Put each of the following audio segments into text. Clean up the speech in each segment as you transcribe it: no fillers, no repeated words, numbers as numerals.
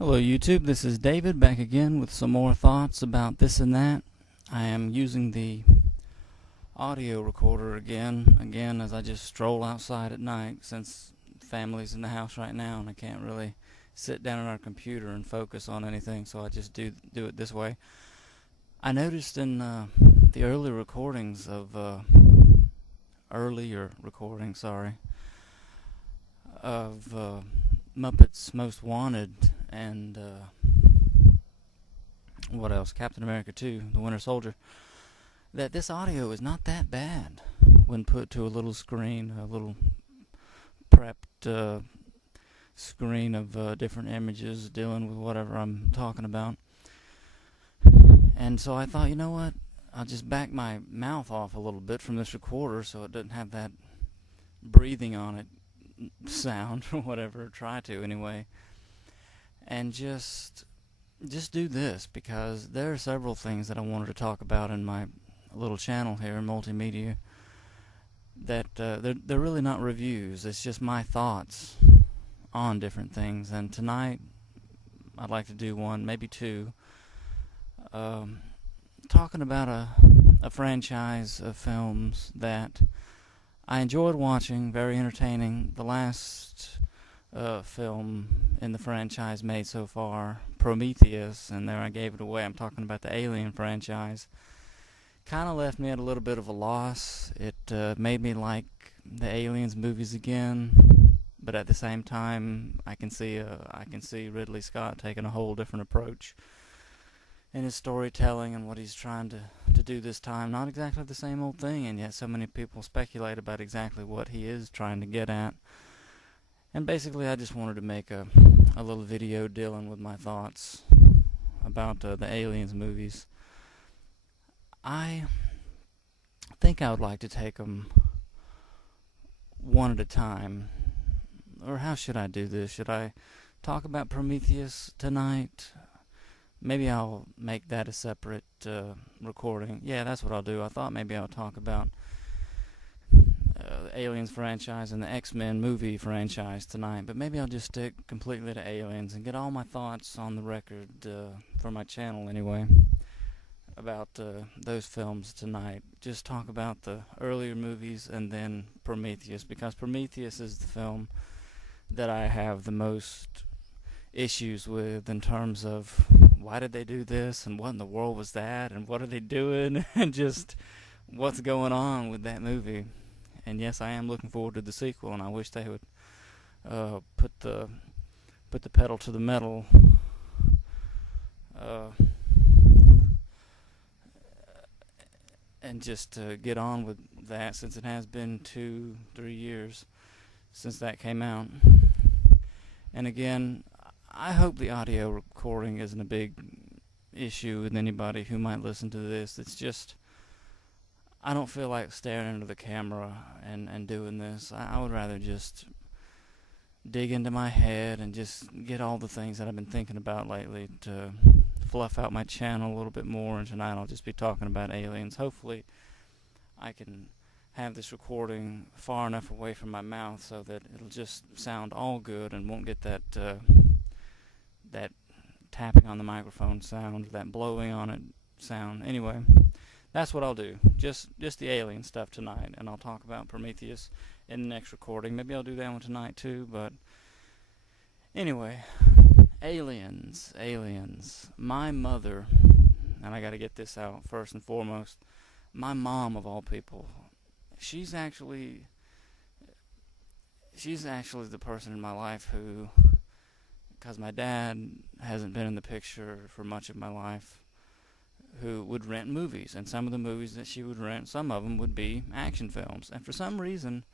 Hello YouTube, this is David back again with some more thoughts about this and that. I am using the audio recorder again as I just stroll outside at night since family's in the house right now and I can't really sit down at our computer and focus on anything, so I just do it this way. I noticed in the earlier recordings of Muppets Most Wanted and what else? Captain America 2, The Winter Soldier, that this audio is not that bad when put to a little screen, a little prepped screen of different images dealing with whatever I'm talking about. And so I thought, you know what? I'll just back my mouth off a little bit from this recorder so it doesn't have that breathing on it sound or whatever, try to anyway, and just do this because there are several things that I wanted to talk about in my little channel here in multimedia that they're really not reviews, it's just my thoughts on different things. And tonight I'd like to do one, maybe two, talking about a franchise of films that I enjoyed watching, very entertaining. The last film in the franchise made so far, Prometheus, and there I gave it away. I'm talking about the Alien franchise. Kind of left me at a little bit of a loss. It made me like the Aliens movies again, but at the same time, I can see Ridley Scott taking a whole different approach in his storytelling and what he's trying to do this time. Not exactly the same old thing, and yet so many people speculate about exactly what he is trying to get at. And basically I just wanted to make a little video dealing with my thoughts about the Aliens movies. I think I would like to take them one at a time. Or how should I do this? Should I talk about Prometheus tonight? Maybe I'll make that a separate recording. Yeah, that's what I'll do. I thought maybe I'll talk about the Aliens franchise and the X-Men movie franchise tonight, but maybe I'll just stick completely to Aliens and get all my thoughts on the record for my channel anyway about those films tonight. Just talk about the earlier movies and then Prometheus, because Prometheus is the film that I have the most issues with in terms of why did they do this and what in the world was that and what are they doing and just what's going on with that movie. And yes, I am looking forward to the sequel, and I wish they would put the pedal to the metal and just get on with that, since it has been 2-3 years since that came out. And again, I hope the audio recording isn't a big issue with anybody who might listen to this. It's just, I don't feel like staring into the camera and doing this. I would rather just dig into my head and just get all the things that I've been thinking about lately to fluff out my channel a little bit more, and tonight I'll just be talking about Aliens. Hopefully I can have this recording far enough away from my mouth so that it'll just sound all good and won't get that that tapping on the microphone sound, that blowing on it sound. Anyway, that's what I'll do. Just the alien stuff tonight, and I'll talk about Prometheus in the next recording. Maybe I'll do that one tonight too, but anyway, aliens. My mother, and I gotta get this out first and foremost, my mom of all people, she's actually the person in my life who, because my dad hasn't been in the picture for much of my life, who would rent movies, and some of the movies that she would rent, some of them would be action films. And for some reason,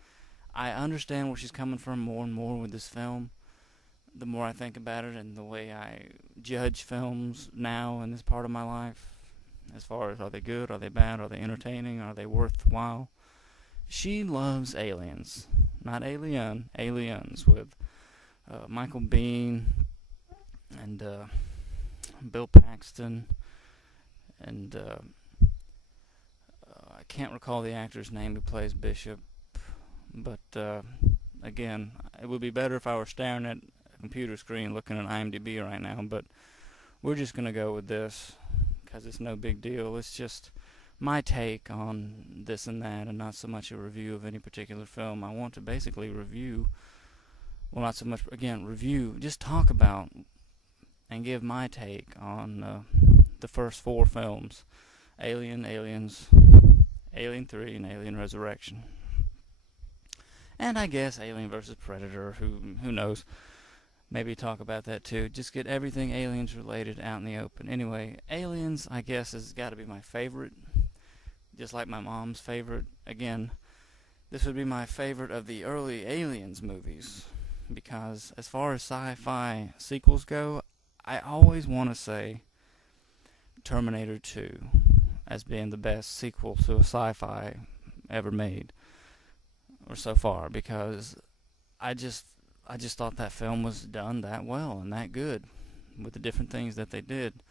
I understand where she's coming from more and more with this film. The more I think about it and the way I judge films now in this part of my life, as far as are they good, are they bad, are they entertaining, are they worthwhile. She loves Aliens, not Alien, Aliens, with Michael Biehn and Bill Paxton, and I can't recall the actor's name who plays Bishop, but again, it would be better if I were staring at computer screen looking at IMDb right now, but we're just going to go with this because it's no big deal. It's just my take on this and that, and not so much a review of any particular film. I want to basically review, well, not so much, again, review, just talk about and give my take on the first 4 films: Alien, Aliens, Alien 3, and Alien Resurrection. And I guess Alien vs. Predator, who knows, maybe talk about that too. Just get everything aliens related out in the open. Anyway, Aliens, I guess, has got to be my favorite, just like my mom's favorite. Again, this would be my favorite of the early Aliens movies, because as far as sci-fi sequels go, I always want to say Terminator 2 as being the best sequel to a sci-fi ever made, or so far, because I just thought that film was done that well and that good with the different things that they did.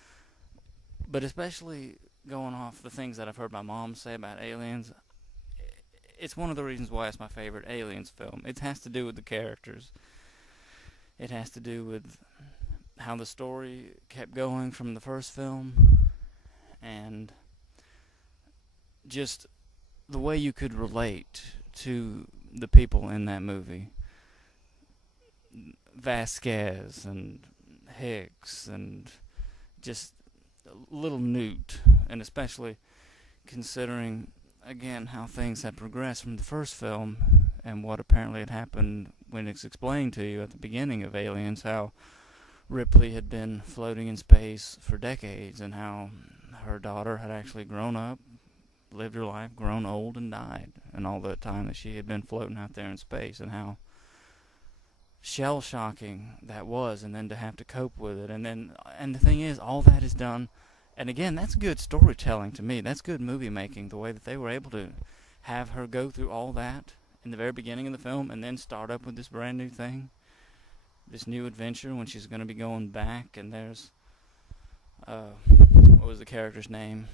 But especially going off the things that I've heard my mom say about Aliens, it's one of the reasons why it's my favorite Aliens film. It has to do with the characters. It has to do with how the story kept going from the first film, and just the way you could relate to the people in that movie. Vasquez and Hicks and just little Newt, and especially considering, again, how things had progressed from the first film and what apparently had happened when it's explained to you at the beginning of Aliens, how Ripley had been floating in space for decades, and how her daughter had actually grown up, lived her life, grown old, and died, and all the time that she had been floating out there in space, and how shell-shocking that was, and then to have to cope with it. And the thing is, all that is done, and again, that's good storytelling to me. That's good movie making, the way that they were able to have her go through all that in the very beginning of the film, and then start up with this brand new thing, this new adventure when she's going to be going back. And there's what was the character's name?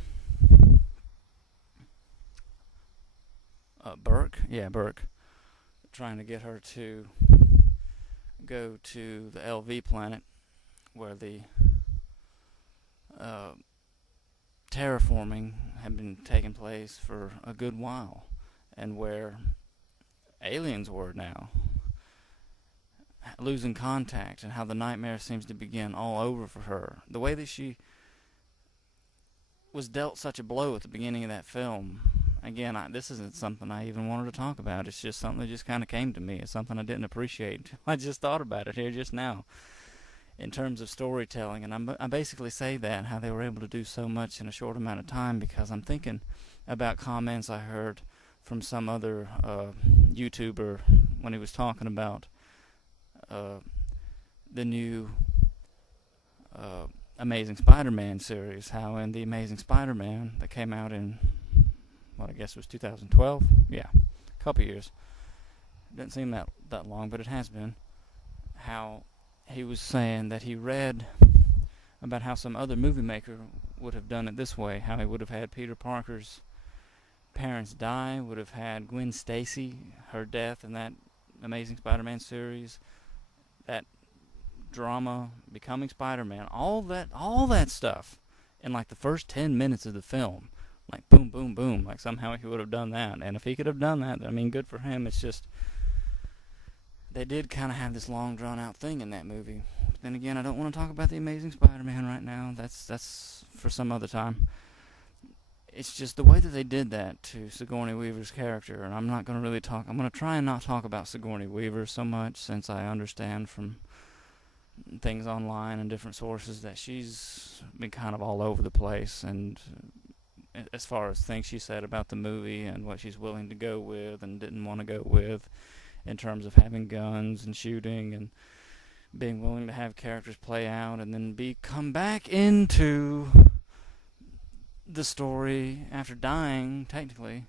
Burke? Yeah, Burke. Trying to get her to go to the LV planet, where the terraforming had been taking place for a good while, and where aliens were now losing contact, and how the nightmare seems to begin all over for her. The way that she was dealt such a blow at the beginning of that film. Again, this isn't something I even wanted to talk about. It's just something that just kind of came to me. It's something I didn't appreciate. I just thought about it here just now in terms of storytelling. And I basically say that, how they were able to do so much in a short amount of time, because I'm thinking about comments I heard from some other YouTuber when he was talking about the new Amazing Spider-Man series. How in the Amazing Spider-Man that came out in, what I guess was 2012? Yeah, a couple years. Doesn't seem that long, but it has been. How he was saying that he read about how some other movie maker would have done it this way. How he would have had Peter Parker's parents die, would have had Gwen Stacy, her death in that Amazing Spider-Man series, that drama, becoming Spider-Man, all that stuff in like the first 10 minutes of the film. Like boom, boom, boom. Like somehow he would have done that. And if he could have done that, I mean, good for him. It's just, they did kind of have this long, drawn-out thing in that movie. But then again, I don't want to talk about the Amazing Spider-Man right now. That's for some other time. It's just the way that they did that to Sigourney Weaver's character. And I'm not going to really talk. I'm going to try and not talk about Sigourney Weaver so much, since I understand from things online and different sources that she's been kind of all over the place. And as far as things she said about the movie and what she's willing to go with and didn't want to go with in terms of having guns and shooting and being willing to have characters play out and then come back into the story after dying, technically,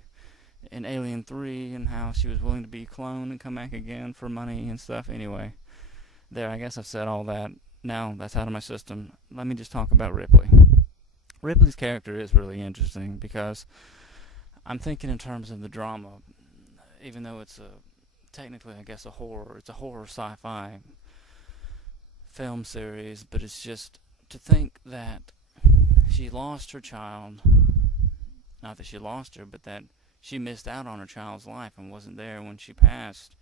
in Alien 3, and how she was willing to be cloned and come back again for money and stuff. Anyway, there, I guess I've said all that. Now that's out of my system. Let me just talk about Ripley. Ripley's character is really interesting, because I'm thinking in terms of the drama, even though it's technically, I guess, it's a horror sci-fi film series, but it's just to think that she lost her child. Not that she lost her, but that she missed out on her child's life and wasn't there when she passed.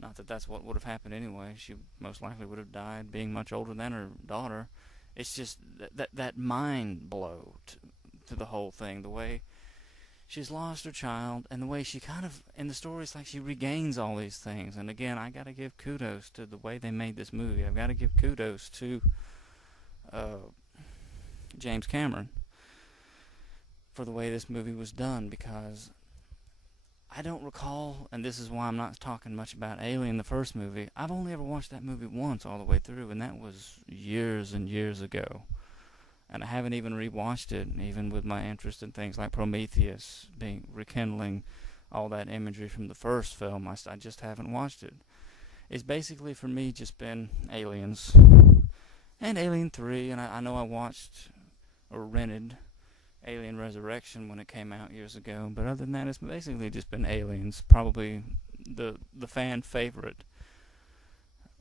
Not that that's what would have happened anyway. She most likely would have died being much older than her daughter. It's just that mind blow to the whole thing. The way she's lost her child, and the way she kind of, in the story, it's like she regains all these things. And again, I got to give kudos to the way they made this movie. I've got to give kudos to James Cameron for the way this movie was done, because I don't recall, and this is why I'm not talking much about Alien, the first movie. I've only ever watched that movie once all the way through, and that was years and years ago. And I haven't even rewatched it, even with my interest in things like Prometheus, rekindling all that imagery from the first film. I just haven't watched it. It's basically, for me, just been Aliens and Alien 3, and I know I watched or rented Alien Resurrection when it came out years ago, but other than that, it's basically just been Aliens, probably the fan favorite,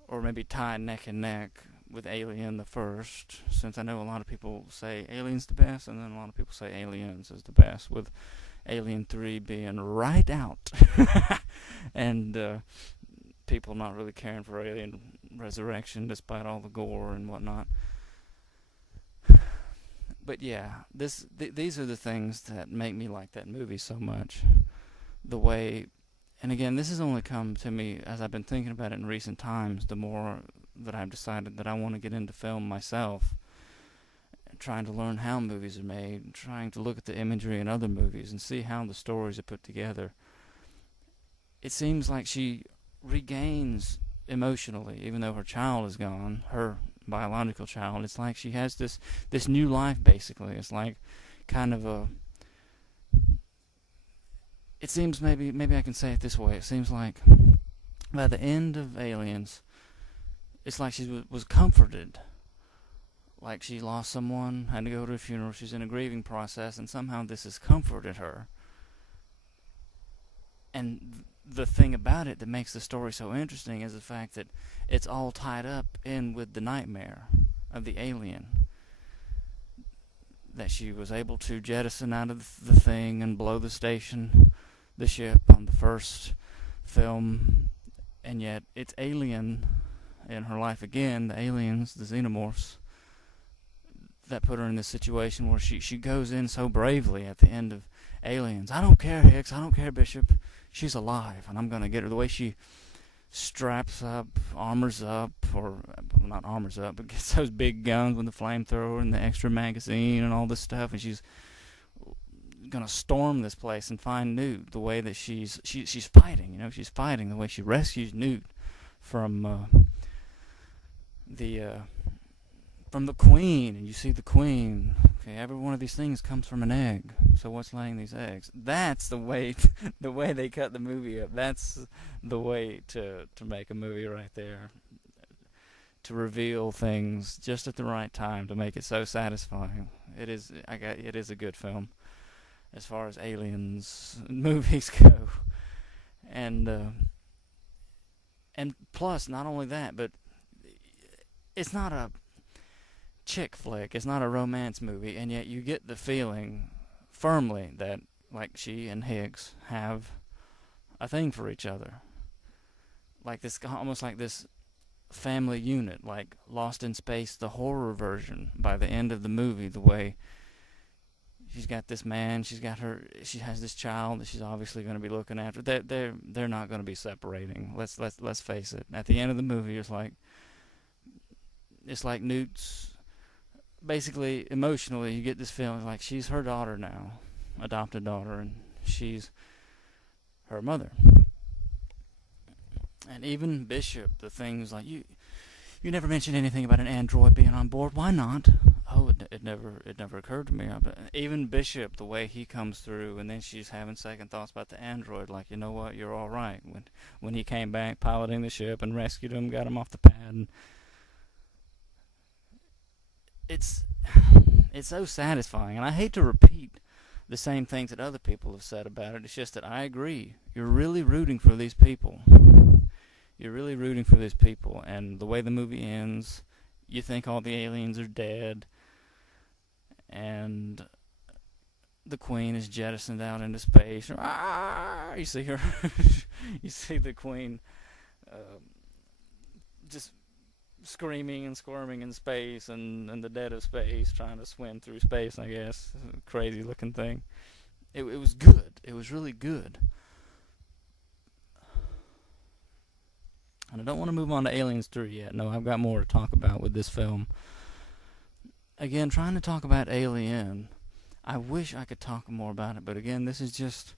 or maybe tied neck and neck with Alien the first, since I know a lot of people say Alien's the best, and then a lot of people say Aliens is the best, with Alien 3 being right out, and people not really caring for Alien Resurrection despite all the gore and whatnot. But yeah, these are the things that make me like that movie so much. The way, and again, this has only come to me as I've been thinking about it in recent times, the more that I've decided that I want to get into film myself, trying to learn how movies are made, trying to look at the imagery in other movies and see how the stories are put together. It seems like she regains emotionally, even though her child is gone, her biological child. It's like she has this new life, basically. It's like kind of a, it seems, maybe I can say it this way, it seems like by the end of Aliens, it's like she was comforted, like she lost someone, had to go to a funeral, she's in a grieving process, and somehow this has comforted her. And the thing about it that makes the story so interesting is the fact that it's all tied up in with the nightmare of the alien that she was able to jettison out of the thing and blow the ship on the first film, and yet it's Alien in her life again, the aliens, the xenomorphs, that put her in this situation where she goes in so bravely at the end of Aliens. I don't care, Hicks, I don't care, Bishop, she's alive, and I'm going to get her. The way she straps up, armors up, or not armors up, but gets those big guns with the flamethrower and the extra magazine and all this stuff, and she's going to storm this place and find Newt. The way that she's fighting, she's fighting. The way she rescues Newt from the queen, and you see the queen. Okay, every one of these things comes from an egg. So what's laying these eggs? That's the way the way they cut the movie up. That's the way to make a movie right there. To reveal things just at the right time to make it so satisfying. It is a good film as far as Aliens movies go. And plus, not only that, but it's not a chick flick, it's not a romance movie, and yet you get the feeling firmly that, like, she and Higgs have a thing for each other. Like this, almost like this family unit, like Lost in Space, the horror version, by the end of the movie, the way she's got this man, she has this child that she's obviously going to be looking after. They're not going to be separating. Let's face it. At the end of the movie, it's like Newt's, basically, emotionally, you get this feeling like she's her daughter now, adopted daughter, and she's her mother. And even Bishop, the things like, you never mentioned anything about an android being on board. Why not? Oh, it never occurred to me. But even Bishop, the way he comes through, and then she's having second thoughts about the android, like, you know what, you're all right. When he came back, piloting the ship and rescued him, got him off the pad, and it's so satisfying. And I hate to repeat the same things that other people have said about it. It's just that I agree. You're really rooting for these people. And the way the movie ends, you think all the aliens are dead, and the queen is jettisoned out into space. Ah! You see her, you see the queen just screaming and squirming in space, and in the dead of space, trying to swim through space, I guess. Crazy looking thing. It was good. It was really good. And I don't want to move on to Aliens 3 yet. No, I've got more to talk about with this film. Again, trying to talk about Alien. I wish I could talk more about it, but again, this is just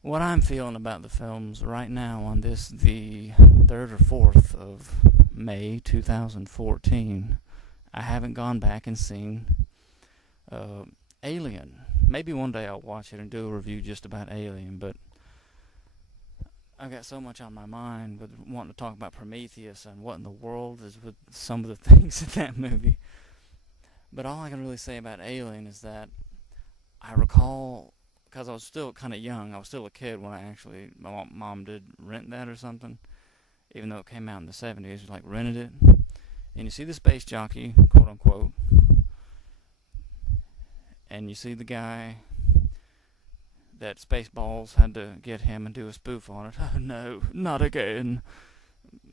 what I'm feeling about the films right now on this, the 3rd or 4th of May 2014. I haven't gone back and seen Alien. Maybe one day I'll watch it and do a review just about Alien, but I've got so much on my mind with wanting to talk about Prometheus and what in the world is with some of the things in that movie. But all I can really say about Alien is that I recall, because I was still kind of young, I was still a kid when my mom did rent that or something, even though it came out in the 70s, like rented it. And you see the space jockey, quote unquote, and you see the guy that Spaceballs had to get him and do a spoof on it. Oh no, not again.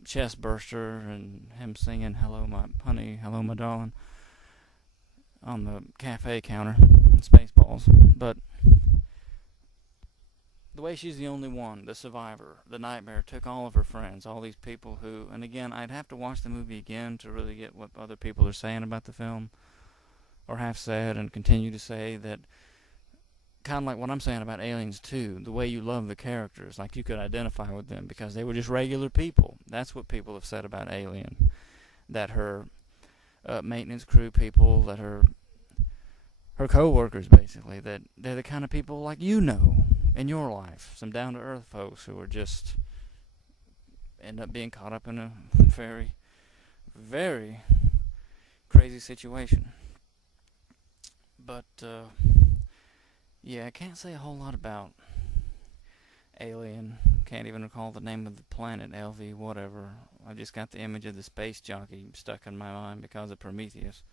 Chest burster, and him singing "Hello my honey, hello my darling" on the cafe counter in Spaceballs. But the way she's the only one, the survivor, the nightmare, took all of her friends, all these people who, and again, I'd have to watch the movie again to really get what other people are saying about the film, or have said and continue to say, that kind of like what I'm saying about Aliens 2, the way you love the characters, like you could identify with them because they were just regular people. That's what people have said about Alien. That her maintenance crew people, that her co-workers, basically, that they're the kind of people like you know in your life. Some down-to-earth folks who are just end up being caught up in a very, very crazy situation. But, yeah, I can't say a whole lot about Alien. Can't even recall the name of the planet, LV, whatever. I just got the image of the space jockey stuck in my mind because of Prometheus.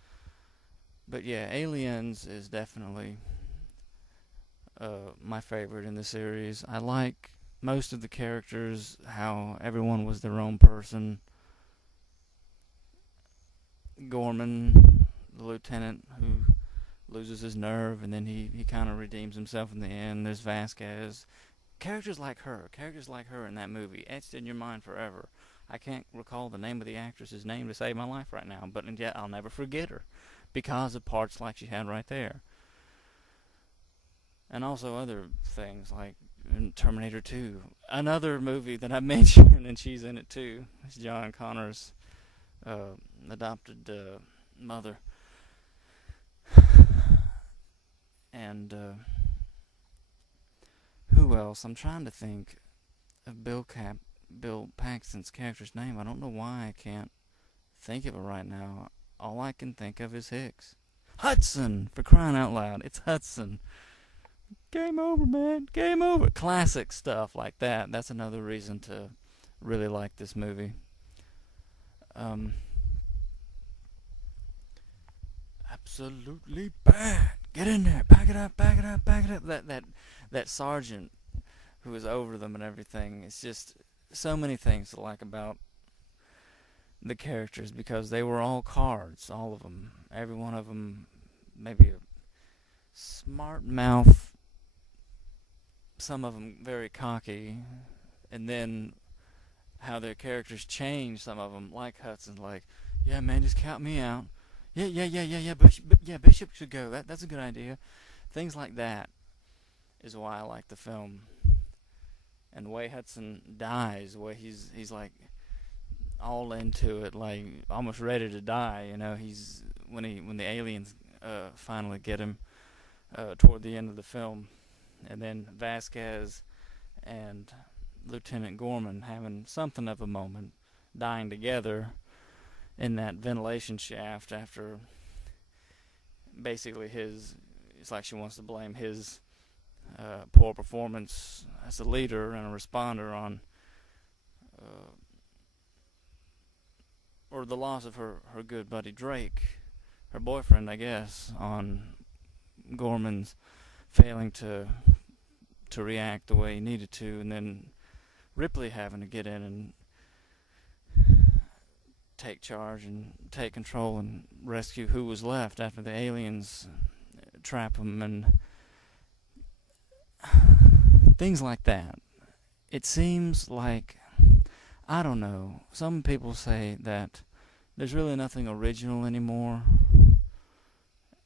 But yeah, Aliens is definitely my favorite in the series. I like most of the characters, how everyone was their own person. Gorman, the lieutenant, who loses his nerve, and then he kind of redeems himself in the end. There's Vasquez. Characters like her in that movie, etched in your mind forever. I can't recall the name of the actress's name to save my life right now, but yet I'll never forget her because of parts like she had right there. And also other things like in Terminator 2, another movie that I mentioned, and she's in it too. It's John Connor's adopted mother. And who else? I'm trying to think of Bill Paxton's character's name. I don't know why I can't think of it right now. All I can think of is Hicks. Hudson, for crying out loud. It's Hudson. Game over, man. Game over. Classic stuff like that. That's another reason to really like this movie. Absolutely bad. Get in there. Back it up, back it up, back it up. That sergeant who was over them and everything. It's just so many things to like about the characters because they were all cards, all of them. Every one of them, maybe a smart mouth, some of them very cocky, and then how their characters change, some of them, like Hudson, like, yeah, man, just count me out. Yeah, Bishop should go. That's a good idea. Things like that is why I like the film. And the way Hudson dies, the way he's like all into it, like almost ready to die. You know, he's when the aliens finally get him toward the end of the film, and then Vasquez and Lieutenant Gorman having something of a moment, dying together in that ventilation shaft after basically it's like she wants to blame his poor performance as a leader and a responder on or the loss of her good buddy Drake, her boyfriend, I guess, on Gorman's failing to react the way he needed to, and then Ripley having to get in and take charge and take control and rescue who was left after the aliens trap him, and things like that. It seems like, I don't know, some people say that there's really nothing original anymore,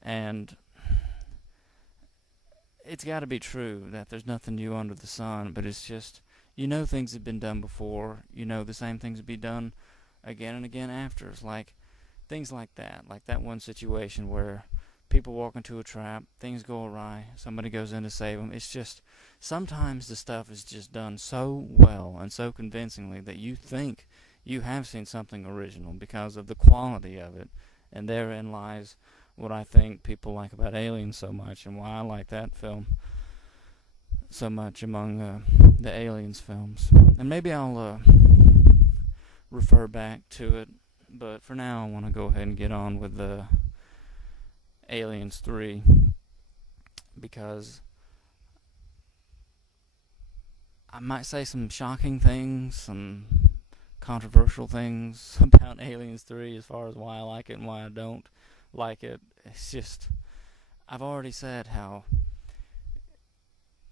and it's got to be true that there's nothing new under the sun, but it's just, things have been done before, the same things will be done again and again after. It's like things like that one situation where people walk into a trap, things go awry, somebody goes in to save them. It's just, sometimes the stuff is just done so well and so convincingly that you think you have seen something original because of the quality of it, and therein lies what I think people like about Aliens so much, and why I like that film so much among the Aliens films. And maybe I'll refer back to it, but for now I want to go ahead and get on with the Aliens 3, because I might say some shocking things, some controversial things about Aliens 3 as far as why I like it and why I don't like it. It's just, I've already said how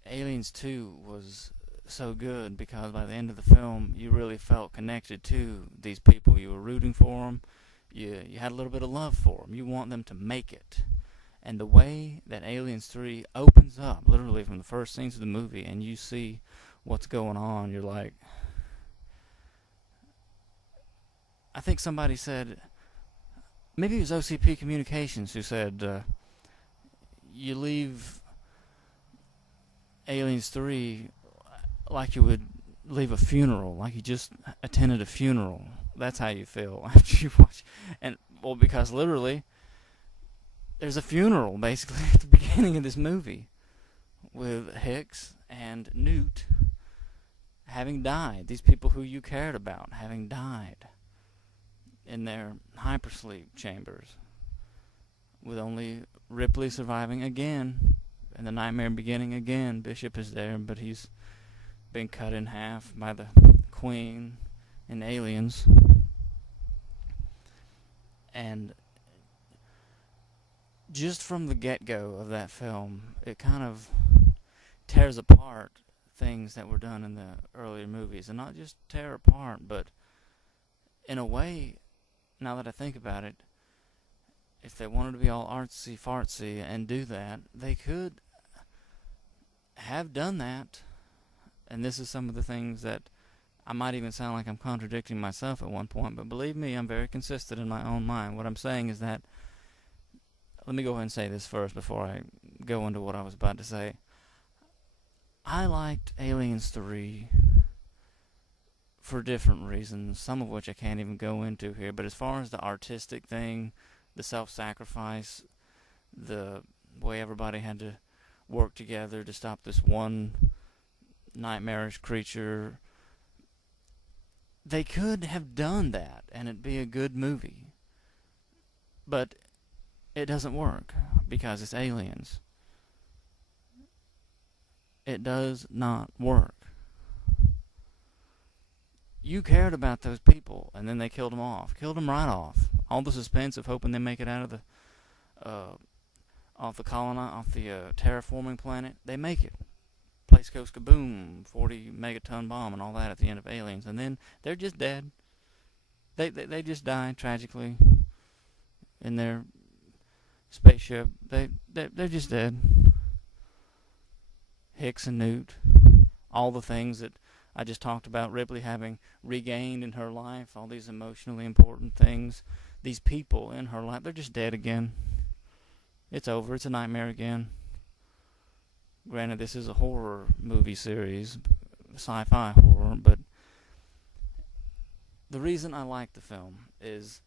Aliens 2 was so good because by the end of the film you really felt connected to these people. You were rooting for them. You had a little bit of love for them. You want them to make it. And the way that Aliens 3 opens up, literally from the first scenes of the movie, and you see what's going on, you're like, I think somebody said, maybe it was OCP Communications who said, you leave Aliens 3 like you would leave a funeral, like you just attended a funeral. That's how you feel after you watch. And, well, because literally, there's a funeral, basically, at the beginning of this movie, with Hicks and Newt having died. These people who you cared about having died in their hypersleep chambers, with only Ripley surviving again, and the nightmare beginning again. Bishop is there, but he's been cut in half by the Queen in Aliens. And just from the get-go of that film, it kind of tears apart things that were done in the earlier movies. And not just tear apart, but in a way, now that I think about it, if they wanted to be all artsy-fartsy and do that, they could have done that. And this is some of the things that I might even sound like I'm contradicting myself at one point, but believe me, I'm very consistent in my own mind. What I'm saying is that, let me go ahead and say this first before I go into what I was about to say. I liked Aliens 3 for different reasons, some of which I can't even go into here, but as far as the artistic thing, the self-sacrifice, the way everybody had to work together to stop this one nightmarish creature, they could have done that and it'd be a good movie. But it doesn't work because it's aliens. It does not work. You cared about those people, and then they killed them off. Killed them right off. All the suspense of hoping they make it out of the off the terraforming planet, they make it. Place goes kaboom, 40 megaton bomb and all that at the end of Aliens, and then they're just dead. They just die tragically in their spaceship. They're just dead. Hicks and Newt, all the things that I just talked about, Ripley having regained in her life, all these emotionally important things, these people in her life, they're just dead again. It's over. It's a nightmare again. Granted, this is a horror movie series, sci-fi horror, but the reason I like the film is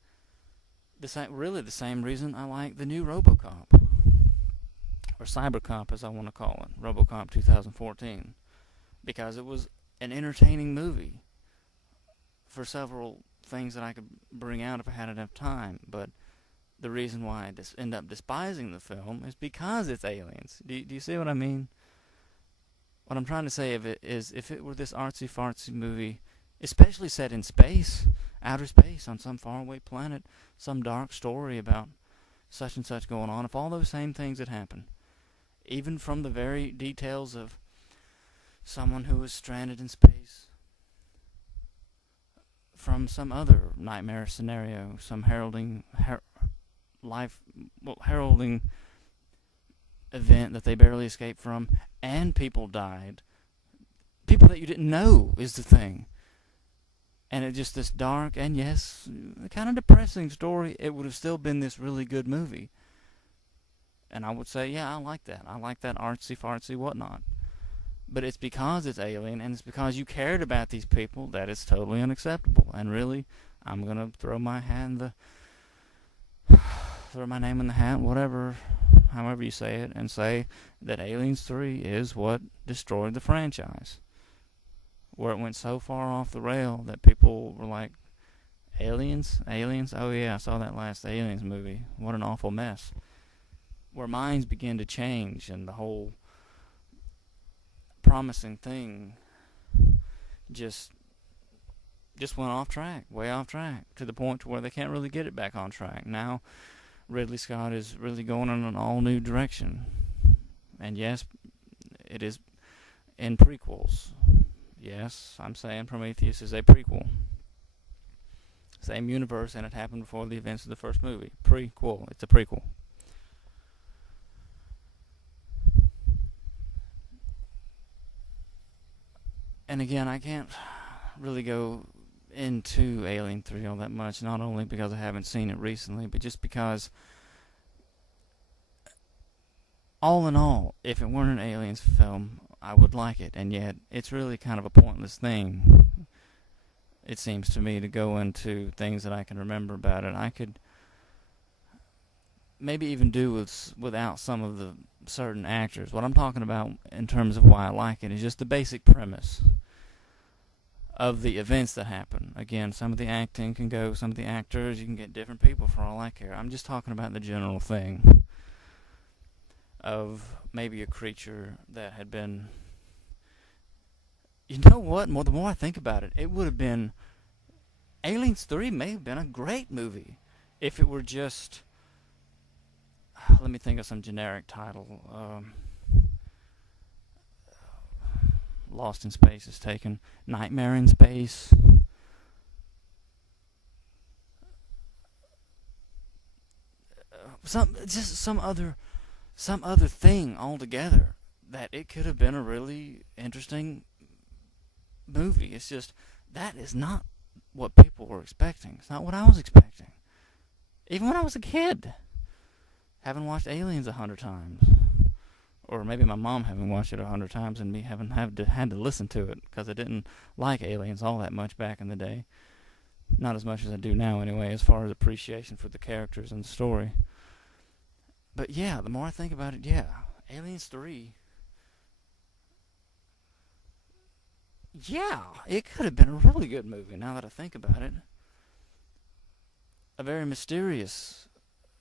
the same reason I like the new RoboCop, or CyberCop as I want to call it, RoboCop 2014, because it was an entertaining movie for several things that I could bring out if I had enough time, but the reason why I end up despising the film is because it's aliens. Do you see what I mean? What I'm trying to say is if it were this artsy-fartsy movie, especially set in space, outer space, on some faraway planet, some dark story about such and such going on, if all those same things had happened, even from the very details of someone who was stranded in space, from some other nightmare scenario, some heralding event that they barely escaped from, and people died. People that you didn't know is the thing. And it's just this dark and, yes, kind of depressing story. It would have still been this really good movie. And I would say, yeah, I like that. I like that artsy-fartsy whatnot. But it's because it's alien, and it's because you cared about these people, that it's totally unacceptable. And really, I'm going to throw my name in the hat, whatever, however you say it, and say that Aliens 3 is what destroyed the franchise. Where it went so far off the rail that people were like, Aliens? Aliens? Oh yeah, I saw that last Aliens movie. What an awful mess. Where minds began to change, and the whole promising thing just went off track, way off track, to the point to where they can't really get it back on track. Now, Ridley Scott is really going in an all-new direction. And yes, it is in prequels. Yes, I'm saying Prometheus is a prequel. Same universe, and it happened before the events of the first movie. Prequel. It's a prequel. And again, I can't really go into Alien 3 all that much, not only because I haven't seen it recently, but just because, all in all, if it weren't an Aliens film, I would like it, and yet it's really kind of a pointless thing, it seems to me, to go into things that I can remember about it. I could maybe even do without some of the certain actors. What I'm talking about in terms of why I like it is just the basic premise of the events that happen. Again, some of the acting can go, some of the actors, you can get different people for all I care. I'm just talking about the general thing of maybe a creature that had been... You know what? The more I think about it, it would have been... Aliens 3 may have been a great movie if it were just... Let me think of some generic title. Lost in Space is taken. Nightmare in Space. Some other thing altogether, that it could have been a really interesting movie. It's just, that is not what people were expecting. It's not what I was expecting. Even when I was a kid, having watched Aliens 100 times. Or maybe my mom having watched it 100 times and me having had to listen to it, because I didn't like Aliens all that much back in the day. Not as much as I do now anyway, as far as appreciation for the characters and the story. But yeah, the more I think about it, yeah, Aliens 3... Yeah, it could have been a really good movie, now that I think about it. A very mysterious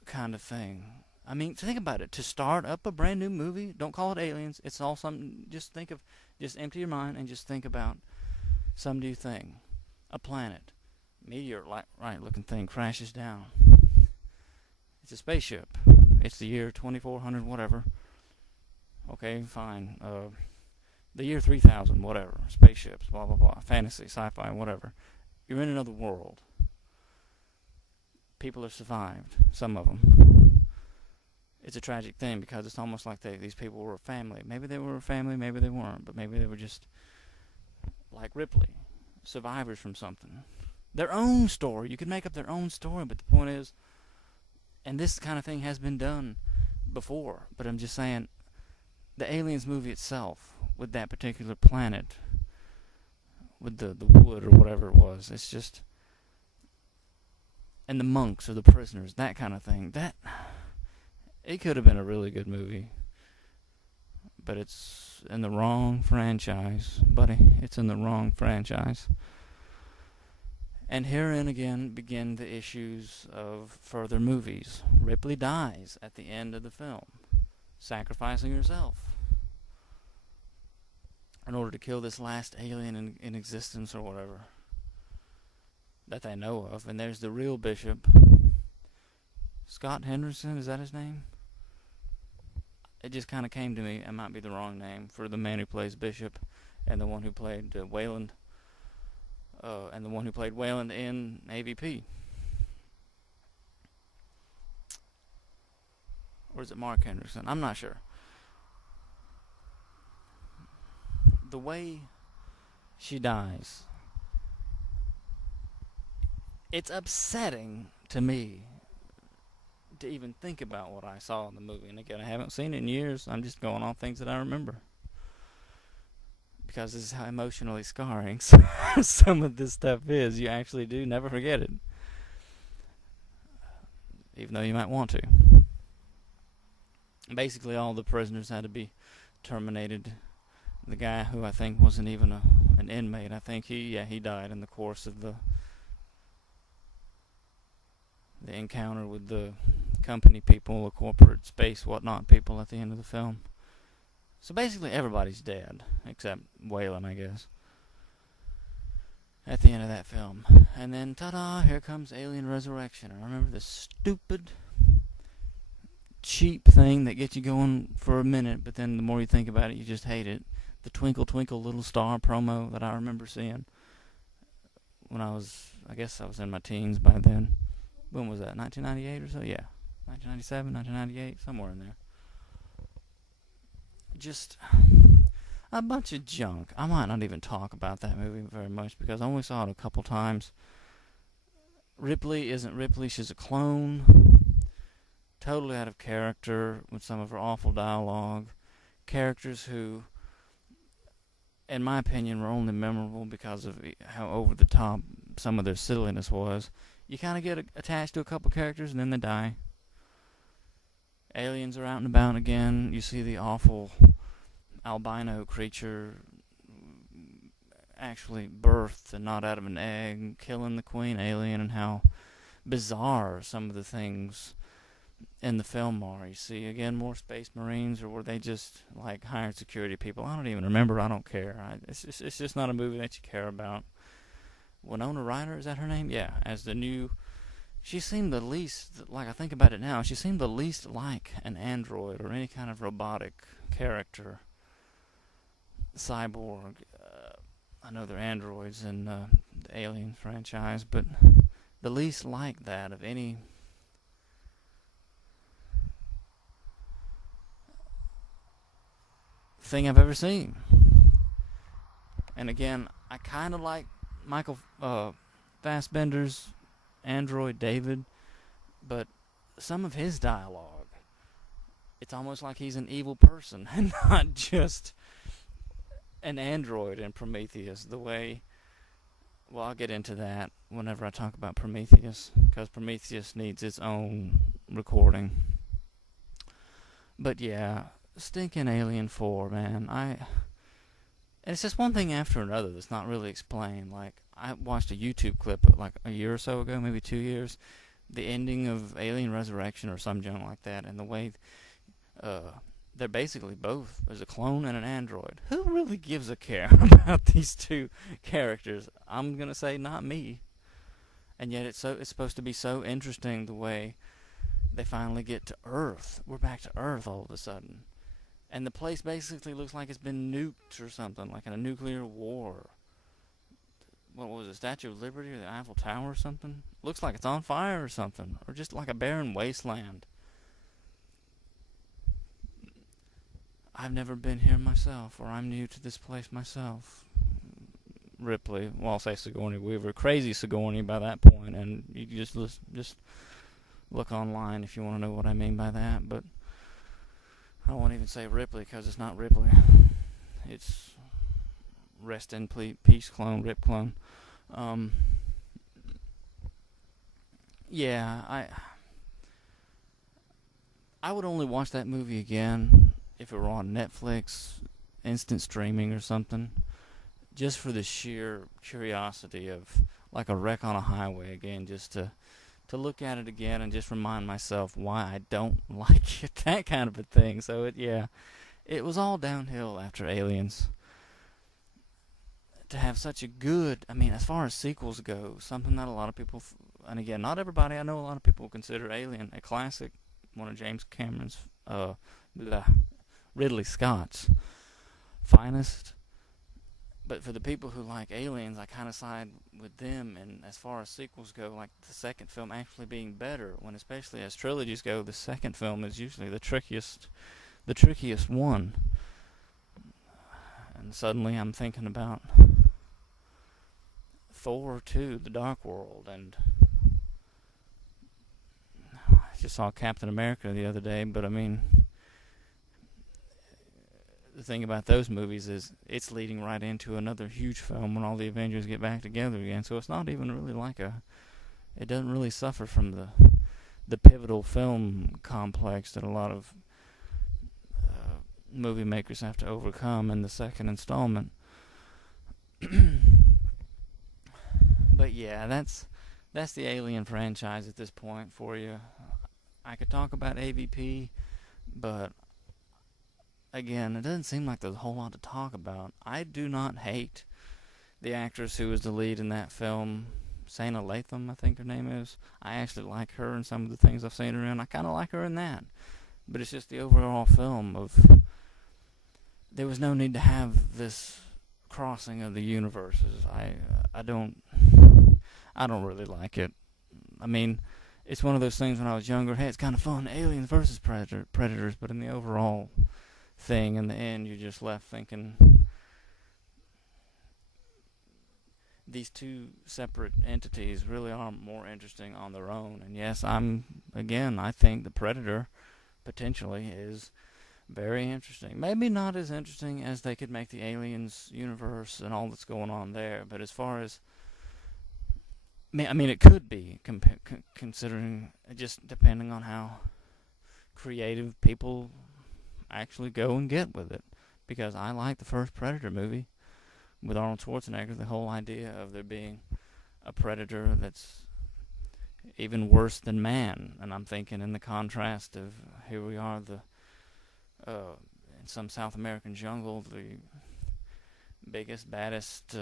kind of thing. I mean, think about it. To start up a brand new movie, don't call it Aliens. It's all something. Just empty your mind and just think about some new thing. A planet, meteor-like looking thing crashes down. It's a spaceship. It's the year 2400, whatever. Okay, fine. The year 3000, whatever. Spaceships, blah blah blah. Fantasy, sci-fi, whatever. You're in another world. People have survived. Some of them. It's a tragic thing because it's almost like these people were a family. Maybe they were a family, maybe they weren't, but maybe they were just like Ripley, survivors from something. Their own story. You could make up their own story, but the point is, and this kind of thing has been done before, but I'm just saying, the Aliens movie itself, with that particular planet, with the wood or whatever it was, it's just, and the monks or the prisoners, that kind of thing, it could have been a really good movie, but it's in the wrong franchise, buddy. It's in the wrong franchise. And herein again begin the issues of further movies. Ripley dies at the end of the film, sacrificing herself in order to kill this last alien in existence or whatever that they know of. And there's the real bishop, Scott Henderson, is that his name? It just kind of came to me, it might be the wrong name, for the man who plays Bishop and the one who played Wayland, and the one who played Wayland in AVP. Or is it Mark Henderson? I'm not sure. The way she dies, it's upsetting to me to even think about what I saw in the movie. And again, I haven't seen it in years. I'm just going off things that I remember, because this is how emotionally scarring some of this stuff is. You actually do never forget it, even though you might want to. Basically, all the prisoners had to be terminated. The guy who I think wasn't even an inmate, I think he died in the course of the encounter with the company people, the corporate space whatnot people at the end of the film. So basically everybody's dead, except Wayland, I guess, at the end of that film. And then, ta-da, here comes Alien Resurrection. I remember this stupid, cheap thing that gets you going for a minute, but then the more you think about it, you just hate it. The Twinkle Twinkle Little Star promo that I remember seeing when I guess I was in my teens by then. When was that, 1998 or so? Yeah, 1997, 1998, somewhere in there. Just a bunch of junk. I might not even talk about that movie very much because I only saw it a couple times. Ripley isn't Ripley, she's a clone. Totally out of character with some of her awful dialogue. Characters who, in my opinion, were only memorable because of how over the top some of their silliness was. You kind of get attached to a couple characters and then they die. Aliens are out and about again. You see the awful albino creature actually birthed and not out of an egg, killing the queen alien, and how bizarre some of the things in the film are. You see again more space marines, or were they just like hired security people? I don't even remember. I don't care. It's just not a movie that you care about. Winona Ryder, is that her name? Yeah, as the new. She seemed the least, like I think about it now, she seemed the least like an android or any kind of robotic character. Cyborg. I know they're androids in the Alien franchise, but the least like that of any thing I've ever seen. And again, I kind of like Michael Fassbender's android David, but some of his dialogue, it's almost like he's an evil person and not just an android in Prometheus. The way, well, I'll get into that whenever I talk about Prometheus, because Prometheus needs its own recording. But yeah, stinking Alien 4, man. And it's just one thing after another that's not really explained. Like, I watched a YouTube clip like a year or so ago, maybe 2 years, the ending of Alien Resurrection or some junk like that, and the way they're basically both, there's a clone and an android. Who really gives a care about these two characters? I'm gonna say not me. And yet it's supposed to be so interesting the way they finally get to Earth. We're back to Earth all of a sudden. And the place basically looks like it's been nuked or something, like in a nuclear war. What was it, Statue of Liberty or the Eiffel Tower or something? Looks like it's on fire or something, or just like a barren wasteland. I've never been here myself, or I'm new to this place myself. Ripley, well, I'll say Sigourney Weaver, crazy Sigourney by that point, and you just look online if you want to know what I mean by that, but I won't even say Ripley because it's not Ripley. It's Rest in Peace Clone, Rip Clone. Yeah, I would only watch that movie again if it were on Netflix, instant streaming or something. just for the sheer curiosity of, like a wreck on a highway again, just to look at it again and just remind myself why I don't like it, that kind of a thing. So it was all downhill after Aliens. To have such a good, I mean, as far as sequels go, something that a lot of people, and again, not everybody, I know a lot of people consider Alien a classic, one of James Cameron's, Ridley Scott's finest. But for the people who like Aliens, I kind of side with them. And as far as sequels go, like the second film actually being better, when especially as trilogies go, the second film is usually the trickiest one. And suddenly I'm thinking about Thor 2, The Dark World, and I just saw Captain America the other day, but I mean, the thing about those movies is it's leading right into another huge film when all the Avengers get back together again, so it's not even really like it doesn't really suffer from the pivotal film complex that a lot of movie makers have to overcome in the second installment. But yeah, that's the Alien franchise at this point for you. I could talk about AVP, but again, it doesn't seem like there's a whole lot to talk about. I do not hate the actress who was the lead in that film, Sana Latham, I think her name is. I actually like her in some of the things I've seen her in. I kind of like her in that. But it's just the overall film of, there was no need to have this crossing of the universes. I don't really like it. I mean, it's one of those things when I was younger, hey, it's kind of fun, aliens versus predators, but in the overall thing, in the end, you're just left thinking these two separate entities really are more interesting on their own. And yes, I think the Predator potentially is very interesting. Maybe not as interesting as they could make the Aliens universe and all that's going on there, but as far as, I mean, it could be, considering, just depending on how creative people actually go and get with it. Because I like the first Predator movie with Arnold Schwarzenegger, the whole idea of there being a predator that's even worse than man. And I'm thinking in the contrast of, here we are, in some South American jungle, the biggest, baddest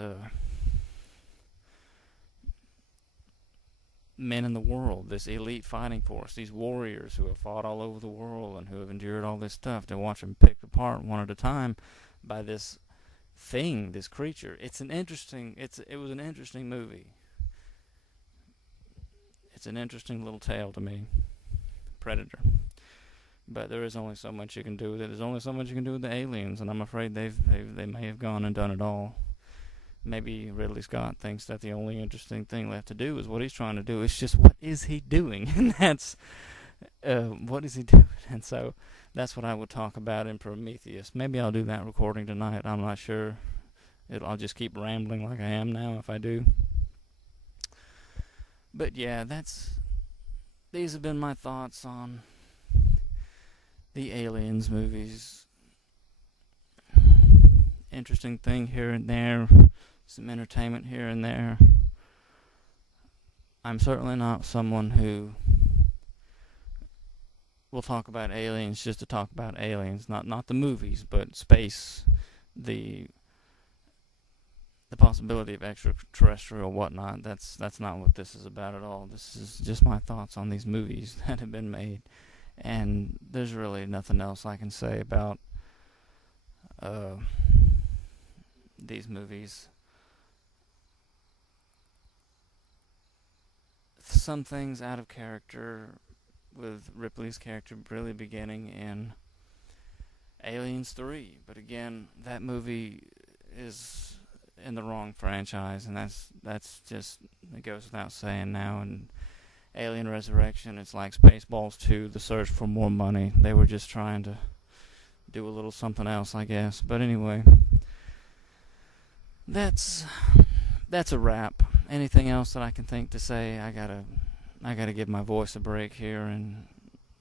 men in the world, this elite fighting force, these warriors who have fought all over the world and who have endured all this stuff, to watch them picked apart one at a time by this thing, this creature. It was an interesting movie. It's an interesting little tale to me, Predator. But there is only so much you can do with it. There's only so much you can do with the Aliens, and I'm afraid they may have gone and done it all. Maybe Ridley Scott thinks that the only interesting thing left to do is what he's trying to do. It's just, what is he doing? And that's, what is he doing? And so that's what I will talk about in Prometheus. Maybe I'll do that recording tonight. I'm not sure. I'll just keep rambling like I am now if I do. But yeah, these have been my thoughts on the Aliens movies. Interesting thing here and there, some entertainment here and there. I'm certainly not someone who will talk about aliens just to talk about aliens, not the movies, but space, the possibility of extraterrestrial whatnot. That's not what this is about at all. This is just my thoughts on these movies that have been made, and there's really nothing else I can say about these movies. Some things out of character, with Ripley's character really beginning in Aliens 3. But again, that movie is in the wrong franchise, and that's just, it goes without saying now. And Alien Resurrection, it's like Spaceballs 2, The Search for More Money. They were just trying to do a little something else, I guess. But anyway, that's a wrap. Anything else that I can think to say, I gotta give my voice a break here, and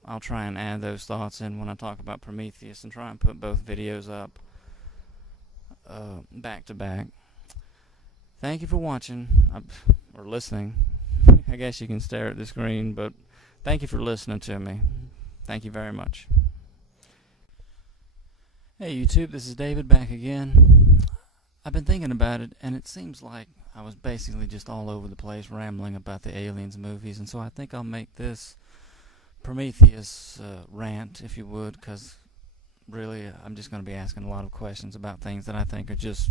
I'll try and add those thoughts in when I talk about Prometheus and try and put both videos up back to back. Thank you for watching, or listening. I guess you can stare at the screen, but thank you for listening to me. Thank you very much. Hey YouTube, this is David back again. I've been thinking about it, and it seems like I was basically just all over the place rambling about the Aliens movies, and so I think I'll make this Prometheus rant, if you would, because really I'm just going to be asking a lot of questions about things that I think are just,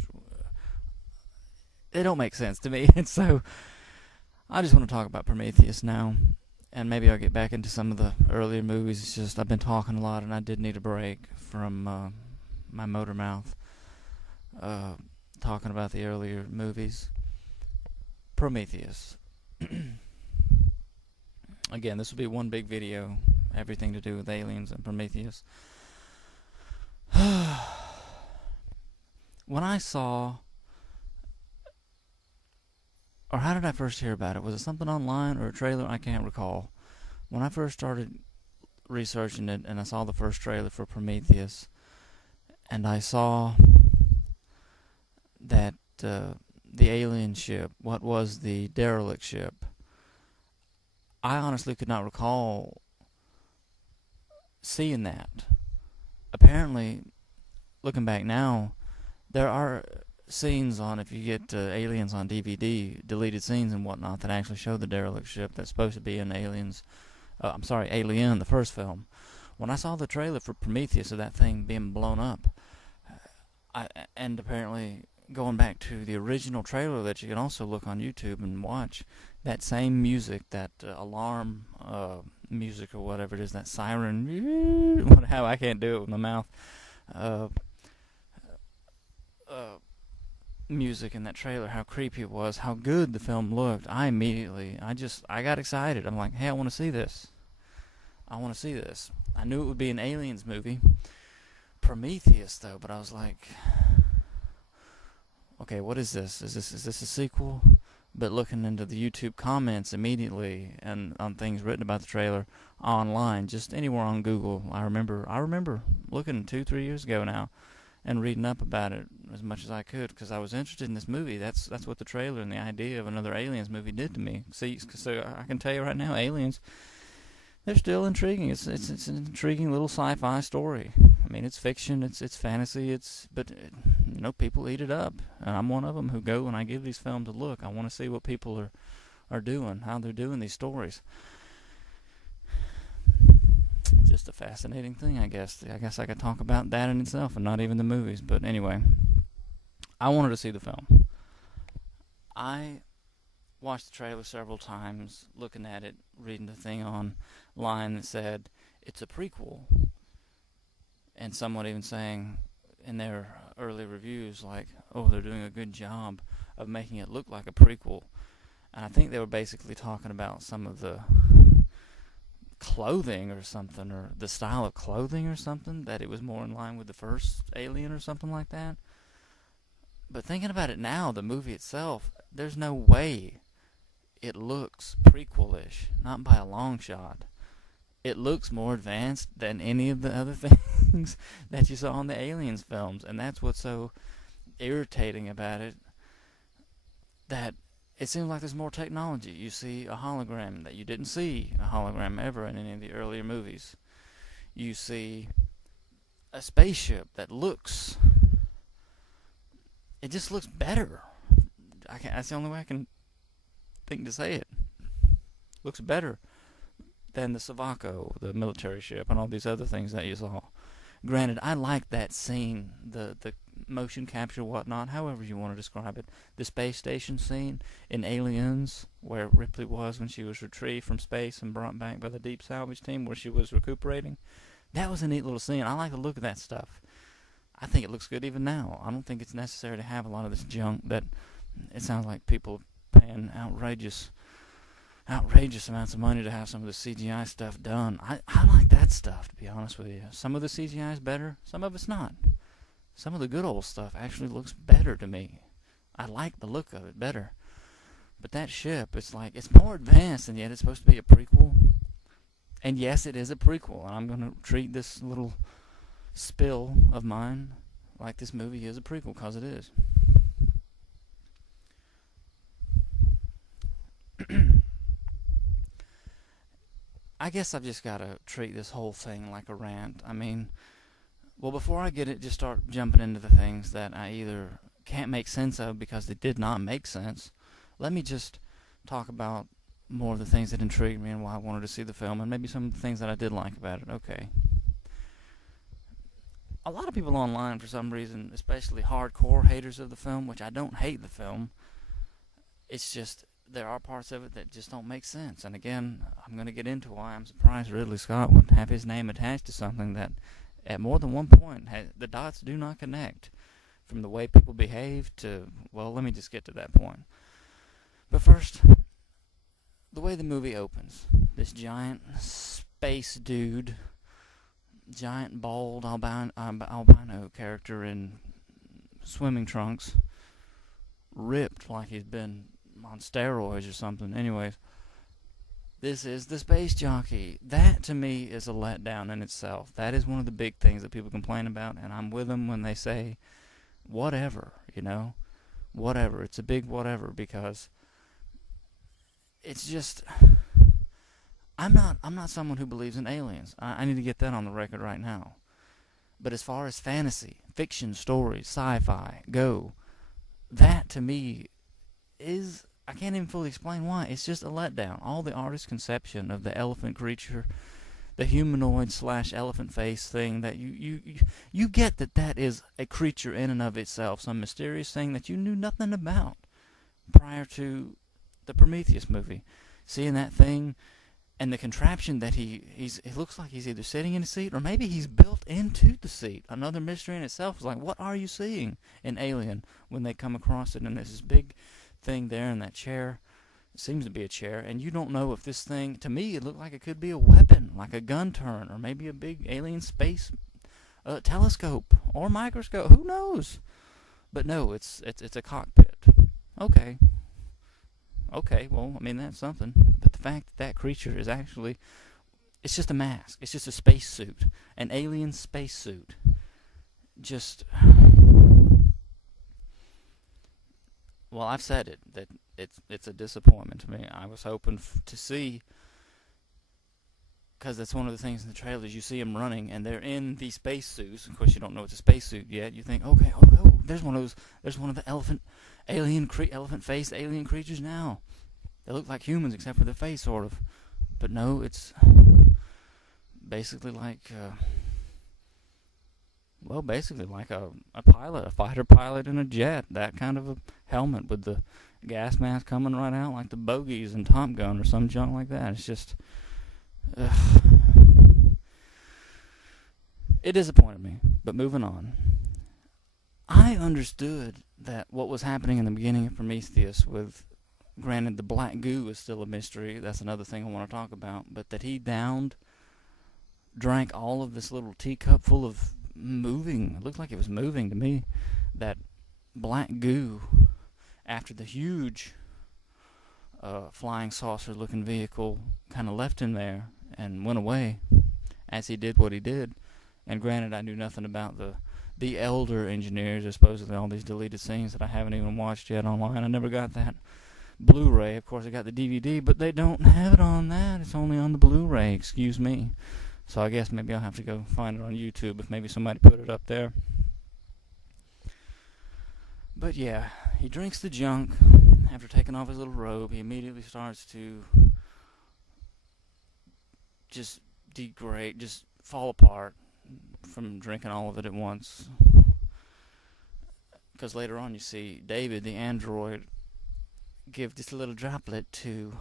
they don't make sense to me, and so I just want to talk about Prometheus now, and maybe I'll get back into some of the earlier movies. It's just I've been talking a lot, and I did need a break from my motor mouth talking about the earlier movies. Prometheus. Again, this will be one big video, everything to do with aliens and Prometheus. When I saw, or how did I first hear about it? Was it something online or a trailer? I can't recall. When I first started researching it and I saw the first trailer for Prometheus, and I saw that the alien ship, what was the derelict ship, I honestly could not recall seeing that. Apparently, looking back now, there are scenes on, if you get Aliens on DVD, deleted scenes and whatnot, that actually show the derelict ship that's supposed to be in Alien, the first film. When I saw the trailer for Prometheus of that thing being blown up, and apparently going back to the original trailer that you can also look on YouTube and watch, that same music, that alarm music or whatever it is, that siren, how I can't do it with my mouth, music in that trailer, how creepy it was, how good the film looked. I got excited. I'm like, hey, I want to see this. I want to see this. I knew it would be an Aliens movie. Prometheus, though, but I was like, okay, what is this? Is this a sequel? But looking into the YouTube comments immediately and on things written about the trailer online, just anywhere on Google, I remember looking 2-3 years ago now and reading up about it as much as I could because I was interested in this movie. That's what the trailer and the idea of another Aliens movie did to me. See, so I can tell you right now, Aliens, they're still intriguing. It's an intriguing little sci-fi story. I mean, it's fiction, it's fantasy, but people eat it up, and I'm one of them who go and I give these films a look. I want to see what people are doing, how they're doing these stories. Just a fascinating thing, I guess. I guess I could talk about that in itself, and not even the movies. But anyway, I wanted to see the film. I watched the trailer several times, looking at it, reading the thing online that said it's a prequel, and someone even saying in their early reviews, like, oh, they're doing a good job of making it look like a prequel. And I think they were basically talking about some of the clothing or something, or the style of clothing or something, that it was more in line with the first Alien or something like that. But thinking about it now, the movie itself, there's no way it looks prequel-ish, not by a long shot. It looks more advanced than any of the other things that you saw in the Aliens films, and that's what's so irritating about it, that it seems like there's more technology. You see a hologram that you didn't see a hologram ever in any of the earlier movies. You see a spaceship that looks, it just looks better. That's the only way I can think to say it. Looks better than the Savaco, the military ship, and all these other things that you saw. Granted, I like that scene, the motion capture, whatnot, however you want to describe it. The space station scene in Aliens, where Ripley was when she was retrieved from space and brought back by the deep salvage team, where she was recuperating. That was a neat little scene. I like the look of that stuff. I think it looks good even now. I don't think it's necessary to have a lot of this junk that it sounds like people paying outrageous amounts of money to have some of the CGI stuff done. I like that stuff, to be honest with you. Some of the CGI is better, some of it's not. Some of the good old stuff actually looks better to me. I like the look of it better. But that ship, it's like, it's more advanced, and yet it's supposed to be a prequel. And yes, it is a prequel, and I'm going to treat this little spill of mine like this movie is a prequel, because it is. I guess I've just got to treat this whole thing like a rant. I mean, well, before I get it, just start jumping into the things that I either can't make sense of because they did not make sense. Let me just talk about more of the things that intrigued me and why I wanted to see the film, and maybe some of the things that I did like about it. Okay. A lot of people online, for some reason, especially hardcore haters of the film, which I don't hate the film, it's just there are parts of it that just don't make sense. And again, I'm going to get into why I'm surprised Ridley Scott would have his name attached to something that at more than one point the dots do not connect, from the way people behave to, well, let me just get to that point. But first, the way the movie opens, this giant space dude, giant bald albino character in swimming trunks, ripped like he's been on steroids or something. Anyways, this is the space jockey. That, to me, is a letdown in itself. That is one of the big things that people complain about, and I'm with them when they say, whatever, whatever. It's a big whatever, because it's just, I'm not someone who believes in aliens. I need to get that on the record right now. But as far as fantasy, fiction, stories, sci-fi go, that, to me, is, I can't even fully explain why. It's just a letdown. All the artist's conception of the elephant creature, the humanoid / elephant face thing, that you get that is a creature in and of itself, some mysterious thing that you knew nothing about prior to the Prometheus movie. Seeing that thing and the contraption that it looks like he's either sitting in a seat or maybe he's built into the seat. Another mystery in itself is like, what are you seeing in Alien when they come across it? And there's this big thing there in that chair. It seems to be a chair, and you don't know if this thing, to me, it looked like it could be a weapon, like a gun turret, or maybe a big alien space telescope or microscope. Who knows? But no, it's a cockpit. Okay, well, I mean, that's something. But the fact that creature is actually, it's just a mask. It's just a spacesuit, an alien spacesuit. Just, well, I've said it, that it's a disappointment to me. I was hoping to see, because that's one of the things in the trailers, you see them running, and they're in these spacesuits. Of course, you don't know it's a spacesuit yet. You think, okay, there's one of the elephant face alien creatures now. They look like humans except for their face, sort of. But no, it's basically like, a pilot, a fighter pilot in a jet. That kind of a helmet with the gas mask coming right out like the bogies in Top Gun or some junk like that. It's just, it disappointed me. But moving on. I understood that what was happening in the beginning of Prometheus with, granted, the black goo is still a mystery. That's another thing I want to talk about. But that he drank all of this little teacup full of moving, it looked like it was moving to me, that black goo, after the huge flying saucer looking vehicle kind of left him there and went away, as he did what he did. And granted, I knew nothing about the elder engineers. There's supposedly all these deleted scenes that I haven't even watched yet online. I never got that Blu-ray. Of course, I got the DVD, but they don't have it on that. It's only on the Blu-ray, excuse me. So I guess maybe I'll have to go find it on YouTube if maybe somebody put it up there. But yeah, he drinks the junk. After taking off his little robe, he immediately starts to just degrade, just fall apart from drinking all of it at once. Because later on you see David, the android, give this little droplet to,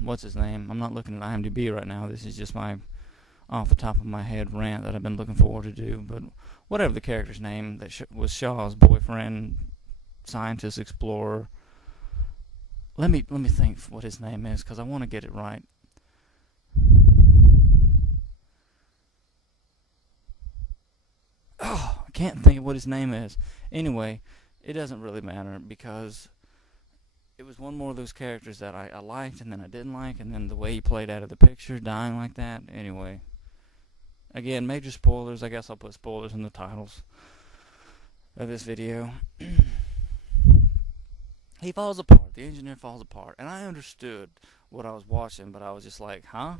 what's his name? I'm not looking at IMDb right now. This is just my off the top of my head rant that I've been looking forward to do. But whatever the character's name that was Shaw's boyfriend, scientist, explorer. Let me think what his name is, because I want to get it right. Oh, I can't think of what his name is. Anyway, it doesn't really matter, because it was one more of those characters that I liked and then I didn't like, and then the way he played out of the picture, dying like that. Anyway, again, major spoilers. I guess I'll put spoilers in the titles of this video. He falls apart. The engineer falls apart. And I understood what I was watching, but I was just like, huh?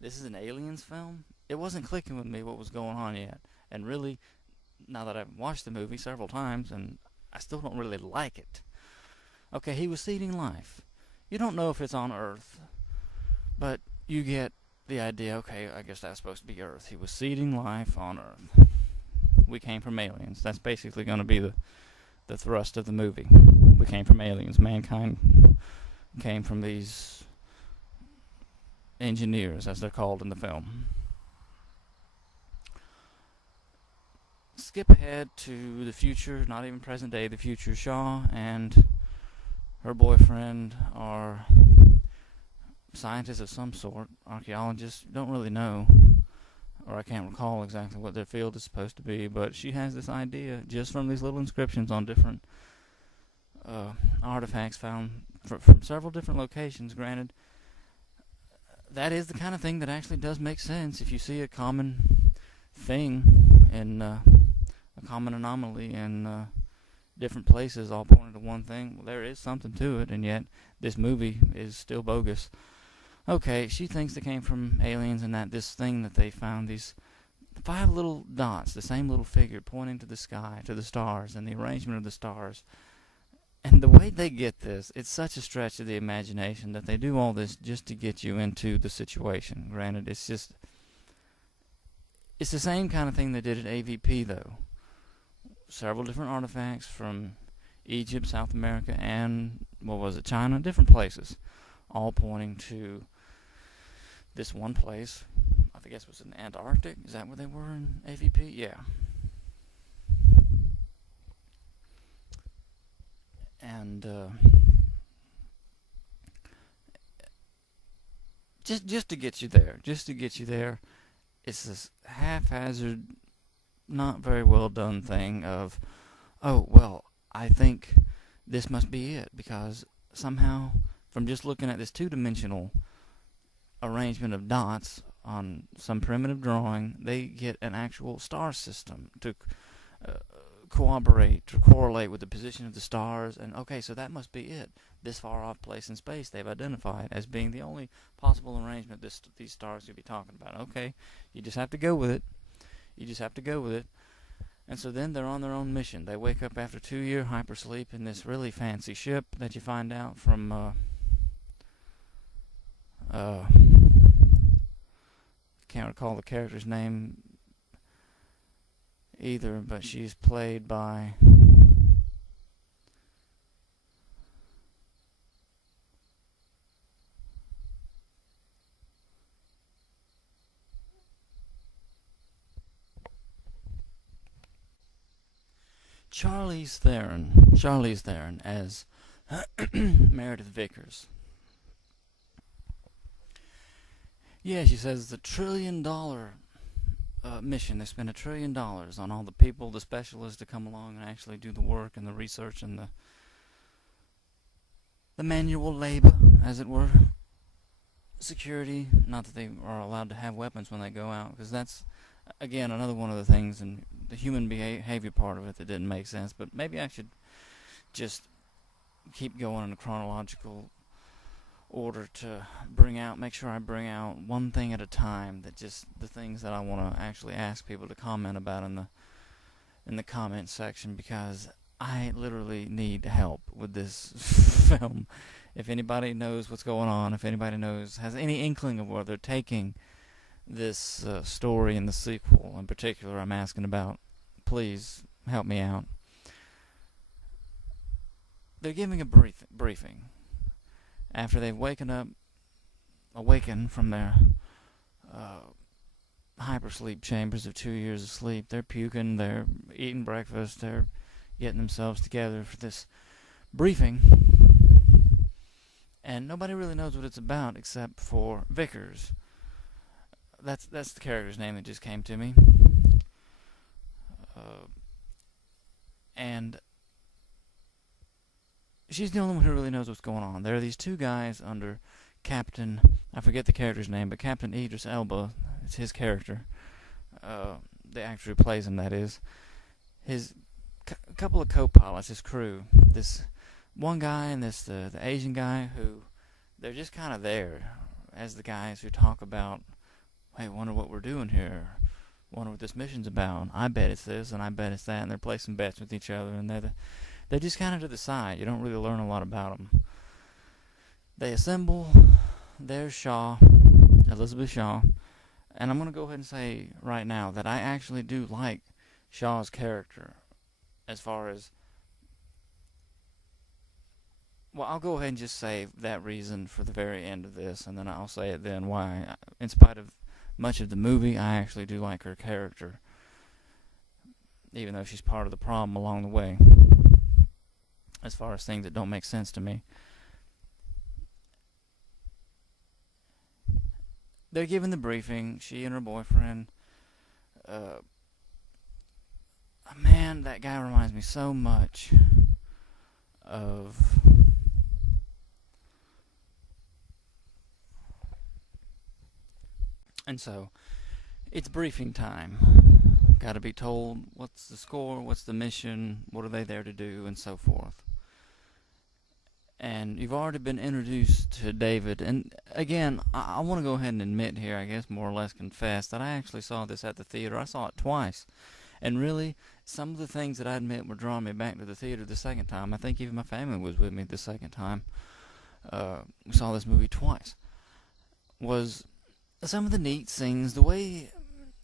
This is an aliens film? It wasn't clicking with me what was going on yet. And really, now that I've watched the movie several times, and I still don't really like it. Okay, he was seeding life. You don't know if it's on Earth, but you get the idea, okay, I guess that's supposed to be Earth. He was seeding life on Earth. We came from aliens. That's basically going to be the thrust of the movie. We came from aliens. Mankind came from these engineers, as they're called in the film. Skip ahead to the future, not even present day, the future. Shaw and her boyfriend are scientists of some sort, archaeologists, don't really know, or I can't recall exactly what their field is supposed to be, but she has this idea just from these little inscriptions on different artifacts found from several different locations. Granted, that is the kind of thing that actually does make sense if you see a common thing in a common anomaly in different places all pointing to one thing. Well, there is something to it, and yet this movie is still bogus. Okay, she thinks they came from aliens and that this thing that they found, these 5 little dots, the same little figure pointing to the sky, to the stars, and the arrangement of the stars. And the way they get this, it's such a stretch of the imagination that they do all this just to get you into the situation. Granted, it's the same kind of thing they did at AVP, though. Several different artifacts from Egypt, South America, and, China, different places, all pointing to this one place. I guess it was in Antarctic. Is that where they were in AVP? Yeah. And just to get you there, it's this haphazard, not very well done thing of, oh, well, I think this must be it, because somehow, from just looking at this two-dimensional arrangement of dots on some primitive drawing, they get an actual star system to correlate with the position of the stars, and okay, so that must be it. This far off place in space they've identified as being the only possible arrangement these stars could be talking about. Okay, you just have to go with it. And so then they're on their own mission. They wake up after 2-year hypersleep in this really fancy ship that you find out from can't recall the character's name either, but she's played by Charlize Theron as Meredith Vickers. Yeah, she says it's $1 trillion mission. They spend $1 trillion on all the people, the specialists to come along and actually do the work and the research and the manual labor, as it were. Security, not that they are allowed to have weapons when they go out, because that's, again, another one of the things in the human behavior part of it that didn't make sense. But maybe I should just keep going in a chronological order to make sure I bring out one thing at a time, that just the things that I want to actually ask people to comment about in the comment section, because I literally need help with this film. If anybody knows what's going on, if anybody has any inkling of where they're taking this story and the sequel in particular I'm asking about, please help me out. They're giving a briefing after they've awakened from their hypersleep chambers of 2 years of sleep. They're puking, they're eating breakfast, they're getting themselves together for this briefing, and nobody really knows what it's about except for Vickers. That's the character's name that just came to me. And she's the only one who really knows what's going on. There are these 2 guys under Captain, I forget the character's name, but Captain Idris Elba, it's his character. The actor who plays him, that is. His couple of co-pilots, his crew. This one guy and the Asian guy who they're just kind of there as the guys who talk about, hey, wonder what we're doing here, wonder what this mission's about. I bet it's this, and I bet it's that, and they're placing bets with each other, and they're just kind of to the side. You don't really learn a lot about them. They assemble. There's Shaw, Elizabeth Shaw, and I'm going to go ahead and say right now that I actually do like Shaw's character as far as, well, I'll go ahead and just say that reason for the very end of this, and then I'll say it then why, in spite of much of the movie, I actually do like her character, even though she's part of the problem along the way, as far as things that don't make sense to me. They're given the briefing, she and her boyfriend. Man, that guy reminds me so much of... And so, it's briefing time. Gotta be told what's the score, what's the mission, what are they there to do, and so forth. And you've already been introduced to David. And again, I want to go ahead and admit here, I guess more or less confess, that I actually saw this at the theater. I saw it twice. And really, some of the things that I admit were drawing me back to the theater the second time. I think even my family was with me the second time. We saw this movie twice. Was some of the neat scenes, the way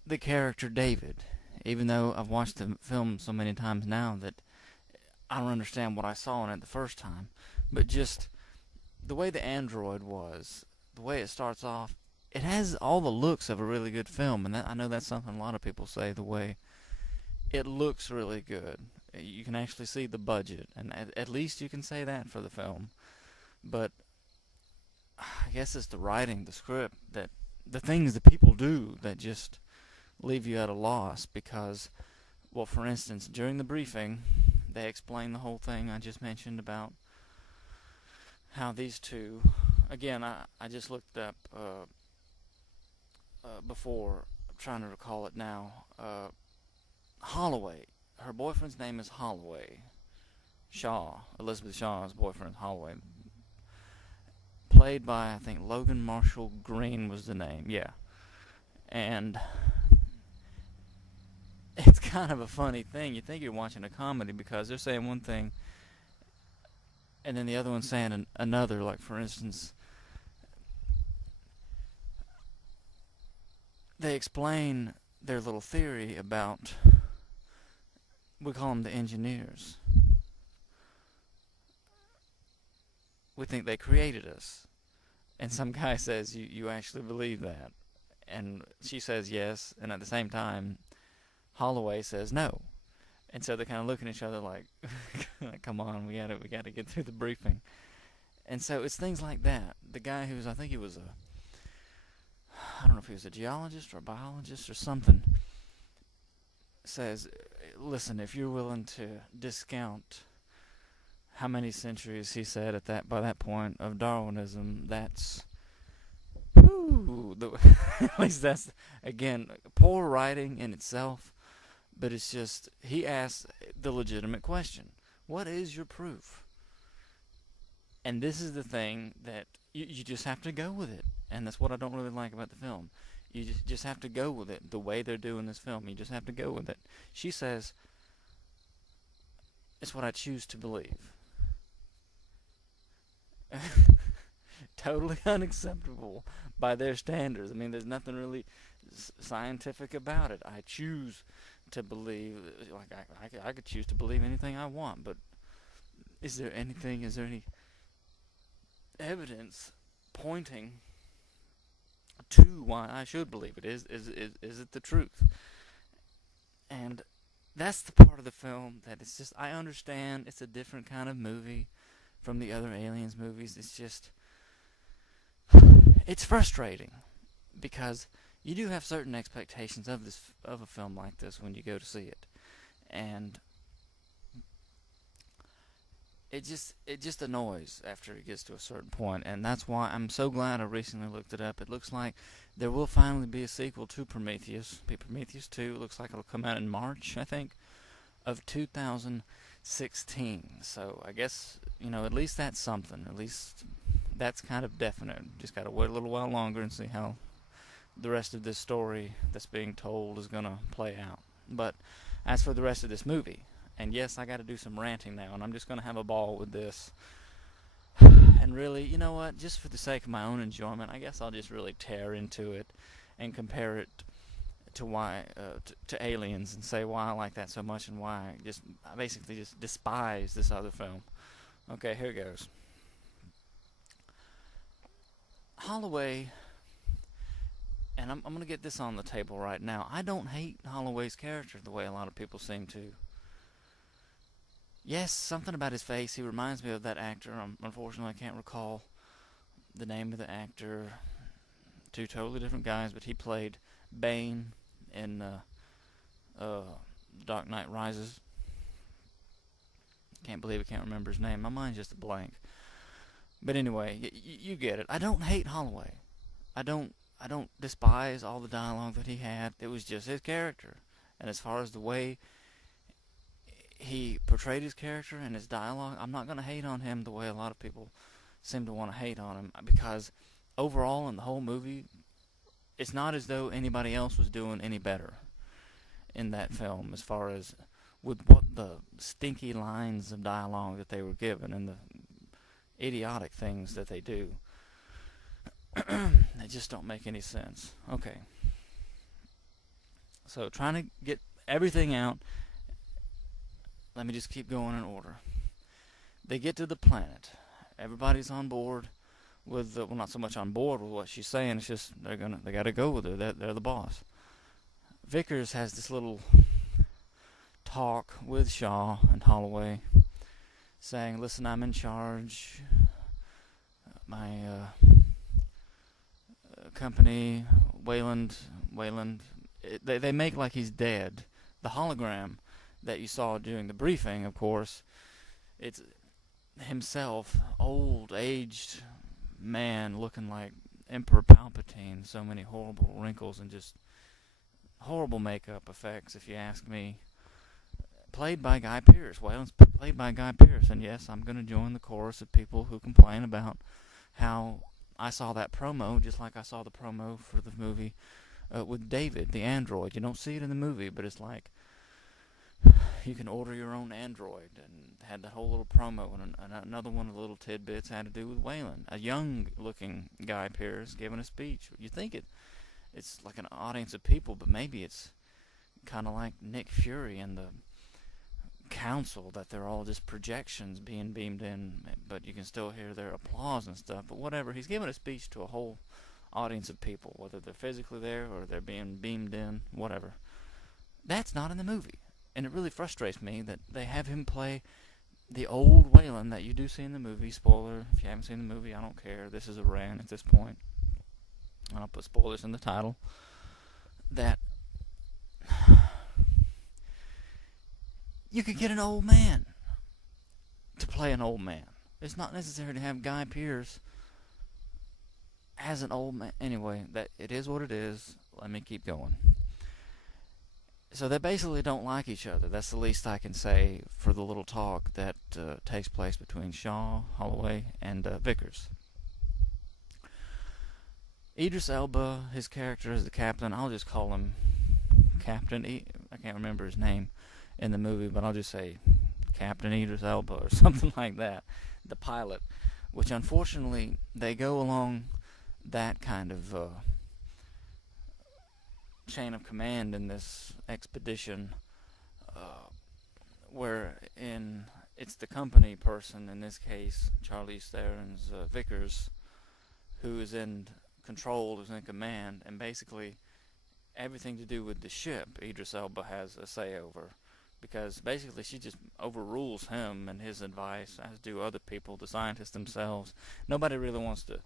the character David, even though I've watched the film so many times now that I don't understand what I saw in it the first time, but just the way the android was, the way it starts off, it has all the looks of a really good film, and I know that's something a lot of people say, the way it looks really good. You can actually see the budget, and at least you can say that for the film. But I guess it's the writing, the script, that the things that people do that just leave you at a loss, because, well, for instance, during the briefing, they explain the whole thing I just mentioned about how these two, again, I just looked up before, I'm trying to recall it now, Holloway, her boyfriend's name is Holloway, Shaw, Elizabeth Shaw's boyfriend, Holloway, played by, I think, Logan Marshall Green was the name, yeah, and it's kind of a funny thing. You think you're watching a comedy because they're saying one thing and then the other one's saying another. Like, for instance, they explain their little theory about, we call them the engineers. We think they created us. And some guy says, you actually believe that? And she says yes, and at the same time, Holloway says no. And so they're kind of looking at each other like, come on, we gotta get through the briefing. And so it's things like that. The guy who's, I think he was I don't know if he was a geologist or a biologist or something, says, listen, if you're willing to discount how many centuries, he said, by that point of Darwinism, that's, at least that's, again, poor writing in itself. But it's just, he asks the legitimate question. What is your proof? And this is the thing that you just have to go with it. And that's what I don't really like about the film. You just have to go with it. The way they're doing this film, you just have to go with it. She says, it's what I choose to believe. Totally unacceptable by their standards. I mean, there's nothing really scientific about it. I choose to believe, like I could choose to believe anything I want, but is there any evidence pointing to why I should believe it? Is it the truth? And that's the part of the film that it's just, I understand it's a different kind of movie from the other Aliens movies. It's just, it's frustrating because you do have certain expectations of a film like this when you go to see it, and it just annoys after it gets to a certain point, and that's why I'm so glad I recently looked it up. It looks like there will finally be a sequel to Prometheus. Prometheus 2. It looks like it'll come out in March, I think, of 2016. So I guess, at least that's something. At least that's kind of definite. Just gotta wait a little while longer and see how the rest of this story that's being told is gonna play out. But as for the rest of this movie, and yes, I gotta do some ranting now, and I'm just gonna have a ball with this. And really, you know what? Just for the sake of my own enjoyment, I guess I'll just really tear into it and compare it to to Aliens and say why I like that so much and why I basically just despise this other film. Okay, here goes. Holloway, and I'm going to get this on the table right now. I don't hate Holloway's character the way a lot of people seem to. Yes, something about his face. He reminds me of that actor. Unfortunately, I can't recall the name of the actor. Two totally different guys, but he played Bane in Dark Knight Rises. Can't believe I can't remember his name. My mind's just a blank. But anyway, you get it. I don't hate Holloway. I don't despise all the dialogue that he had. It was just his character. And as far as the way he portrayed his character and his dialogue, I'm not going to hate on him the way a lot of people seem to want to hate on him, because overall in the whole movie, it's not as though anybody else was doing any better in that film as far as with what the stinky lines of dialogue that they were given and the idiotic things that they do. They just don't make any sense. Okay. So trying to get everything out, let me just keep going in order. They get to the planet. Everybody's on board with well, not so much on board with what she's saying. It's just they got to go with her. They're the boss. Vickers has this little talk with Shaw and Holloway, saying, "Listen, I'm in charge. My company, Wayland. They make like he's dead. The hologram that you saw during the briefing, of course, it's himself, old, aged man, looking like Emperor Palpatine. So many horrible wrinkles and just horrible makeup effects, if you ask me. Played by Guy Pearce. Wayland's played by Guy Pearce. And yes, I'm going to join the chorus of people who complain about how I saw that promo just like I saw the promo for the movie with David, the android. You don't see it in the movie, but it's like you can order your own android, and had that whole little promo. And another one of the little tidbits had to do with Wayland, a young-looking Guy Pearce giving a speech. You think it's like an audience of people, but maybe it's kind of like Nick Fury and the council, that they're all just projections being beamed in, but you can still hear their applause and stuff. But whatever, he's giving a speech to a whole audience of people, whether they're physically there or they're being beamed in, whatever. That's not in the movie, and it really frustrates me that they have him play the old Wayland that you do see in the movie. Spoiler, if you haven't seen the movie, I don't care. This is a rant at this point. I'll put spoilers in the title. That you could get an old man to play an old man. It's not necessary to have Guy Pearce as an old man. Anyway, that it is what it is. Let me keep going. So they basically don't like each other. That's the least I can say for the little talk that takes place between Shaw, Holloway, and Vickers. Idris Elba, his character is the captain. I'll just call him Captain. I can't remember his name in the movie, but I'll just say Captain Idris Elba or something like that. The pilot, which unfortunately they go along that kind of chain of command in this expedition, wherein it's the company person, in this case Charlize Theron's Vickers, who is in control, who's in command, and basically everything to do with the ship Idris Elba has a say over, because basically she just overrules him and his advice, as do other people, the scientists themselves. Nobody really wants to.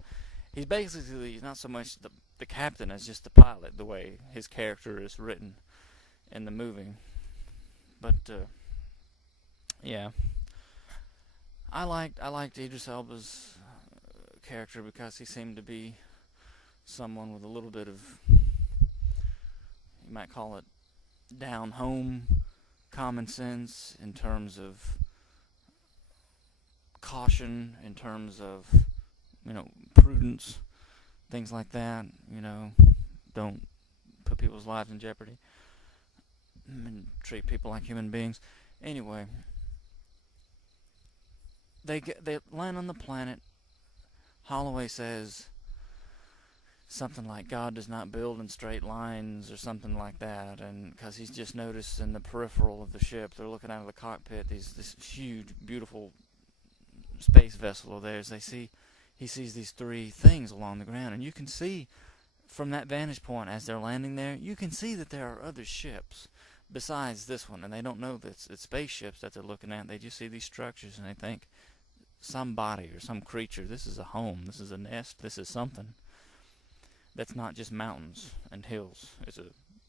He's basically not so much the captain as just the pilot, the way his character is written in the movie. But yeah, I liked Idris Elba's character because he seemed to be someone with a little bit of, you might call it, down home common sense, in terms of caution, in terms of prudence, things like that. Don't put people's lives in jeopardy and treat people like human beings. Anyway, they land on the planet. Holloway says something like God does not build in straight lines or something like that, and because he's just noticed in the peripheral of the ship, they're looking out of the cockpit, this huge, beautiful space vessel of theirs. He sees these three things along the ground, and you can see from that vantage point as they're landing there, you can see that there are other ships besides this one, and they don't know that it's spaceships that they're looking at. They just see these structures, and they think somebody or some creature, this is a home, this is a nest, this is something that's not just mountains and hills. It's a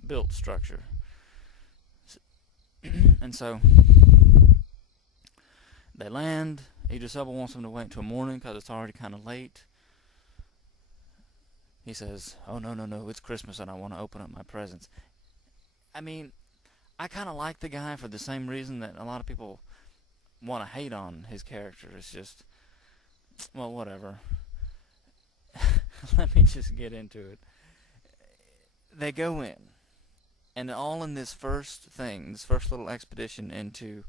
built structure. And so they land. Idris Elba wants them to wait till morning because it's already kind of late. He says, oh, no, it's Christmas and I want to open up my presents. I mean, I kind of like the guy for the same reason that a lot of people want to hate on his character. It's just, well, whatever. Let me just get into it. They go in, and all in this first little expedition into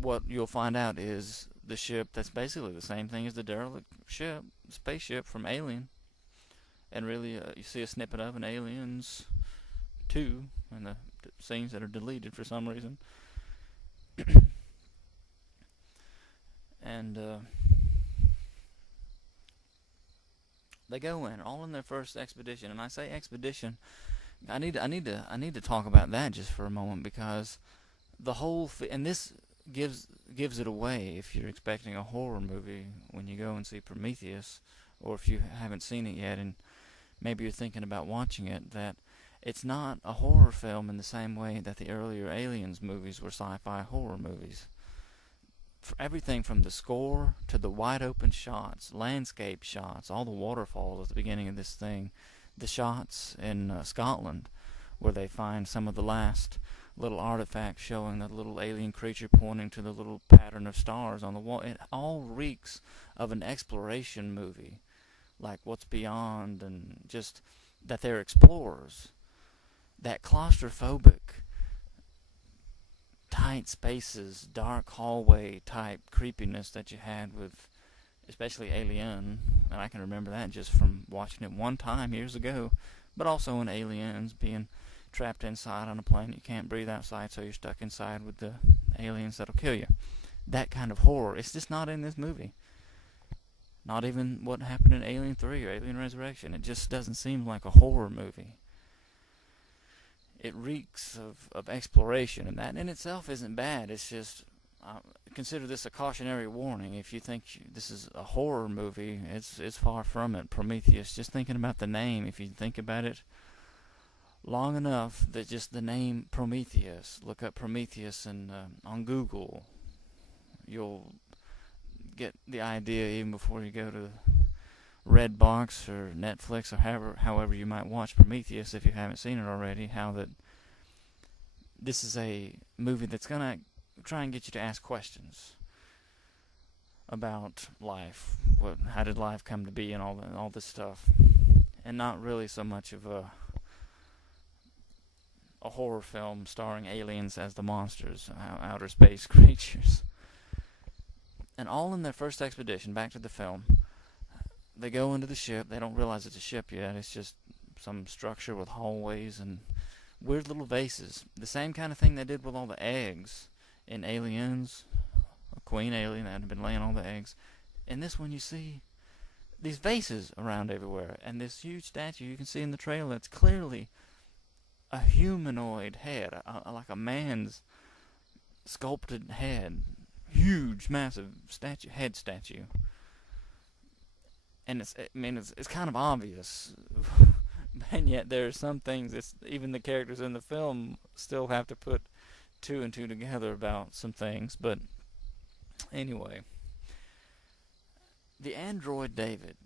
what you'll find out is the ship that's basically the same thing as the derelict spaceship from Alien. And really, you see a snippet of an Aliens 2 and the scenes that are deleted for some reason. And they go in, all in their first expedition. And I say expedition, I need to talk about that just for a moment, because the whole and this gives it away if you're expecting a horror movie when you go and see Prometheus, or if you haven't seen it yet and maybe you're thinking about watching it, that it's not a horror film in the same way that the earlier Aliens movies were sci-fi horror movies. For everything from the score to the wide open shots, landscape shots, all the waterfalls at the beginning of this thing, the shots in Scotland where they find some of the last little artifacts showing the little alien creature pointing to the little pattern of stars on the wall. It all reeks of an exploration movie, like What's Beyond, and just that they're explorers. That claustrophobic, tight spaces, dark hallway type creepiness that you had with especially Alien, and I can remember that just from watching it one time years ago, but also in Aliens, being trapped inside on a plane. You can't breathe outside, so you're stuck inside with the aliens that'll kill you. That kind of horror, it's just not in this movie. Not even what happened in Alien 3 or Alien Resurrection. It just doesn't seem like a horror movie. It reeks of exploration, and that in itself isn't bad. It's just, consider this a cautionary warning. If you think this is a horror movie, it's far from it. Prometheus, just thinking about the name, if you think about it long enough, that just the name Prometheus, look up Prometheus and on Google, you'll get the idea even before you go to Redbox or Netflix or however you might watch Prometheus if you haven't seen it already, how that this is a movie that's going to try and get you to ask questions about life. How did life come to be, and all this stuff, and not really so much of a horror film starring aliens as the monsters, outer space creatures. And all in their first expedition, back to the film, they go into the ship. They don't realize it's a ship yet. It's just some structure with hallways and weird little vases. The same kind of thing they did with all the eggs in Aliens. A queen alien that had been laying all the eggs. In this one, you see these vases around everywhere. And this huge statue you can see in the trailer, it's clearly a humanoid head, like a man's sculpted head. Huge, massive head statue. And it's kind of obvious, and yet there are some things even the characters in the film still have to put two and two together about some things. But anyway, the android David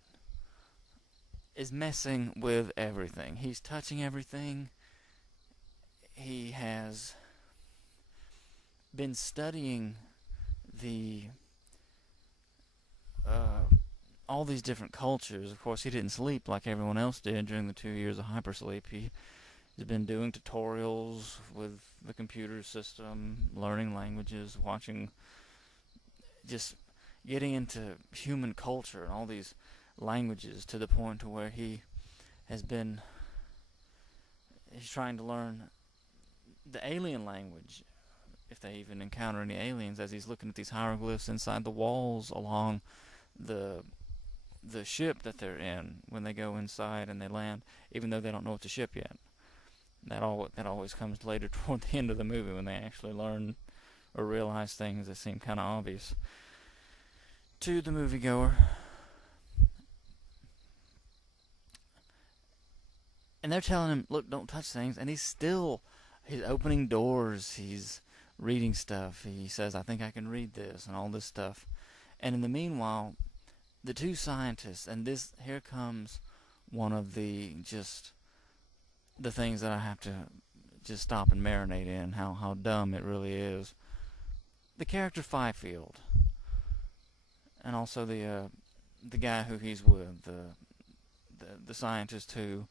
is messing with everything. He's touching everything. He has been studying all all these different cultures. Of course, he didn't sleep like everyone else did during the 2 years of hypersleep. He's been doing tutorials with the computer system, learning languages, watching, just getting into human culture and all these languages to the point to where he's trying to learn the alien language, if they even encounter any aliens, as he's looking at these hieroglyphs inside the walls along the ship that they're in when they go inside and they land, even though they don't know it's a ship yet. That always comes later toward the end of the movie when they actually learn or realize things that seem kind of obvious to the moviegoer. And they're telling him, look, don't touch things, and he's opening doors, he's reading stuff. He says, I think I can read this, and all this stuff. And in the meanwhile, the two scientists, and here comes one of the things that I have to just stop and marinate in, how dumb it really is. The character Fifield, and also the guy who he's with, the scientist who,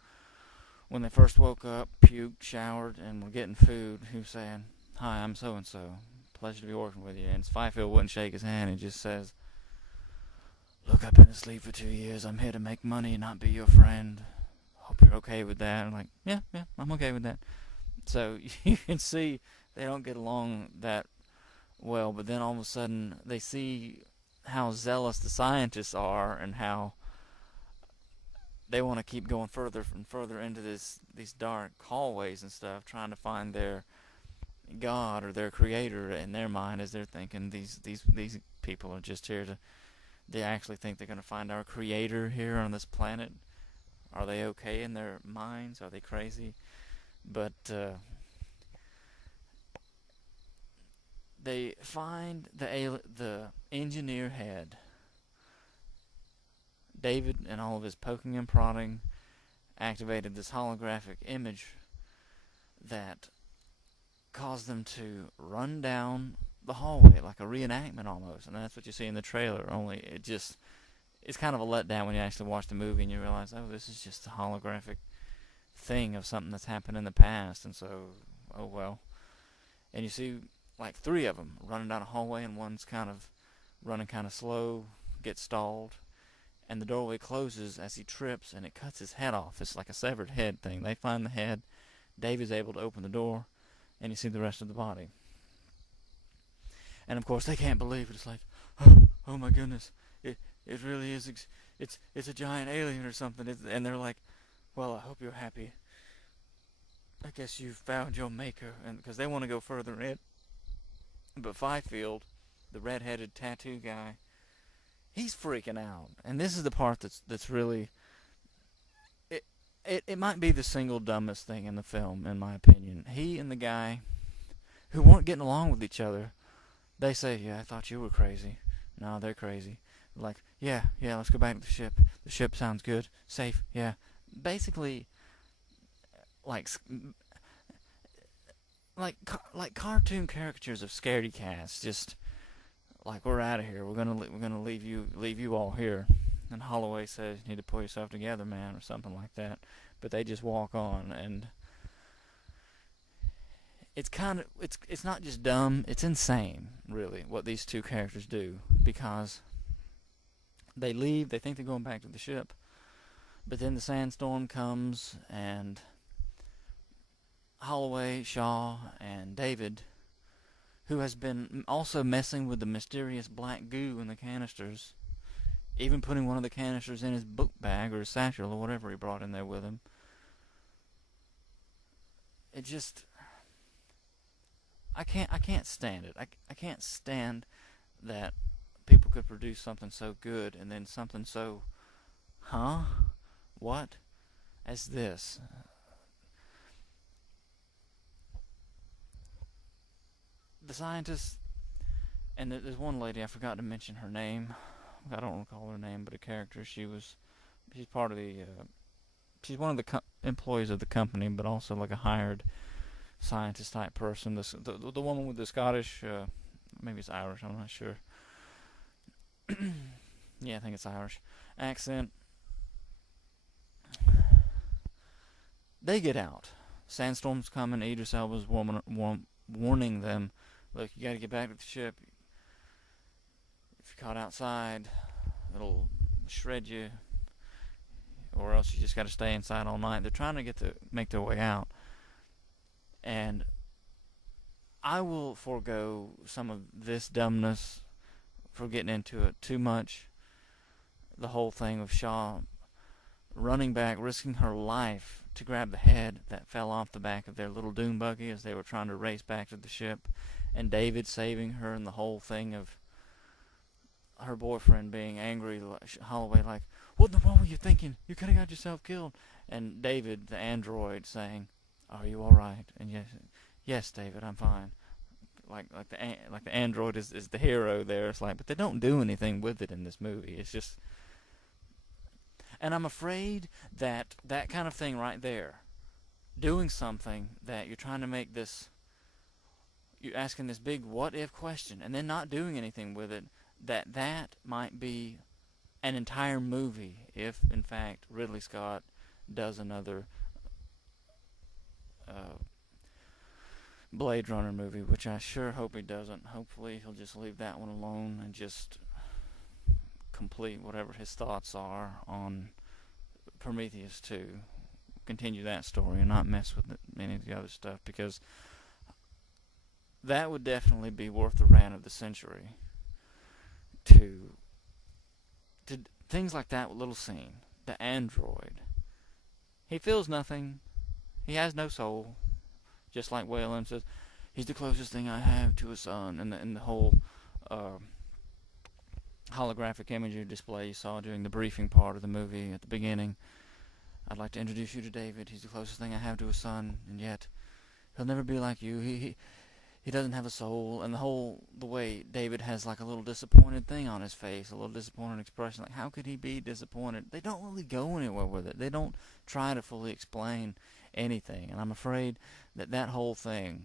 when they first woke up, puked, showered, and were getting food, who's saying, hi, I'm so-and-so. Pleasure to be working with you. And Fifield wouldn't shake his hand. He just says, look, I've been asleep for 2 years. I'm here to make money and not be your friend. Hope you're okay with that. I'm like, yeah, I'm okay with that. So you can see they don't get along that well, but then all of a sudden they see how zealous the scientists are and how they want to keep going further and further into these dark hallways and stuff, trying to find their God or their creator in their mind, as they're thinking these people are just here to. They actually think they're going to find our creator here on this planet. Are they okay in their minds? Are they crazy? But they find the engineer head. David and all of his poking and prodding activated this holographic image that caused them to run down the hallway like a reenactment almost, and that's what you see in the trailer. Only it's kind of a letdown when you actually watch the movie and you realize, oh, this is just a holographic thing of something that's happened in the past, and so, oh well. And you see like 3 of them running down a hallway, and one's kind of running kind of slow, gets stalled, and the doorway closes as he trips, and it cuts his head off. It's like a severed head thing. They find the head. Dave is able to open the door, and you see the rest of the body. And of course, they can't believe it. It's like, oh my goodness, it really is. It's a giant alien or something. And they're like, well, I hope you're happy. I guess you've found your maker, and because they want to go further in. But Fifield, the red-headed tattoo guy, he's freaking out, and this is the part that's really. It might be the single dumbest thing in the film, in my opinion. He and the guy, who weren't getting along with each other, they say, yeah, I thought you were crazy. No, they're crazy. Like, yeah, let's go back to the ship. The ship sounds good. Safe, yeah. Basically, like cartoon caricatures of scaredy cats. Just like, we're out of here. We're gonna leave you all here. And Holloway says, you need to pull yourself together, man, or something like that. But they just walk on, and it's not just dumb, it's insane, really, what these two characters do. Because they leave, they think they're going back to the ship, but then the sandstorm comes, and Holloway, Shaw, and David, who has been also messing with the mysterious black goo in the canisters, even putting one of the canisters in his book bag or his satchel or whatever he brought in there with him. It just, I can't stand it. I can't stand that people could produce something so good and then something so, what, as this. The scientists, and there's one lady, I forgot to mention her name. I don't recall her name, but a character. She's part of she's one of the employees of the company, but also like a hired scientist type person. The woman with the Scottish, maybe it's Irish, I'm not sure. yeah, I think it's Irish accent. They get out. Sandstorm's coming. Idris Elba's warning them, look, you got to get back to the ship. If you're caught outside, it'll shred you, or else you just got to stay inside all night. They're trying to make their way out, and I will forego some of this dumbness for getting into it too much. The whole thing of Shaw running back, risking her life to grab the head that fell off the back of their little dune buggy as they were trying to race back to the ship, and David saving her, and the whole thing of her boyfriend being angry, Holloway, like, what in the world were you thinking? You could have got yourself killed. And David, the android, saying, are you alright? And yes, David, I'm fine. Like the android is the hero there. It's like, but they don't do anything with it in this movie. It's just, and I'm afraid that kind of thing right there, doing something that you're trying to make this, you're asking this big what if question, and then not doing anything with it, that might be an entire movie if, in fact, Ridley Scott does another Blade Runner movie, which I sure hope he doesn't. Hopefully he'll just leave that one alone and just complete whatever his thoughts are on Prometheus 2. Continue that story and not mess with any of the other stuff, because that would definitely be worth the rant of the century. To things like that, with little scene, the android, he feels nothing, he has no soul, just like Whalen says, he's the closest thing I have to a son, and the whole holographic imagery display you saw during the briefing part of the movie at the beginning. I'd like to introduce you to David. He's the closest thing I have to a son, and yet he'll never be like you. He doesn't have a soul, and the way David has like a little disappointed thing on his face, a little disappointed expression, like how could he be disappointed? They don't really go anywhere with it. They don't try to fully explain anything, and I'm afraid that whole thing,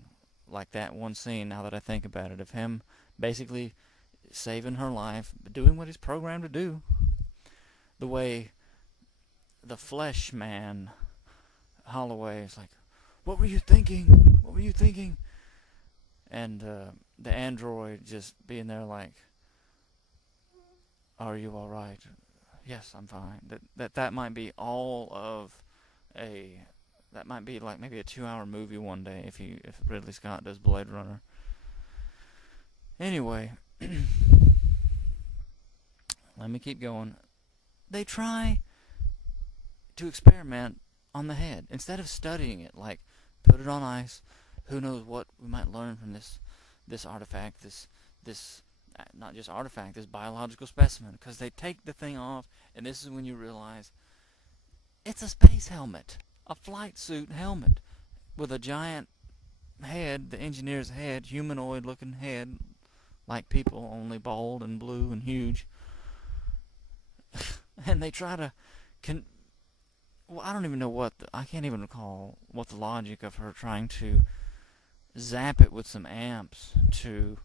like that one scene, now that I think about it, of him basically saving her life, doing what he's programmed to do, the way the flesh man, Holloway, is like, what were you thinking? What were you thinking? And the android just being there like, are you alright? Yes, I'm fine. That might be all of that might be like maybe a 2-hour movie one day if Ridley Scott does Blade Runner. Anyway, let me keep going. They try to experiment on the head instead of studying it, like put it on ice. Who knows what we might learn from this artifact, this not just artifact, this biological specimen, because they take the thing off, and this is when you realize it's a space helmet, a flight suit helmet with a giant head, the engineer's head, humanoid looking head, like people, only bald and blue and huge. And they try to well, I don't even know I can't even recall what the logic of her trying to zap it with some amps to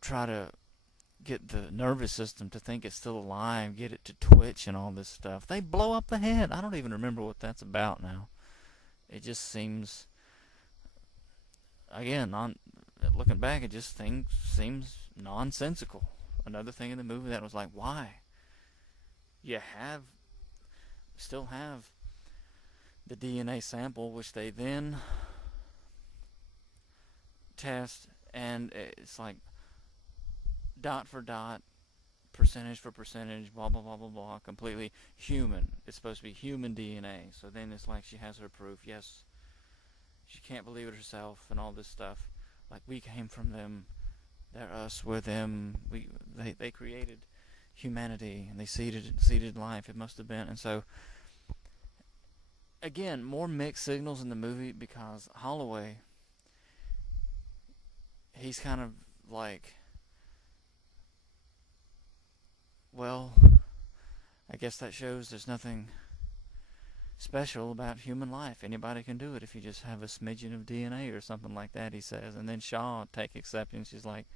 try to get the nervous system to think it's still alive, get it to twitch and all this stuff. They blow up the head. I don't even remember what that's about now. It just seems, again, looking back, it just seems nonsensical. Another thing in the movie that was like, why? You still have the DNA sample, which they then test, and it's like dot for dot, percentage for percentage, blah blah blah blah blah, completely human. It's supposed to be human DNA. So then it's like she has her proof. Yes, she can't believe it herself, and all this stuff. Like, we came from them, they're us, we're them. They created humanity, and they seeded life. It must have been. And so again, more mixed signals in the movie, because Holloway, he's kind of like, well, I guess that shows there's nothing special about human life. Anybody can do it if you just have a smidgen of DNA or something like that, he says. And then Shaw take exception. She's like,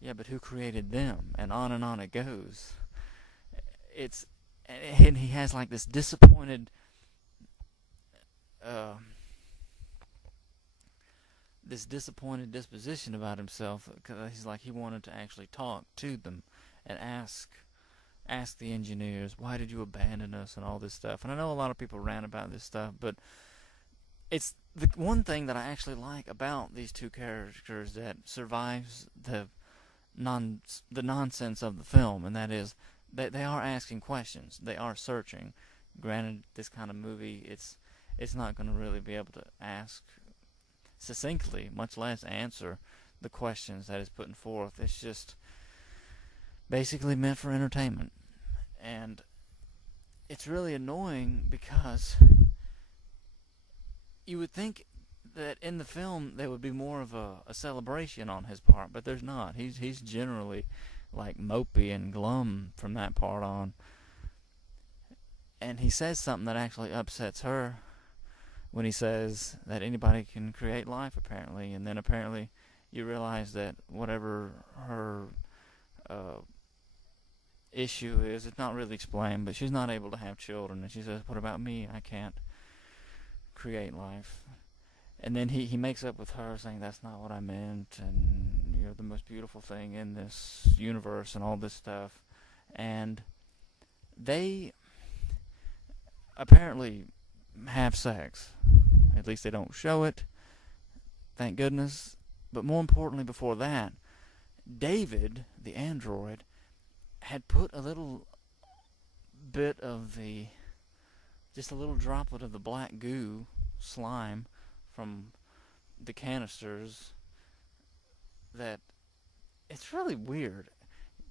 yeah, but who created them? And on it goes. It's and he has like uh, this disappointed disposition about himself, because he's like he wanted to actually talk to them and ask the engineers, why did you abandon us and all this stuff. And I know a lot of people rant about this stuff, but it's the one thing that I actually like about these two characters that survives the nonsense of the film, and that is they are asking questions. They are searching. Granted, this kind of movie, it's not going to really be able to ask succinctly, much less answer the questions that is putting forth. It's just basically meant for entertainment. And it's really annoying because you would think that in the film there would be more of a celebration on his part, but there's not. He's generally like mopey and glum from that part on. And he says something that actually upsets her when he says that anybody can create life, apparently. And then apparently you realize that whatever her issue is, it's not really explained, but she's not able to have children. And she says, what about me? I can't create life. And then he makes up with her, saying that's not what I meant, and you're the most beautiful thing in this universe, and all this stuff. And they apparently have sex. At least they don't show it, thank goodness. But more importantly, before that, David, the android, had put a little bit of just a little droplet of the black goo slime from the canisters, that it's really weird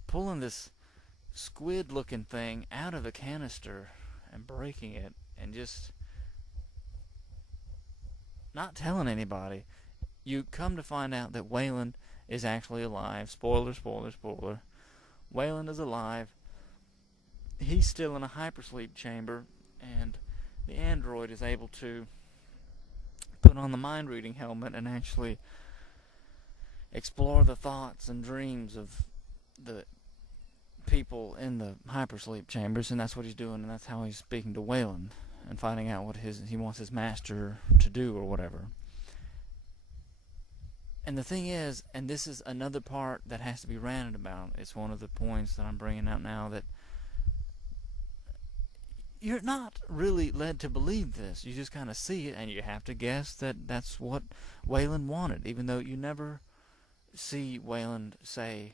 pulling this squid looking thing out of a canister and breaking it and just not telling anybody. You come to find out that Wayland is actually alive. Spoiler, spoiler, spoiler. Wayland is alive. He's still in a hypersleep chamber, and the android is able to put on the mind-reading helmet and actually explore the thoughts and dreams of the people in the hypersleep chambers, and that's what he's doing, and that's how he's speaking to Wayland and finding out what he wants his master to do or whatever. And the thing is, and this is another part that has to be ranted about, it's one of the points that I'm bringing out now, that you're not really led to believe this. You just kind of see it, and you have to guess that that's what Wayland wanted, even though you never see Wayland say,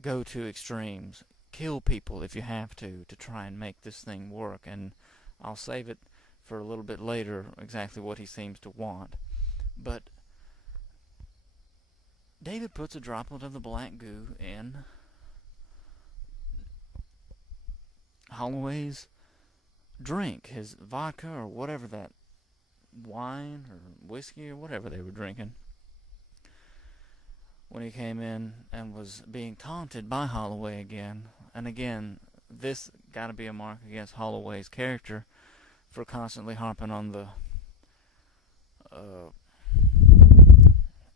go to extremes, kill people if you have to try and make this thing work. And I'll save it for a little bit later, exactly what he seems to want. But David puts a droplet of the black goo in Holloway's drink, his vodka or whatever, that wine or whiskey or whatever they were drinking, when he came in and was being taunted by Holloway again. And again, this got to be a mark against Holloway's character for constantly harping on the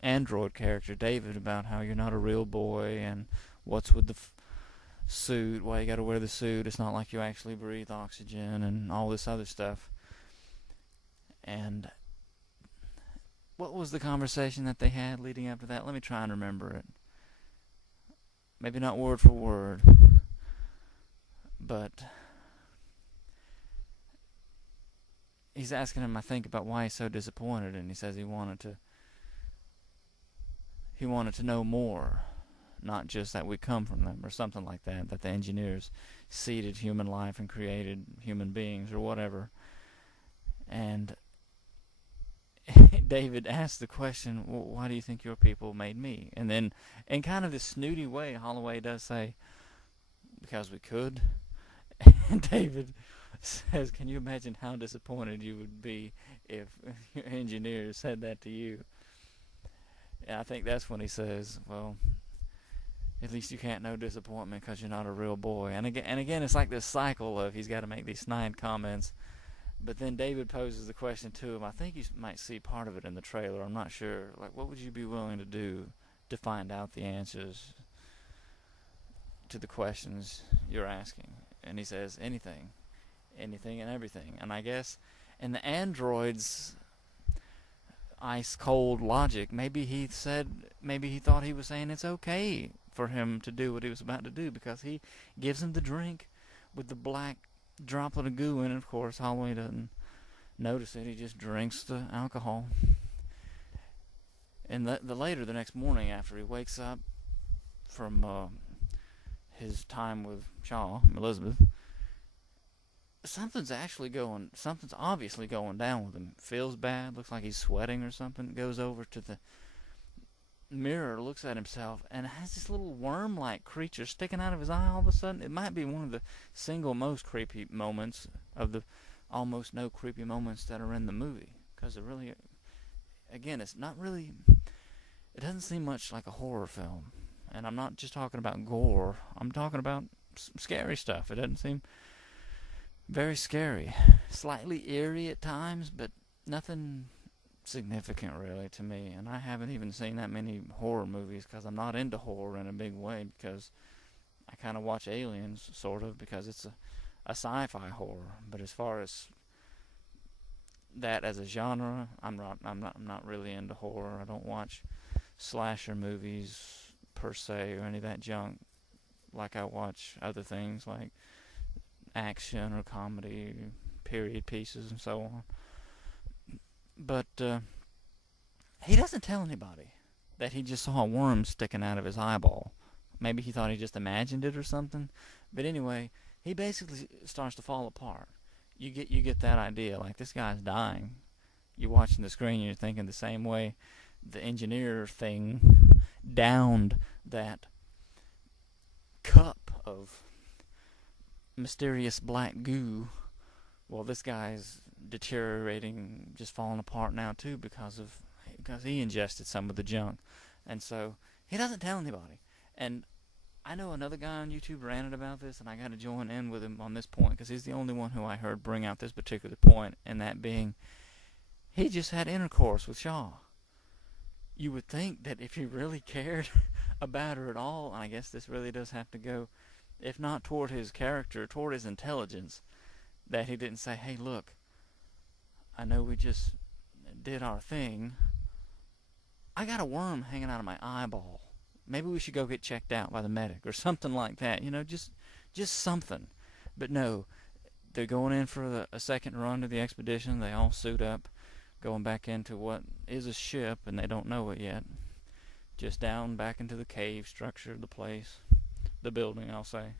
android character David about how you're not a real boy, and what's with the suit, why you gotta wear the suit, it's not like you actually breathe oxygen, and all this other stuff. And what was the conversation that they had leading up to that? Let me try and remember it. Maybe not word for word, but he's asking him, I think, about why he's so disappointed, and he says he wanted to know more, not just that we come from them or something like that, that the engineers seeded human life and created human beings or whatever. And David asked the question, well, why do you think your people made me? And then in kind of this snooty way, Holloway does say, because we could. And David says, can you imagine how disappointed you would be if your engineers said that to you? And I think that's when he says, well, at least you can't know disappointment because you're not a real boy. And again, it's like this cycle of he's got to make these snide comments. But then David poses the question to him. I think you might see part of it in the trailer. I'm not sure. Like, what would you be willing to do to find out the answers? to the questions you're asking. And he says, anything. Anything and everything. And I guess in the android's ice-cold logic, maybe he thought he was saying it's okay for him to do what he was about to do, because he gives him the drink with the black droplet of goo in it. Of course, Holloway doesn't notice it. He just drinks the alcohol. And the next morning, after he wakes up from his time with Shaw, Elizabeth, something's obviously going down with him. Feels bad, looks like he's sweating or something. Goes over to the mirror, looks at himself, and has this little worm-like creature sticking out of his eye all of a sudden. It might be one of the single most creepy moments of the almost no creepy moments that are in the movie. Because it really, again, it's not really, it doesn't seem much like a horror film. And I'm not just talking about gore. I'm talking about scary stuff. It doesn't seem very scary. Slightly eerie at times, but nothing significant really to me. And I haven't even seen that many horror movies because I'm not into horror in a big way, because I kind of watch Aliens, sort of, because it's a sci-fi horror. But as far as that as a genre, I'm not really into horror. I don't watch slasher movies per se or any of that junk like I watch other things like action or comedy, period pieces and so on. But he doesn't tell anybody that he just saw a worm sticking out of his eyeball. Maybe he thought he just imagined it or something. But anyway, he basically starts to fall apart. You get that idea, like this guy's dying. You're watching the screen and you're thinking the same way the engineer thing downed that cup of mysterious black goo. Well, this guy's deteriorating, just falling apart now too, because he ingested some of the junk. And so he doesn't tell anybody. And I know another guy on YouTube ranted about this, and I got to join in with him on this point, because he's the only one who I heard bring out this particular point, and that being, he just had intercourse with Shaw. You would think that if he really cared about her at all, and I guess this really does have to go, if not toward his character, toward his intelligence, that he didn't say, hey, look, I know we just did our thing. I got a worm hanging out of my eyeball. Maybe we should go get checked out by the medic or something like that. You know, just something. But no, they're going in for a second run to the expedition. They all suit up, going back into what is a ship, and they don't know it yet. Just down back into the cave structure of the place. The building, I'll say.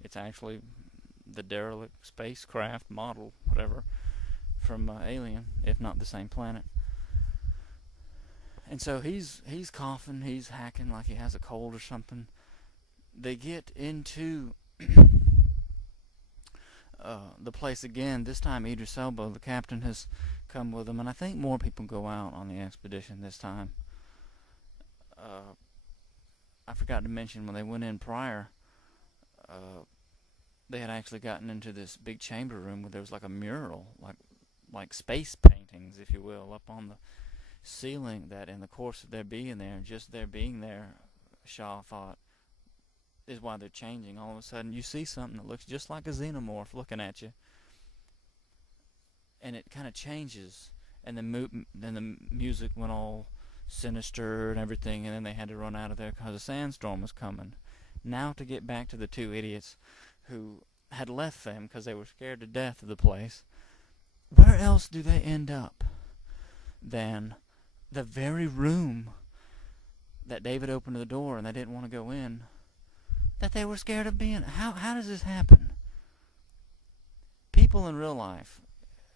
It's actually the derelict spacecraft model, whatever, from Alien, if not the same planet. And so he's coughing, he's hacking like he has a cold or something. They get into the place again. This time Idris Elba, the captain, has come with them, and I think more people go out on the expedition this time. I forgot to mention, when they went in prior, they had actually gotten into this big chamber room where there was like a mural, like space paintings, if you will, up on the ceiling, that in the course of their being there, just their being there, Shaw thought, is why they're changing. All of a sudden you see something that looks just like a xenomorph looking at you, and it kind of changes, and then the music went all sinister and everything, and then they had to run out of there because a sandstorm was coming. Now to get back to the two idiots who had left them because they were scared to death of the place, where else do they end up than the very room that David opened the door and they didn't want to go in, that they were scared of being? How does this happen? People in real life,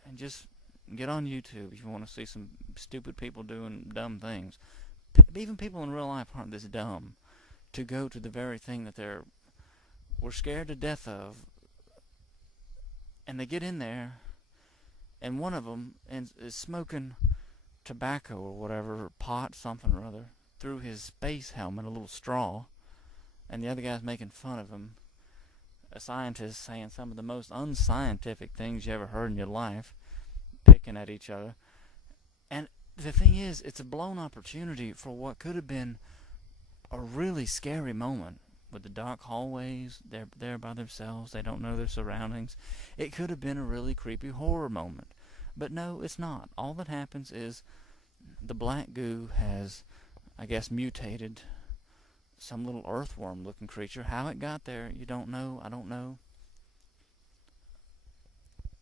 and just get on YouTube if you want to see some stupid people doing dumb things. Even people in real life aren't this dumb to go to the very thing that were scared to death of, and they get in there, and one of them is smoking tobacco or whatever, pot, something or other, through his space helmet, a little straw, and the other guy's making fun of him. A scientist saying some of the most unscientific things you ever heard in your life, picking at each other. And the thing is, it's a blown opportunity for what could have been a really scary moment. with the dark hallways. They're there by themselves. They don't know their surroundings. It could have been a really creepy horror moment. But no, it's not. All that happens is the black goo has, I guess, mutated some little earthworm-looking creature. How it got there, you don't know. I don't know.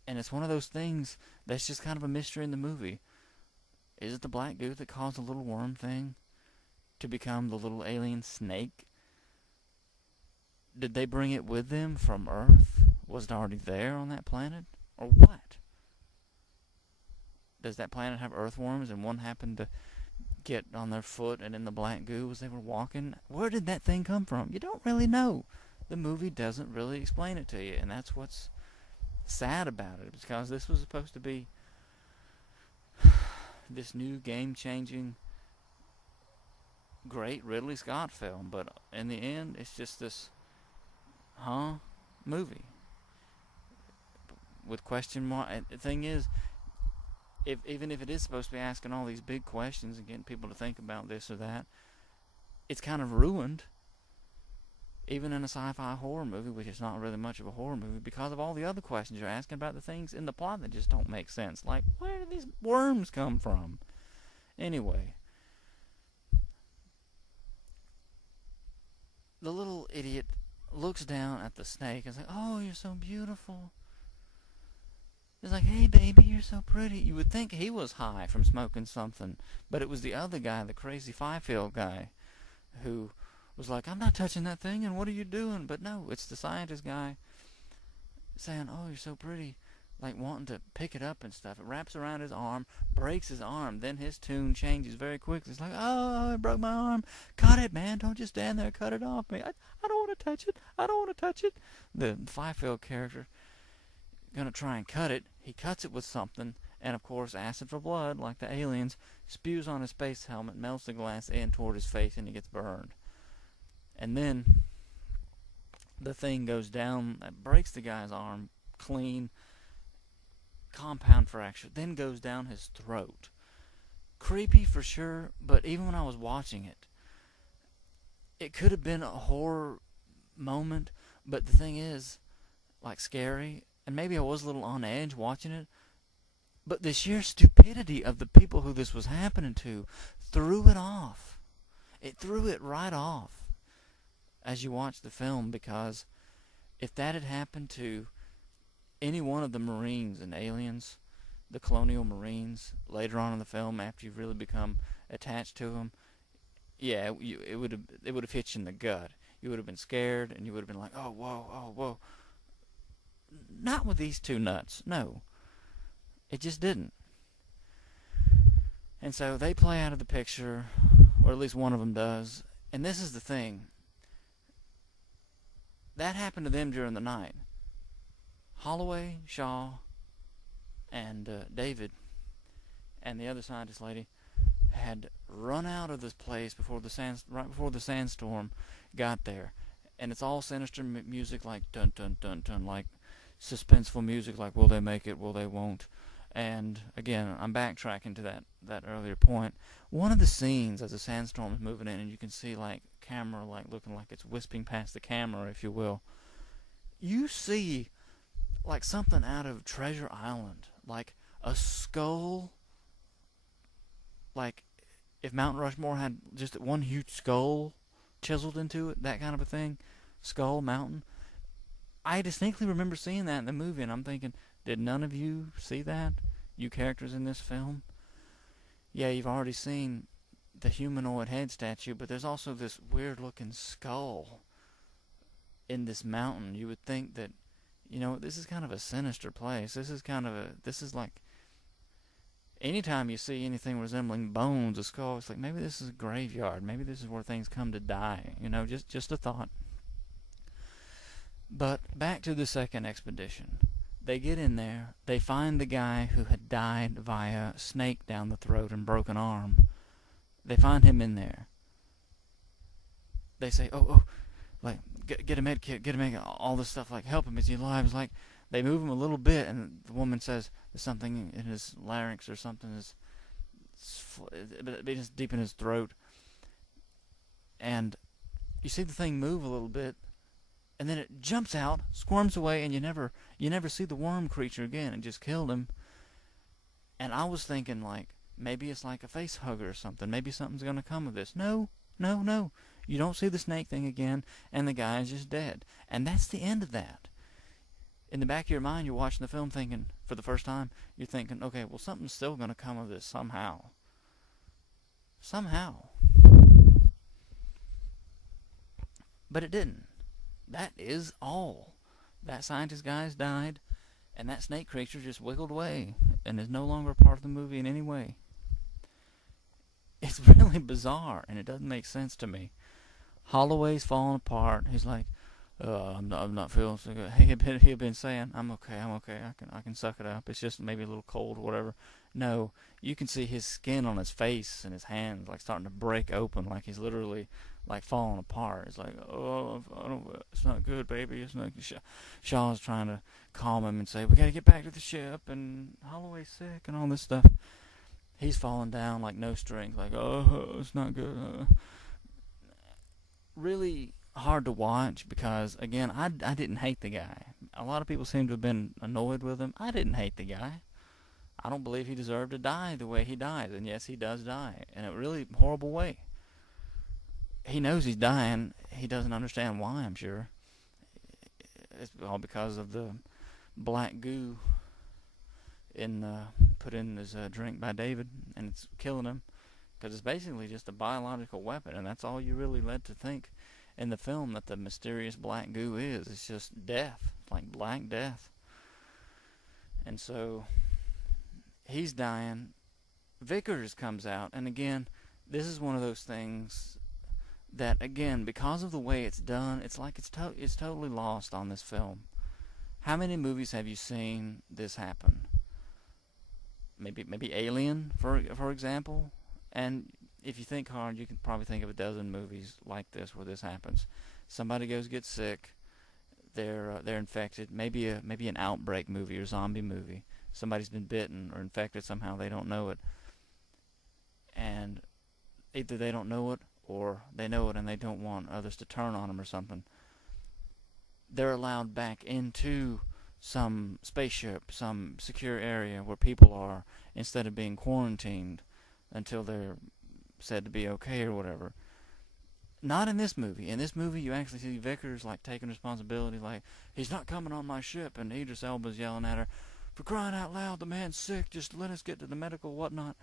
And it's one of those things that's just kind of a mystery in the movie. Is it the black goo that caused the little worm thing to become the little alien snake? Did they bring it with them from Earth? Was it already there on that planet? Or what? Does that planet have earthworms and one happened to get on their foot and in the black goo as they were walking? Where did that thing come from? You don't really know. The movie doesn't really explain it to you, and that's what's sad about it, because this was supposed to be this new game-changing, great Ridley Scott film, but in the end, it's just this movie with question mark. And the thing is, even if it is supposed to be asking all these big questions and getting people to think about this or that, it's kind of ruined, even in a sci-fi horror movie, which is not really much of a horror movie, because of all the other questions you're asking about the things in the plot that just don't make sense. Like, where did these worms come from? Anyway, the little idiot looks down at the snake and is like, "Oh, you're so beautiful." It's like, "Hey, baby, you're so pretty." You would think he was high from smoking something, but it was the other guy, the crazy Fifield guy, who was like, "I'm not touching that thing, and what are you doing?" But no, it's the scientist guy saying, "Oh, you're so pretty," like wanting to pick it up and stuff. It wraps around his arm, breaks his arm, then his tune changes very quickly. It's like, "Oh, it broke my arm. Cut it, man. Don't just stand there. Cut it off me. I don't want to touch it. I don't want to touch it." The Fifield character gonna try and cut it. He cuts it with something, and of course, acid for blood, like the aliens, spews on his space helmet, melts the glass in toward his face, and he gets burned. And then the thing goes down, that breaks the guy's arm clean, compound fracture, then goes down his throat. Creepy for sure, but even when I was watching it, it could have been a horror moment, but the thing is, like, scary, and maybe I was a little on edge watching it, but the sheer stupidity of the people who this was happening to threw it off. It threw it right off as you watch the film, because if that had happened to any one of the Marines and aliens, the colonial Marines, later on in the film, after you've really become attached to them, yeah, it would have hit you in the gut. You would have been scared, and you would have been like, "Oh, whoa, oh, whoa." Not with these two nuts, no. It just didn't. And so they play out of the picture, or at least one of them does, and this is the thing. That happened to them during the night. Holloway, Shaw, and David, and the other scientist lady had run out of this place right before the sandstorm got there, and it's all sinister music, like dun dun dun dun, like suspenseful music, like will they make it, will they won't. And again, I'm backtracking to that earlier point. One of the scenes as the sandstorm is moving in, and you can see like camera like looking like it's wisping past the camera, if you will. You see like something out of Treasure Island, like a skull, like if Mount Rushmore had just one huge skull chiseled into it, that kind of a thing. Skull Mountain. I distinctly remember seeing that in the movie, and I'm thinking, did none of you see that? You characters in this film? Yeah, you've already seen the humanoid head statue, but there's also this weird-looking skull in this mountain. You would think that, this is kind of a sinister place. This is like, anytime you see anything resembling bones, a skull, it's like, maybe this is a graveyard. Maybe this is where things come to die. Just a thought. But back to the second expedition. They get in there. They find the guy who had died via snake down the throat and broken arm. They find him in there. They say, oh, like, get a med kit, get a med kit, all this stuff, like, help him, is he alive? It's like, they move him a little bit, and the woman says there's something in his larynx or something, it's deep in his throat. And you see the thing move a little bit, and then it jumps out, squirms away, and you never see the worm creature again. It just killed him. And I was thinking, like, maybe it's like a face hugger or something. Maybe something's going to come of this. No, no, no. You don't see the snake thing again, and the guy is just dead. And that's the end of that. In the back of your mind, you're watching the film thinking, for the first time, you're thinking, okay, well, something's still going to come of this somehow. Somehow. But it didn't. That is all. That scientist guy's died, and that snake creature just wiggled away and is no longer a part of the movie in any way. It's really bizarre, and it doesn't make sense to me. Holloway's falling apart. He's like, I'm not feeling so good. He had been saying, I'm okay, I can suck it up. It's just maybe a little cold or whatever. No, you can see his skin on his face and his hands like starting to break open, like he's literally like falling apart. It's like, it's not good, baby. It's not good. Shaw's trying to calm him and say, we gotta get back to the ship, and Holloway's sick and all this stuff. He's falling down like no strength, like, it's not good. Really hard to watch because, again, I didn't hate the guy. A lot of people seem to have been annoyed with him. I didn't hate the guy. I don't believe he deserved to die the way he dies, and yes, he does die in a really horrible way. He knows he's dying. He doesn't understand why, I'm sure. It's all because of the black goo put in his drink by David, and it's killing him because it's basically just a biological weapon, and that's all you really led to think in the film, that the mysterious black goo is. It's just death, like black death. And so he's dying. Vickers comes out, and again, this is one of those things that, again, because of the way it's done, it's like it's totally lost on this film. How many movies have you seen this happen? Maybe Alien, for example. And if you think hard, you can probably think of a dozen movies like this where this happens. Somebody gets sick, they're infected. Maybe an outbreak movie or zombie movie. Somebody's been bitten or infected somehow, they don't know it, and either they don't know it or they know it and they don't want others to turn on them or something. They're allowed back into some spaceship, some secure area where people are, instead of being quarantined until they're said to be okay or whatever. Not in this movie. In this movie, you actually see Vickers like taking responsibility, like, he's not coming on my ship, and Idris Elba's yelling at her, for crying out loud, the man's sick, just let us get to the medical whatnot.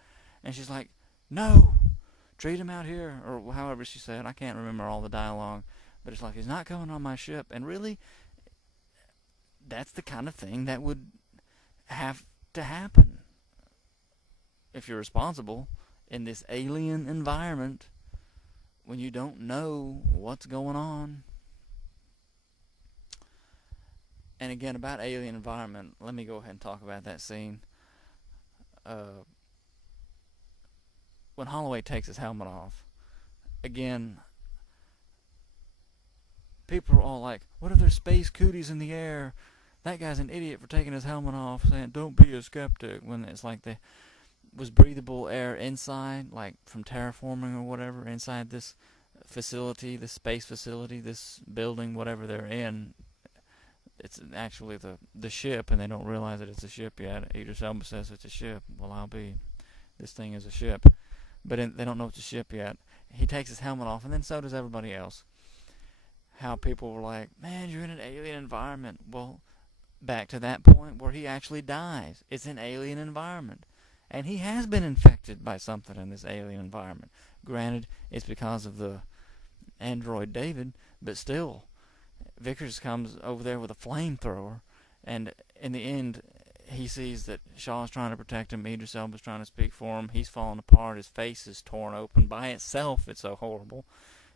And she's like, no, treat him out here, or however she said. I can't remember all the dialogue, but it's like, he's not coming on my ship. And really, that's the kind of thing that would have to happen if you're responsible in this alien environment when you don't know what's going on. And again, about alien environment, let me go ahead and talk about that scene. When Holloway takes his helmet off, again, people are all like, what if there's space cooties in the air? That guy's an idiot for taking his helmet off, saying, don't be a skeptic, when it's like there was breathable air inside, like from terraforming or whatever, inside this facility, this space facility, this building, whatever they're in. It's actually the ship, and they don't realize that it's a ship yet. Idris Elba says it's a ship. Well, this thing is a ship. But they don't know it's a ship yet. He takes his helmet off, and then so does everybody else. How people were like, man, you're in an alien environment. Well, back to that point where he actually dies. It's an alien environment. And he has been infected by something in this alien environment. Granted, it's because of the android David, but still, Vickers comes over there with a flamethrower, and in the end, he sees that Shaw's trying to protect him, Idris Elba's trying to speak for him, he's falling apart, his face is torn open by itself, it's so horrible.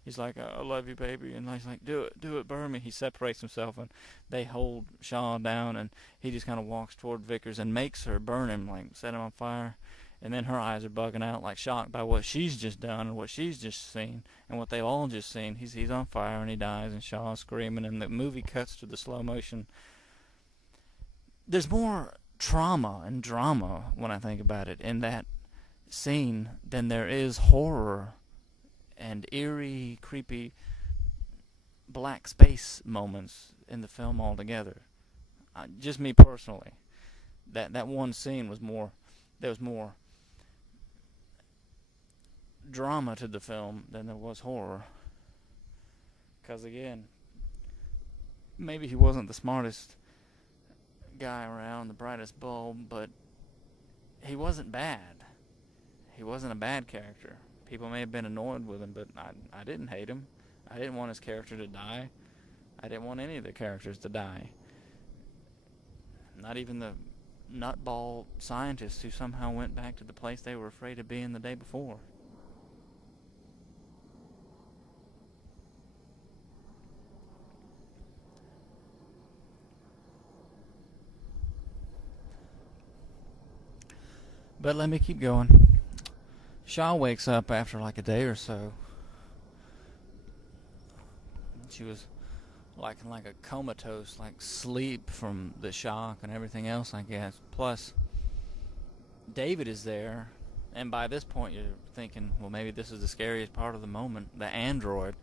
He's like, I love you, baby, and he's like, do it, burn me. He separates himself, and they hold Shaw down, and he just kind of walks toward Vickers and makes her burn him, like set him on fire. And then her eyes are bugging out, like shocked by what she's just done and what she's just seen and what they've all just seen. He's on fire and he dies, and Shaw's screaming, and the movie cuts to the slow motion. There's more trauma and drama, when I think about it, in that scene than there is horror and eerie, creepy black space moments in the film altogether. Just me personally, that one scene was more. There was more drama to the film than there was horror. Because again, maybe he wasn't the smartest guy around, the brightest bulb, but he wasn't bad. He wasn't a bad character. People may have been annoyed with him, but I didn't hate him. I didn't want his character to die. I didn't want any of the characters to die. Not even the nutball scientists who somehow went back to the place they were afraid of being the day before. But let me keep going. Shaw wakes up after like a day or so. She was in like a comatose, like sleep from the shock and everything else, I guess. Plus, David is there, and by this point you're thinking, well, maybe this is the scariest part of the moment, the android.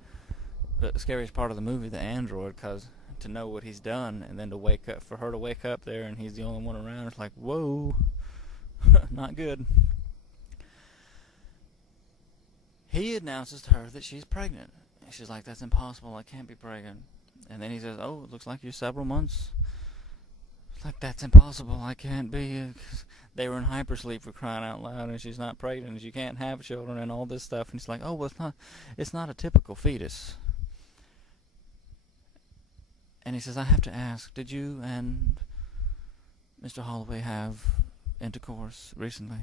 The scariest part of the movie, the android, because to know what he's done, and then to wake up, for her to wake up there and he's the only one around, it's like, whoa, not good. He announces to her that she's pregnant. She's like, that's impossible, I can't be pregnant. And then he says, oh, it looks like you're several months. It's like, that's impossible, I can't be. They were in hypersleep, for crying out loud, and she's not pregnant, and she can't have children, and all this stuff. And he's like, oh, well, it's not a typical fetus. And he says, I have to ask, did you and Mr. Holloway have intercourse recently?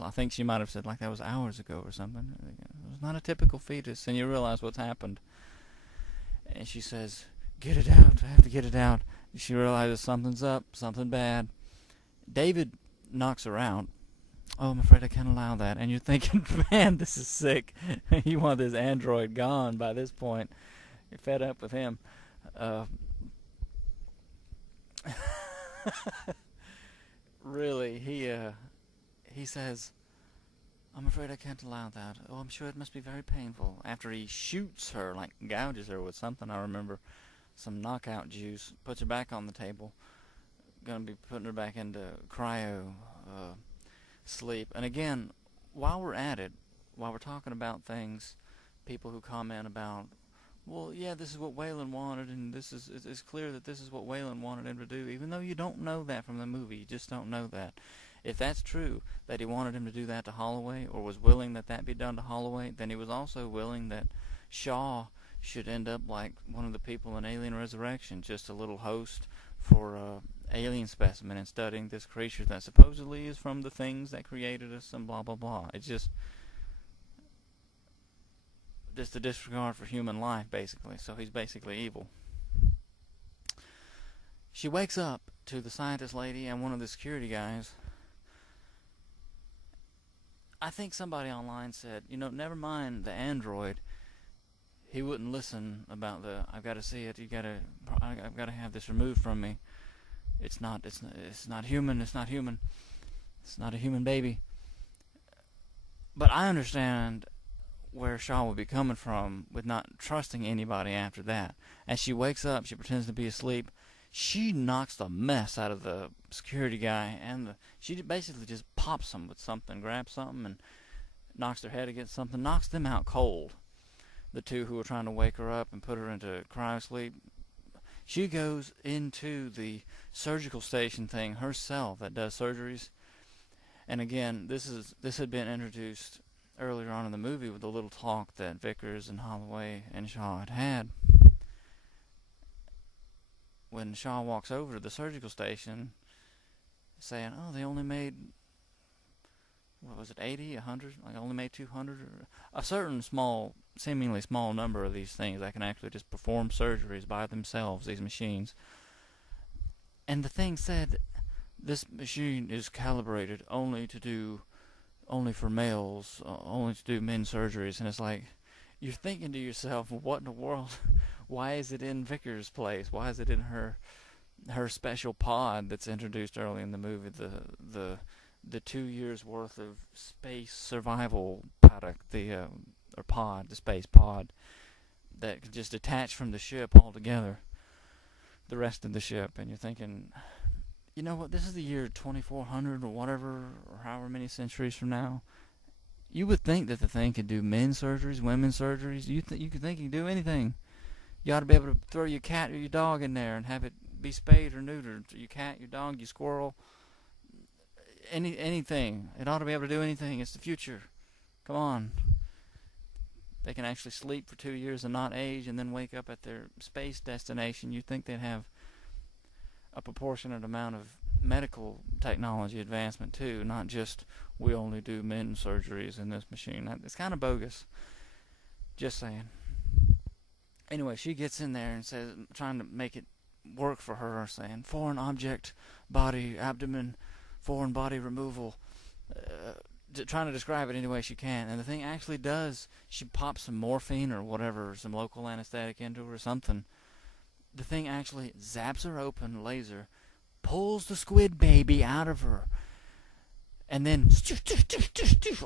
I think she might have said, like, that was hours ago or something. It was not a typical fetus, and you realize what's happened. And she says, get it out, I have to get it out. She realizes something's up, something bad. David knocks her out. Oh, I'm afraid I can't allow that. And you're thinking, man, this is sick. You want this android gone by this point. You're fed up with him. Really, he says, I'm afraid I can't allow that. Oh, I'm sure it must be very painful. After he shoots her, like gouges her with something, I remember, some knockout juice, puts her back on the table, gonna be putting her back into cryo sleep. And again, while we're at it, while we're talking about things, people who comment about, well, yeah, this is what Waylon wanted, and it's clear that this is what Waylon wanted him to do, even though you don't know that from the movie. You just don't know that. If that's true, that he wanted him to do that to Holloway, or was willing that be done to Holloway, then he was also willing that Shaw should end up like one of the people in Alien Resurrection, just a little host for alien specimen and studying this creature that supposedly is from the things that created us and blah, blah, blah. It's just a disregard for human life, basically. So he's basically evil. She wakes up to the scientist lady and one of the security guys. I think somebody online said, never mind the android. He wouldn't listen about I've got to see it. I've got to have this removed from me. It's not human. It's not human. It's not a human baby. But I understand where Shaw would be coming from with not trusting anybody after that. As she wakes up, she pretends to be asleep. She knocks the mess out of the security guy, and she basically just pops him with something, grabs something, and knocks their head against something, knocks them out cold. The two who are trying to wake her up and put her into cryosleep. She goes into the surgical station thing herself that does surgeries. And again, this had been introduced earlier on in the movie with the little talk that Vickers and Holloway and Shaw had. When Shaw walks over to the surgical station, saying, oh, they only made, 80, 100? Like, only made 200? Or a certain seemingly small number of these things that can actually just perform surgeries by themselves, these machines. And the thing said, this machine is calibrated only for males, only to do men's surgeries. And it's like, you're thinking to yourself, what in the world? Why is it in Vickers' place? Why is it in her special pod that's introduced early in the movie? The 2 years worth of space survival product, the space pod. that could just detach from the ship altogether, the rest of the ship. And you're thinking, you know what, this is the year 2400 or whatever, or however many centuries from now. You would think that the thing could do men's surgeries, women's surgeries. You could think it could do anything. You ought to be able to throw your cat or your dog in there and have it be spayed or neutered. Your cat, your dog, your squirrel, anything. It ought to be able to do anything. It's the future. Come on. They can actually sleep for 2 years and not age, and then wake up at their space destination. You'd think they'd have a proportionate amount of medical technology advancement too, not just we only do men's surgeries in this machine. It's kind of bogus. Just saying. Anyway, she gets in there and says, trying to make it work for her, saying foreign object, body, abdomen, foreign body removal, trying to describe it any way she can. And the thing actually does, she pops some morphine or whatever, some local anesthetic into her or something. The thing actually zaps her open, laser, pulls the squid baby out of her, and then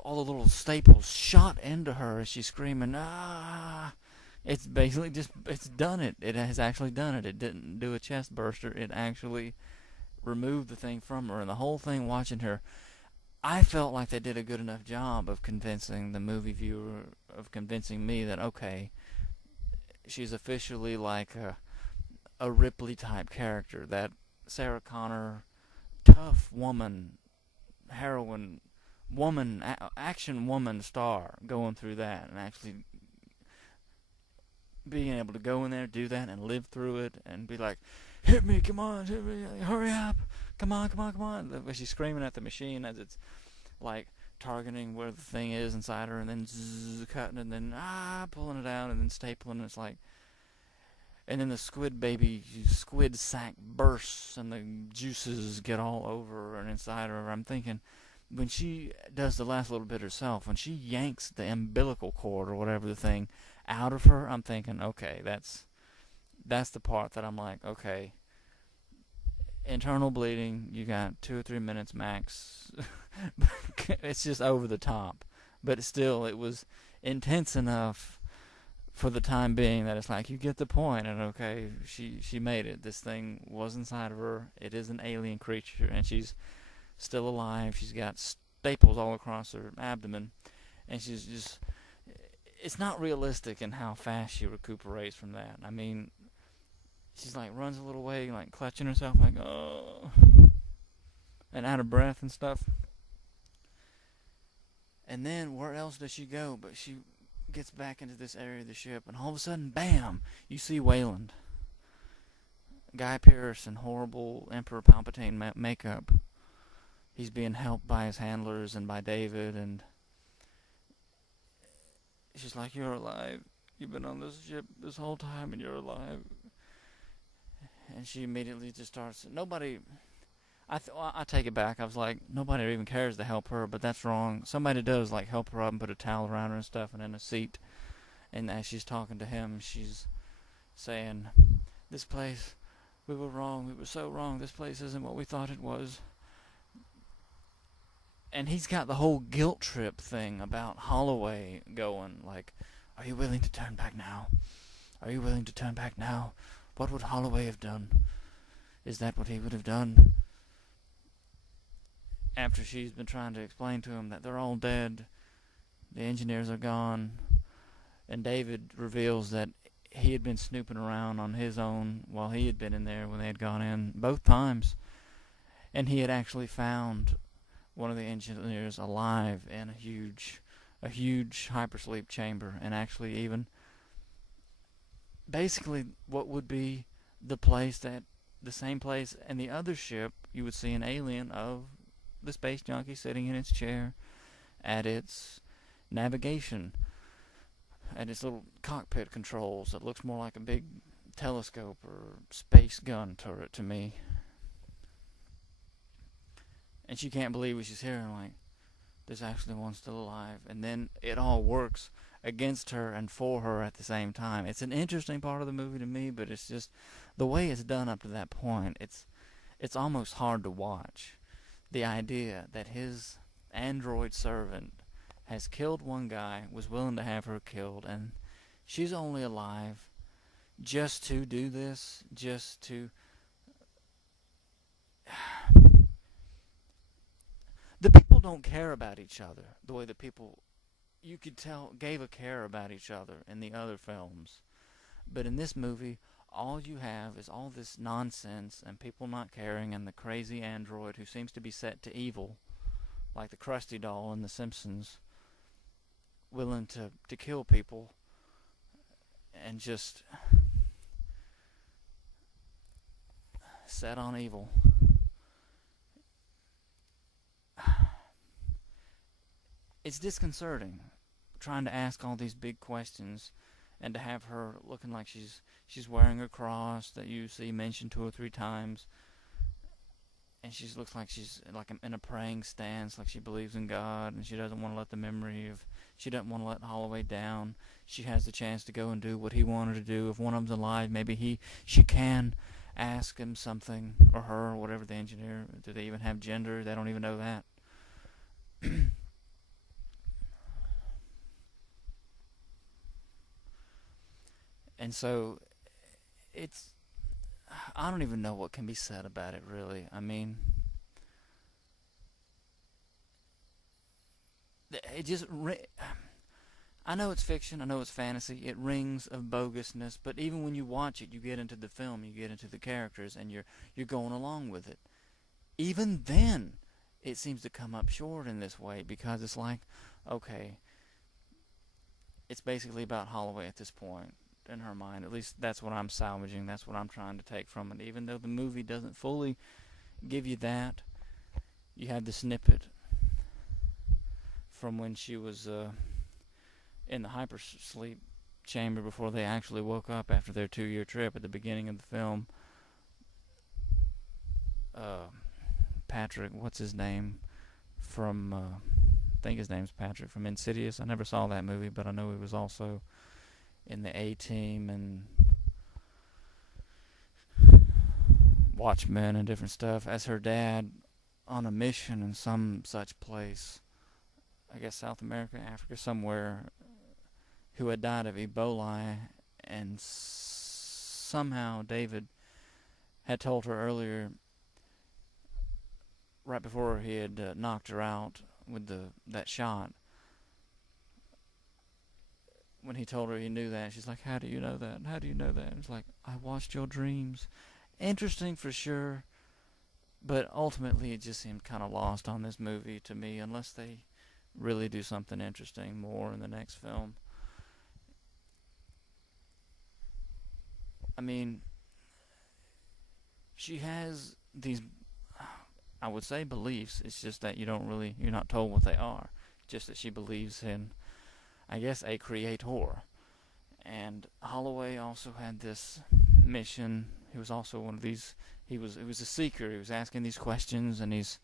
all the little staples shot into her as she's screaming, ah! It's basically just, it's done it. It has actually done it. It didn't do a chest burster. It actually removed the thing from her. And the whole thing, watching her, I felt like they did a good enough job of convincing the movie viewer, of convincing me that, okay, she's officially like a Ripley-type character, that Sarah Connor, tough woman, heroine, woman, action woman star going through that, and actually being able to go in there, do that, and live through it, and be like, hit me, come on, hit me, hurry up, come on, come on, come on. She's screaming at the machine as it's like targeting where the thing is inside her, and then cutting, and then pulling it out, and then stapling, and it's like, and then the squid sack bursts, and the juices get all over her and inside her. I'm thinking, when she does the last little bit herself, when she yanks the umbilical cord or whatever the thing out of her, I'm thinking, okay, that's the part that I'm like, okay, internal bleeding, you got 2 or 3 minutes max. It's just over the top, but still, it was intense enough for the time being that it's like, you get the point, and okay, she made it. This thing was inside of her. It is an alien creature, and she's still alive. She's got staples all across her abdomen, and she's just, it's not realistic in how fast she recuperates from that. I mean, she's like, runs a little way, like clutching herself, like, oh, and out of breath and stuff. And then where else does she go? But she gets back into this area of the ship, and all of a sudden, bam, you see Wayland. Guy Pearce in horrible Emperor Palpatine makeup. He's being helped by his handlers and by David, and she's like, you're alive. You've been on this ship this whole time, and you're alive. And she immediately just starts, nobody, I take it back. I was like, nobody even cares to help her, but that's wrong. Somebody does, like, help her up and put a towel around her and stuff, and in a seat. And as she's talking to him, she's saying, this place, we were wrong. We were so wrong. This place isn't what we thought it was. And he's got the whole guilt trip thing about Holloway going, like, are you willing to turn back now? Are you willing to turn back now? What would Holloway have done? Is that what he would have done? After she's been trying to explain to him that they're all dead, the engineers are gone, and David reveals that he had been snooping around on his own while he had been in there when they had gone in both times, and he had actually found one of the engineers alive in a huge hypersleep chamber, and actually even basically what would be the same place in the other ship you would see an alien of the space junkie sitting in its chair at its navigation, at its little cockpit controls that looks more like a big telescope or space gun turret to me. And she can't believe what she's hearing, like, there's actually one still alive. And then it all works against her and for her at the same time. It's an interesting part of the movie to me, but it's just the way it's done up to that point. It's almost hard to watch. The idea that his android servant has killed one guy, was willing to have her killed, and She's only alive just to do this, just to... The people don't care about each other the way the people, you could tell, gave a care about each other in the other films. But in this movie, all you have is all this nonsense and people not caring, and the crazy android who seems to be set to evil, like the Krusty doll in The Simpsons, willing to kill people and just set on evil. It's disconcerting trying to ask all these big questions and to have her looking like she's wearing a cross that you see mentioned 2 or 3 times, and she looks like she's like in a praying stance, like she believes in God, and she doesn't want to let she doesn't want to let Holloway down. She has the chance to go and do what he wanted to do. If one of them's alive, maybe she can ask him something, or her, or whatever, the engineer. Do they even have gender? They don't even know that. And so, I don't even know what can be said about it, really. I mean, it just... I know it's fiction, I know it's fantasy, it rings of bogusness, but even when you watch it, you get into the film, you get into the characters, and you're going along with it. Even then, it seems to come up short in this way, because it's like, okay, it's basically about Holloway at this point, in her mind. At least that's what I'm salvaging, that's what I'm trying to take from it. Even though the movie doesn't fully give you that, you have the snippet from when she was in the hypersleep chamber before they actually woke up after their 2-year trip at the beginning of the film. Patrick, what's his name? From, I think his name's Patrick, from Insidious. I never saw that movie, but I know he was also in the A-Team and Watchmen and different stuff, as her dad on a mission in some such place, I guess South America, Africa, somewhere, who had died of Ebola, and somehow David had told her earlier, right before he had knocked her out with that shot, when he told her he knew that, she's like, how do you know that? How do you know that? And it's like, I watched your dreams. Interesting for sure, but ultimately it just seemed kind of lost on this movie to me, unless they really do something interesting more in the next film. I mean, she has these, I would say, beliefs. It's just that you're not told what they are. Just that she believes in, I guess, a creator. And Holloway also had this mission. He was also one of these, he was a seeker. He was asking these questions, and he's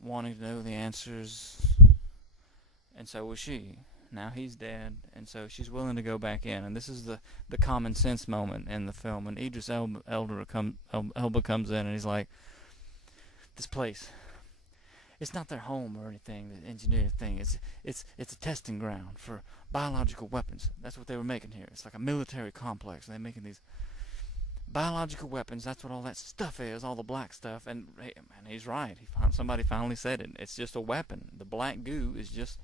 wanting to know the answers. And so was she. Now he's dead, and so she's willing to go back in. And this is the common sense moment in the film when Idris Elba comes in, and he's like, this place, it's not their home or anything, the engineering thing. It's a testing ground for biological weapons. That's what they were making here. It's like a military complex. They're making these biological weapons. That's what all that stuff is, all the black stuff. And he's right. Somebody finally said it. It's just a weapon. The black goo is just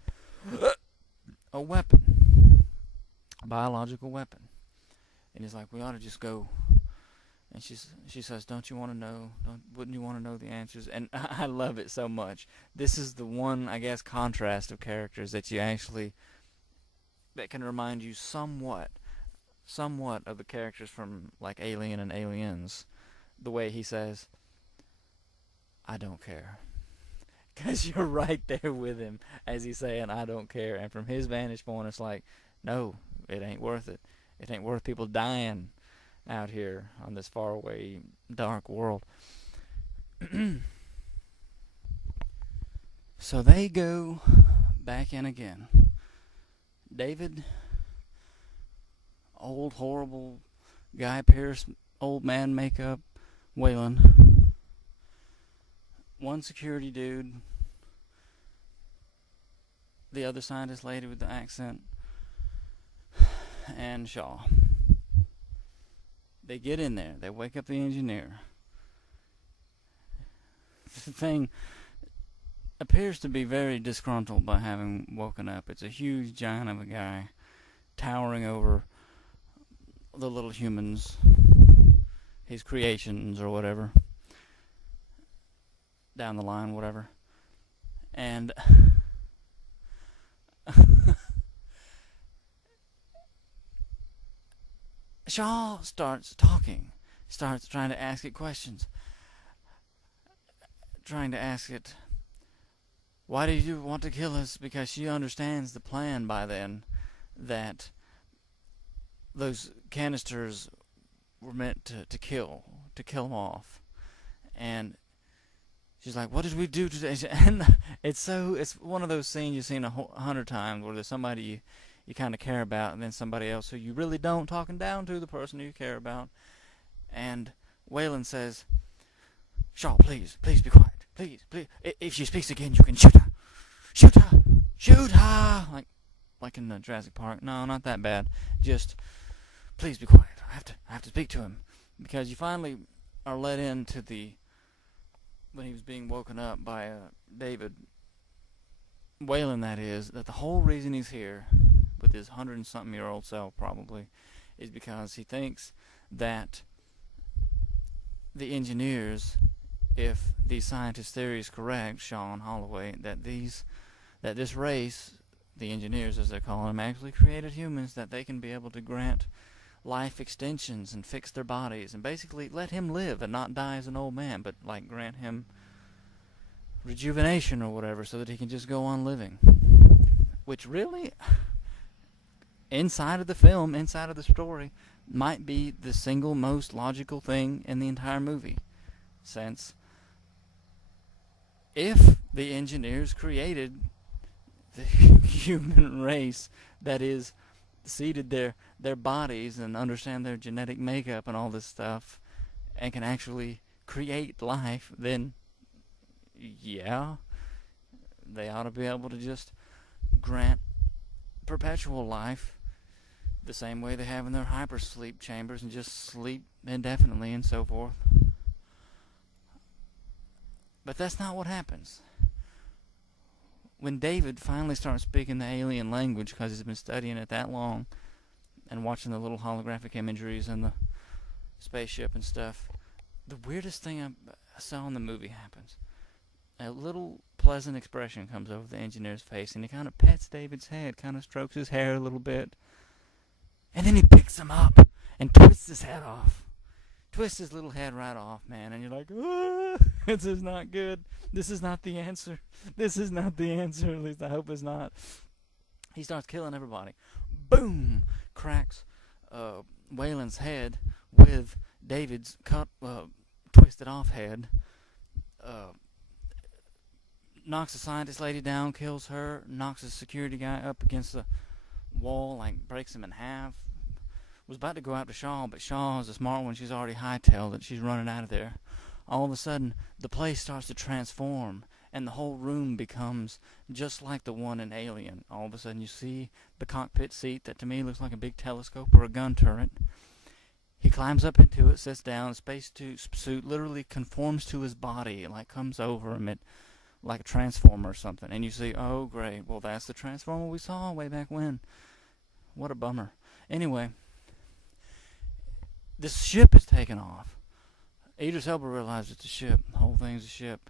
a weapon, a biological weapon. And he's like, we ought to just go. And she says, don't you want to know? Wouldn't you want to know the answers? And I love it so much. This is the one, I guess, contrast of characters that can remind you somewhat of the characters from like Alien and Aliens. The way he says, I don't care. Because you're right there with him as he's saying, I don't care. And from his vantage point, it's like, no, it ain't worth it. It ain't worth people dying out here on this faraway, dark world. So they go back in again. David, old, horrible Guy Pearce, old man makeup, Waylon. One security dude, the other scientist lady with the accent. and Shaw. They get in there. They wake up the engineer. The thing appears to be very disgruntled by having woken up. It's a huge giant of a guy towering over the little humans, his creations or whatever, down the line, whatever. And Shaw starts talking, starts trying to ask it questions, trying to ask it, why do you want to kill us? Because she understands the plan by then, that those canisters were meant to kill them off. And she's like, what did we do today? And it's one of those scenes you've seen 100 times, where there's somebody you kind of care about, and then somebody else who you really don't, talking down to the person you care about. And Wayland says, Shaw, please be quiet. Please. If she speaks again, you can shoot her. Shoot her! Like in the Jurassic Park. No, not that bad. Just, please be quiet. I have to speak to him. Because you finally are let into when he was being woken up by David, Wayland that is, that the whole reason he's here, with his 100-something-year-old self probably, is because he thinks that the engineers, if the scientist theory is correct, Shaw and Holloway, that this race, the engineers as they're calling them, actually created humans that they can be able to grant life extensions and fix their bodies and basically let him live and not die as an old man, but like grant him rejuvenation or whatever so that he can just go on living. Which really, inside of the film, inside of the story, might be the single most logical thing in the entire movie. Since if the engineers created the human race that is seeded their bodies and understand their genetic makeup and all this stuff and can actually create life, then yeah, they ought to be able to just grant perpetual life the same way they have in their hypersleep chambers and just sleep indefinitely and so forth. But that's not what happens. When David finally starts speaking the alien language, because he's been studying it that long and watching the little holographic imageries and the spaceship and stuff, the weirdest thing I saw in the movie happens. A little pleasant expression comes over the engineer's face, and he kind of pets David's head, kind of strokes his hair a little bit, and then he picks him up and twists his head off. Twists his little head right off, man, and you're like, ah, this is not good. This is not the answer. This is not the answer. At least I hope it's not. He starts killing everybody. Boom! Cracks Wayland's head with David's twisted off head. Knocks the scientist lady down, kills her, knocks the security guy up against the wall, like breaks him in half. Was about to go after Shaw, but Shaw is a smart one. She's already hightailed it. She's running out of there. All of a sudden, the place starts to transform, and the whole room becomes just like the one in Alien. All of a sudden, you see the cockpit seat that to me looks like a big telescope or a gun turret. He climbs up into it, sits down. Space suit literally conforms to his body, like comes over him like a transformer or something. And you see, oh great, well that's the transformer we saw way back when. What a bummer. Anyway, this ship is taken off. Idris Elba realizes it's a ship. The whole thing's a ship.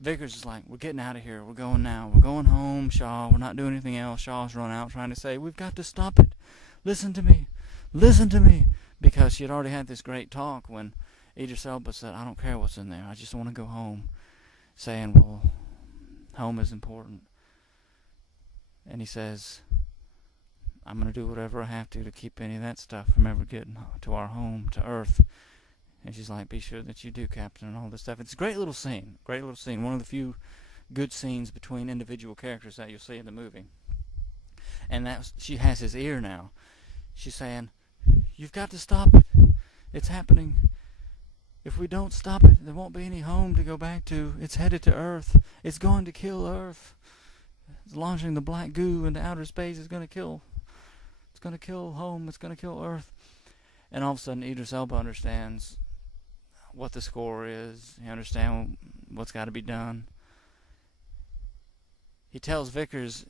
Vickers is like, we're getting out of here. We're going now. We're going home, Shaw. We're not doing anything else. Shaw's run out trying to say, we've got to stop it. Listen to me. Listen to me. Because she had already had this great talk when Idris Elba said, I don't care what's in there. I just want to go home. Saying, well, home is important. And he says, I'm going to do whatever I have to keep any of that stuff from ever getting to our home, to Earth. And she's like, be sure that you do, Captain, and all this stuff. It's a great little scene. Great little scene. One of the few good scenes between individual characters that you'll see in the movie. And she has his ear now. She's saying, you've got to stop it. It's happening. If we don't stop it, there won't be any home to go back to. It's headed to Earth. It's going to kill Earth. It's launching the black goo into outer space. It's going to kill It's gonna kill home. It's gonna kill Earth. And all of a sudden, Idris Elba understands what the score is. He understands what's got to be done. He tells Vickers,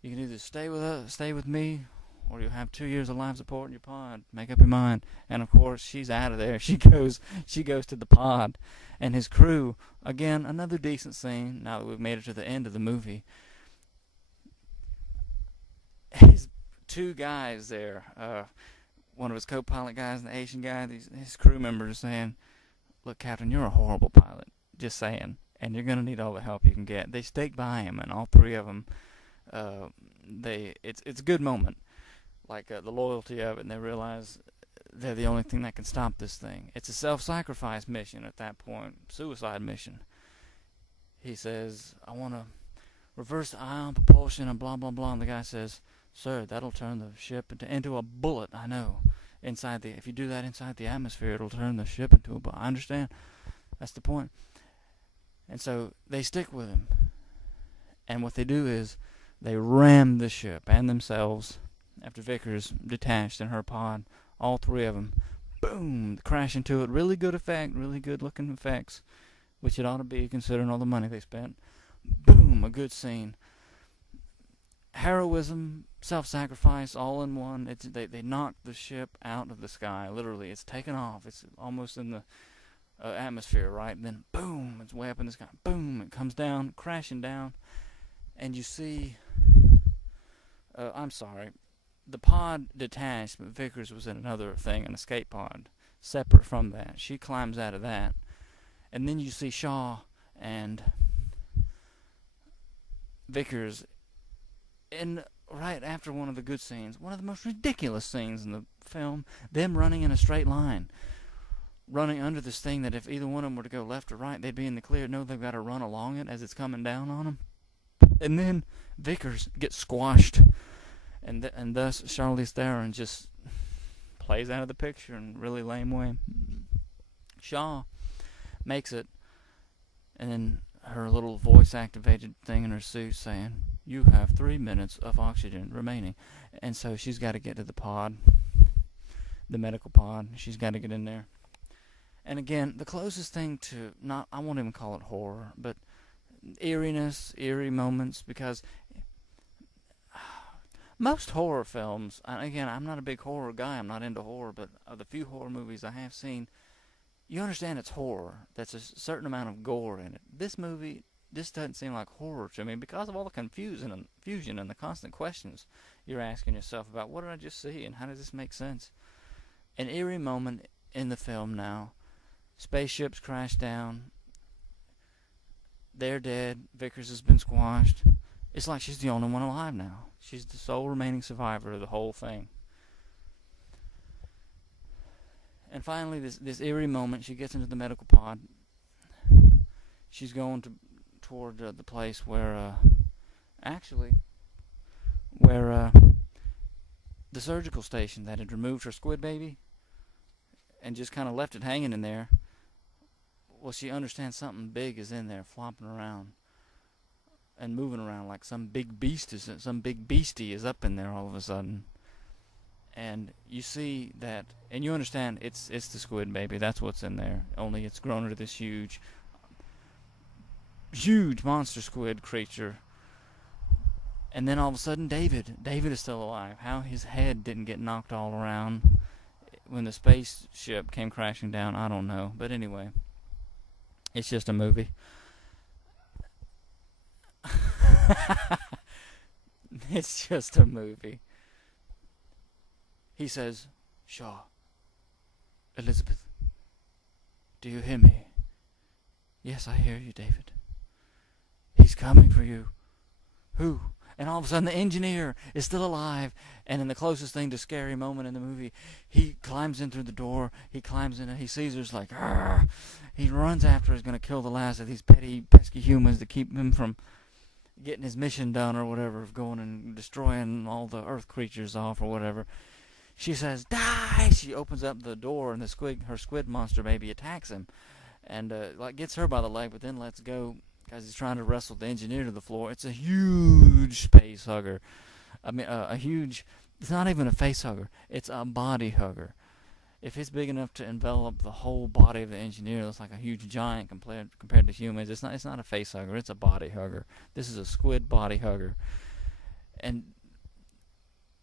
"You can either stay with me, or you'll have 2 years of life support in your pod. Make up your mind." And of course, she's out of there. She goes to the pod, and his crew. Again, another decent scene. Now that we've made it to the end of the movie, his two guys there. One of his co-pilot guys and the Asian guy. His crew members are saying, "Look, Captain, you're a horrible pilot. Just saying, and you're gonna need all the help you can get." They stick by him, and all three of them. It's a good moment. Like the loyalty of it, and they realize they're the only thing that can stop this thing. It's a self-sacrifice mission at that point, suicide mission. He says, "I want to reverse ion propulsion and blah blah blah," and the guy says, "Sir, that'll turn the ship into a bullet. I know. If you do that inside the atmosphere, it'll turn the ship into a bullet." I understand. That's the point. And so they stick with him, and what they do is they ram the ship and themselves. After Vickers detached in her pod, all three of them, boom, crash into it. Really good effect, really good looking effects, which it ought to be considering all the money they spent. Boom, a good scene. Heroism, self-sacrifice, all in one. They knock the ship out of the sky. Literally, it's taken off. It's almost in the atmosphere, right? And then boom, it's way up in the sky. Boom, it comes down, crashing down, and you see. I'm sorry. The pod detached, but Vickers was in another thing, an escape pod, separate from that. She climbs out of that. And then you see Shaw and Vickers right after one of the good scenes, one of the most ridiculous scenes in the film, them running in a straight line. Running under this thing that if either one of them were to go left or right, they'd be in the clear. No, they've got to run along it as it's coming down on them. And then Vickers gets squashed. And thus Charlize Theron just plays out of the picture in a really lame way. Shaw makes it, and then her little voice-activated thing in her suit saying, "You have 3 minutes of oxygen remaining." And so she's got to get to the pod, the medical pod. She's got to get in there. And again, the closest thing to, I won't even call it horror, but eerie moments, because most horror films, and again, I'm not a big horror guy, I'm not into horror, but of the few horror movies I have seen, you understand it's horror. That's a certain amount of gore in it. This movie just doesn't seem like horror to me because of all the confusion and the constant questions you're asking yourself about what did I just see and how does this make sense. An eerie moment in the film now. Spaceships crash down. They're dead. Vickers has been squashed. It's like she's the only one alive now. She's the sole remaining survivor of the whole thing. And finally, this eerie moment, she gets into the medical pod. She's going toward the place where the surgical station that had removed her squid baby and just kind of left it hanging in there. Well, she understands something big is in there, flopping around and moving around like some big beastie is up in there all of a sudden. And you see that, and you understand it's the squid baby. That's what's in there. Only it's grown into this huge monster squid creature. And then all of a sudden, David is still alive. How his head didn't get knocked all around when the spaceship came crashing down, I don't know. But anyway, it's just a movie. It's just a movie. He says, "Shaw, Elizabeth, do you hear me?" "Yes, I hear you, David." "He's coming for you." "Who?" And all of a sudden the engineer is still alive, and in the closest thing to scary moment in the movie, he climbs in through the door, he climbs in and he sees her, like, "Argh!" He runs after her, he's going to kill the last of these pesky humans to keep him from getting his mission done or whatever, of going and destroying all the earth creatures off or whatever. She says, "Die!" She opens up the door, and her squid monster baby attacks him, and gets her by the leg, but then lets go because he's trying to wrestle the engineer to the floor. It's a huge space hugger. I mean, a huge It's not even a face hugger. It's a body hugger. If it's big enough to envelop the whole body of the engineer, it's like a huge giant compared to humans. It's not. It's not a face hugger. It's a body hugger. This is a squid body hugger, and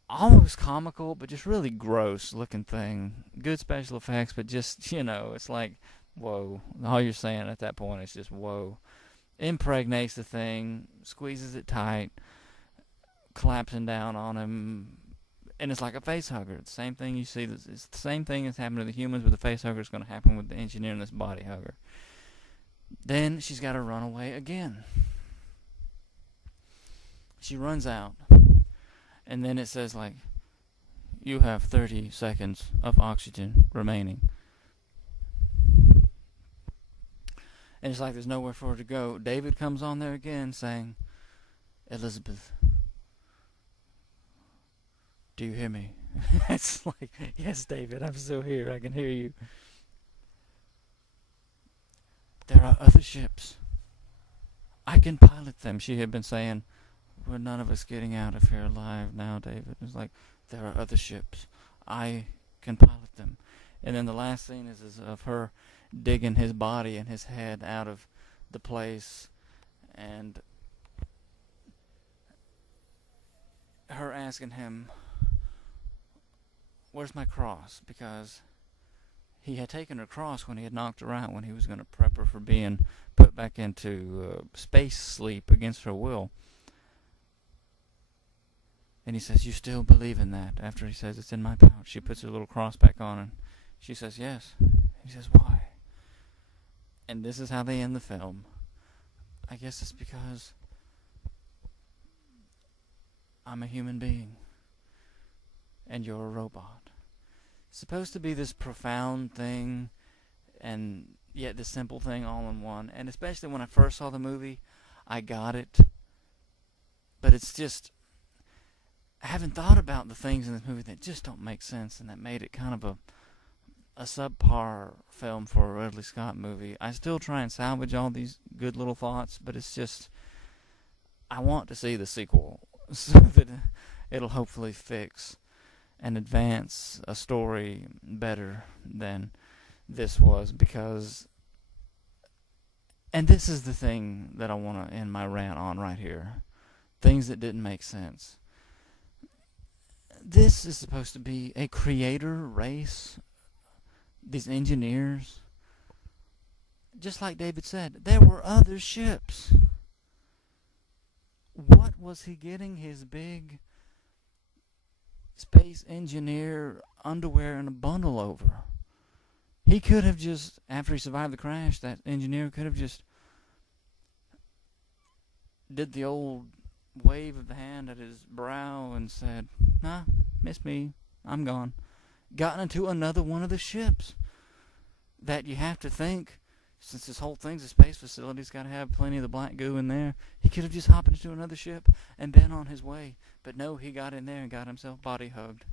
almost comical, but just really gross looking thing. Good special effects, but just it's like whoa. All you're saying at that point is just whoa. Impregnates the thing, squeezes it tight, collapsing down on him. And it's like a face hugger. It's the same thing you see. It's the same thing that's happened to the humans with the face hugger is going to happen with the engineer and this body hugger. Then she's got to run away again. She runs out. And then it says, like, you have 30 seconds of oxygen remaining. And it's like there's nowhere for her to go. David comes on there again saying, Elizabeth, do you hear me? It's like, yes, David, I'm still here. I can hear you. There are other ships. I can pilot them, she had been saying. We're none of us getting out of here alive now, David. It's like, there are other ships. I can pilot them. And then the last scene is of her digging his body and his head out of the place. And her asking him, where's my cross? Because he had taken her cross when he had knocked her out, when he was going to prep her for being put back into space sleep against her will. And he says, you still believe in that? After he says, it's in my pouch. She puts her little cross back on, and she says, yes. He says, why? And this is how they end the film. I guess it's because I'm a human being, and you're a robot. It's supposed to be this profound thing, and yet this simple thing all in one. And especially when I first saw the movie, I got it. But it's just, I haven't thought about the things in this movie that just don't make sense, and that made it kind of a subpar film for a Ridley Scott movie. I still try and salvage all these good little thoughts, but it's just, I want to see the sequel so that it'll hopefully fix and advance a story better than this was, because, and this is the thing that I want to end my rant on right here, things that didn't make sense. This is supposed to be a creator race, these engineers. Just like David said, there were other ships. What was he getting his big space engineer underwear in a bundle over? He could have just, after he survived the crash, that engineer could have just did the old wave of the hand at his brow and said, nah, miss me, I'm gone. Gotten into another one of the ships that you have to think, since this whole thing's a space facility, it's got to have plenty of the black goo in there. He could have just hopped into another ship and been on his way. But no, he got in there and got himself body hugged.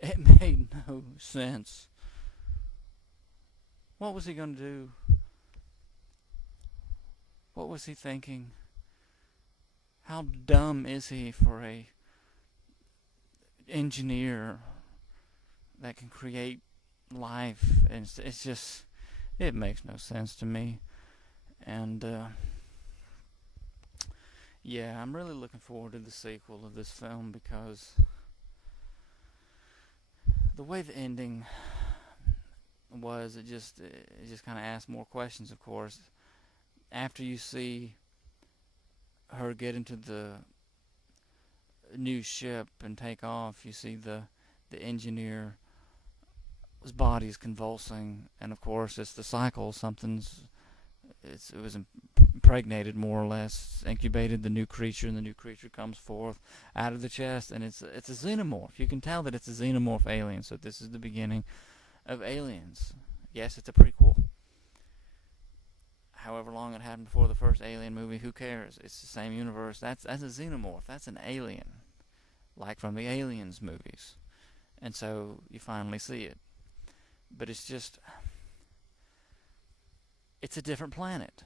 It made no sense. What was he going to do? What was he thinking? How dumb is he for a engineer that can create life? And it's just, it makes no sense to me. And yeah, I'm really looking forward to the sequel of this film, because the way the ending was, it just kind of asked more questions, of course. After you see her get into the new ship and take off, you see the engineer's body is convulsing, and of course it's the cycle. It was impregnated, more or less, incubated the new creature, and the new creature comes forth out of the chest, and it's a xenomorph. You can tell that it's a xenomorph alien, so this is the beginning of Aliens. Yes, it's a prequel. However long it happened before the first Alien movie, who cares? It's the same universe. That's a xenomorph. That's an alien, like from the Aliens movies. And so you finally see it. But it's a different planet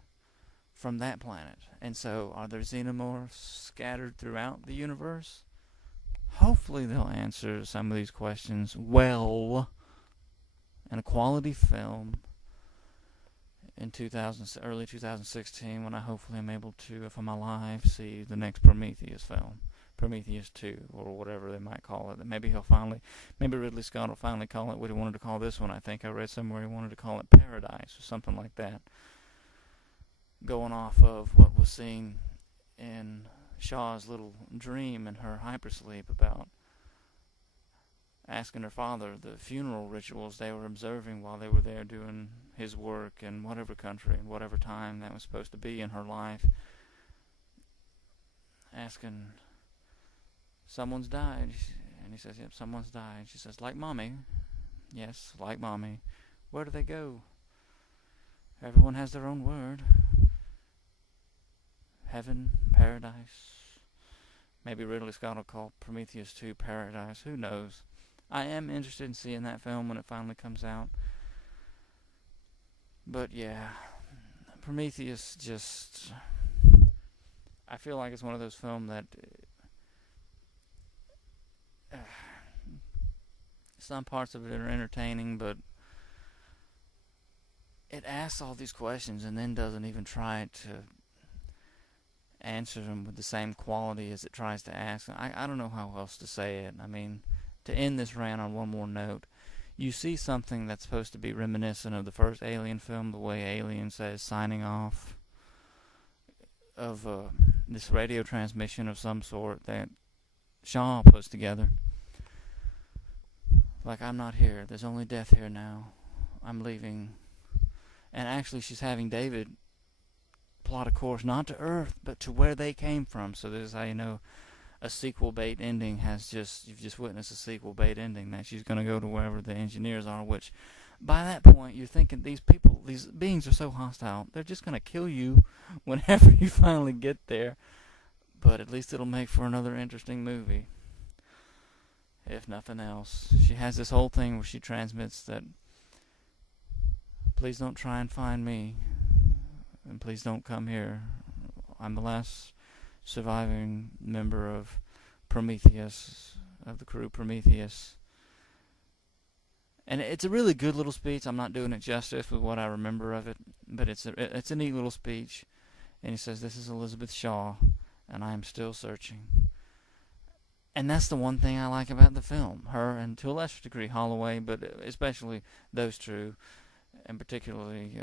from that planet. And so are there xenomorphs scattered throughout the universe? hopefully they'll answer some of these questions well in a quality film in early 2016, when I hopefully am able to, if I'm alive, see the next Prometheus film. Prometheus 2, or whatever they might call it. Maybe Ridley Scott will finally call it what he wanted to call this one. I think I read somewhere he wanted to call it Paradise, or something like that. Going off of what was seen in Shaw's little dream in her hypersleep about asking her father the funeral rituals they were observing while they were there doing his work in whatever country and whatever time that was supposed to be in her life. Asking, someone's died. And he says, yep, someone's died. She says, like Mommy. Yes, like Mommy. Where do they go? Everyone has their own word. Heaven, paradise. Maybe Ridley Scott will call Prometheus 2 Paradise. Who knows? I am interested in seeing that film when it finally comes out. But yeah, Prometheus just... I feel like it's one of those films that... some parts of it are entertaining, but it asks all these questions and then doesn't even try to answer them with the same quality as it tries to ask. I don't know how else to say it. I mean, to end this rant on one more note, you see something that's supposed to be reminiscent of the first Alien film, the way Alien says signing off of this radio transmission of some sort that Shaw puts together. Like, I'm not here. There's only death here now. I'm leaving. And actually, she's having David plot a course not to Earth, but to where they came from. So this is how you know a sequel bait ending you've just witnessed a sequel bait ending, that she's going to go to wherever the engineers are, which by that point you're thinking these beings are so hostile, they're just going to kill you whenever you finally get there. But at least it'll make for another interesting movie, if nothing else. She has this whole thing where she transmits that, please don't try and find me, and please don't come here. I'm the last surviving member of Prometheus, of the crew Prometheus. And it's a really good little speech. I'm not doing it justice with what I remember of it, but it's a neat little speech. And he says, this is Elizabeth Shaw, and I am still searching. And that's the one thing I like about the film. Her, and to a lesser degree Holloway, but especially those two, and particularly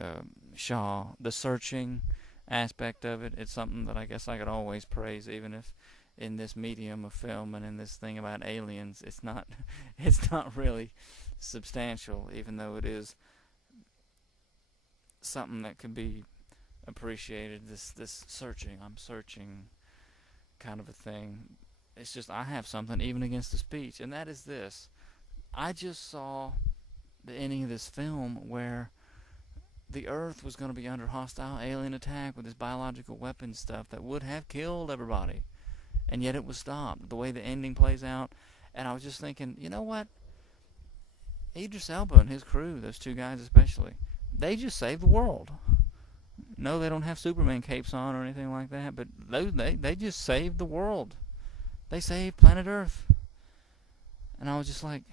Shaw. The searching aspect of it, it's something that I guess I could always praise, even if in this medium of film and in this thing about aliens, it's not really substantial, even though it is something that could be appreciated. This searching, I'm searching kind of a thing. It's just, I have something even against the speech, and that is this. I just saw the ending of this film where the Earth was going to be under hostile alien attack with this biological weapon stuff that would have killed everybody, and yet it was stopped. The way the ending plays out, and I was just thinking, you know what? Idris Elba and his crew, those two guys especially, they just saved the world. No, they don't have Superman capes on or anything like that, but they just saved the world. They saved planet Earth. And I was just like,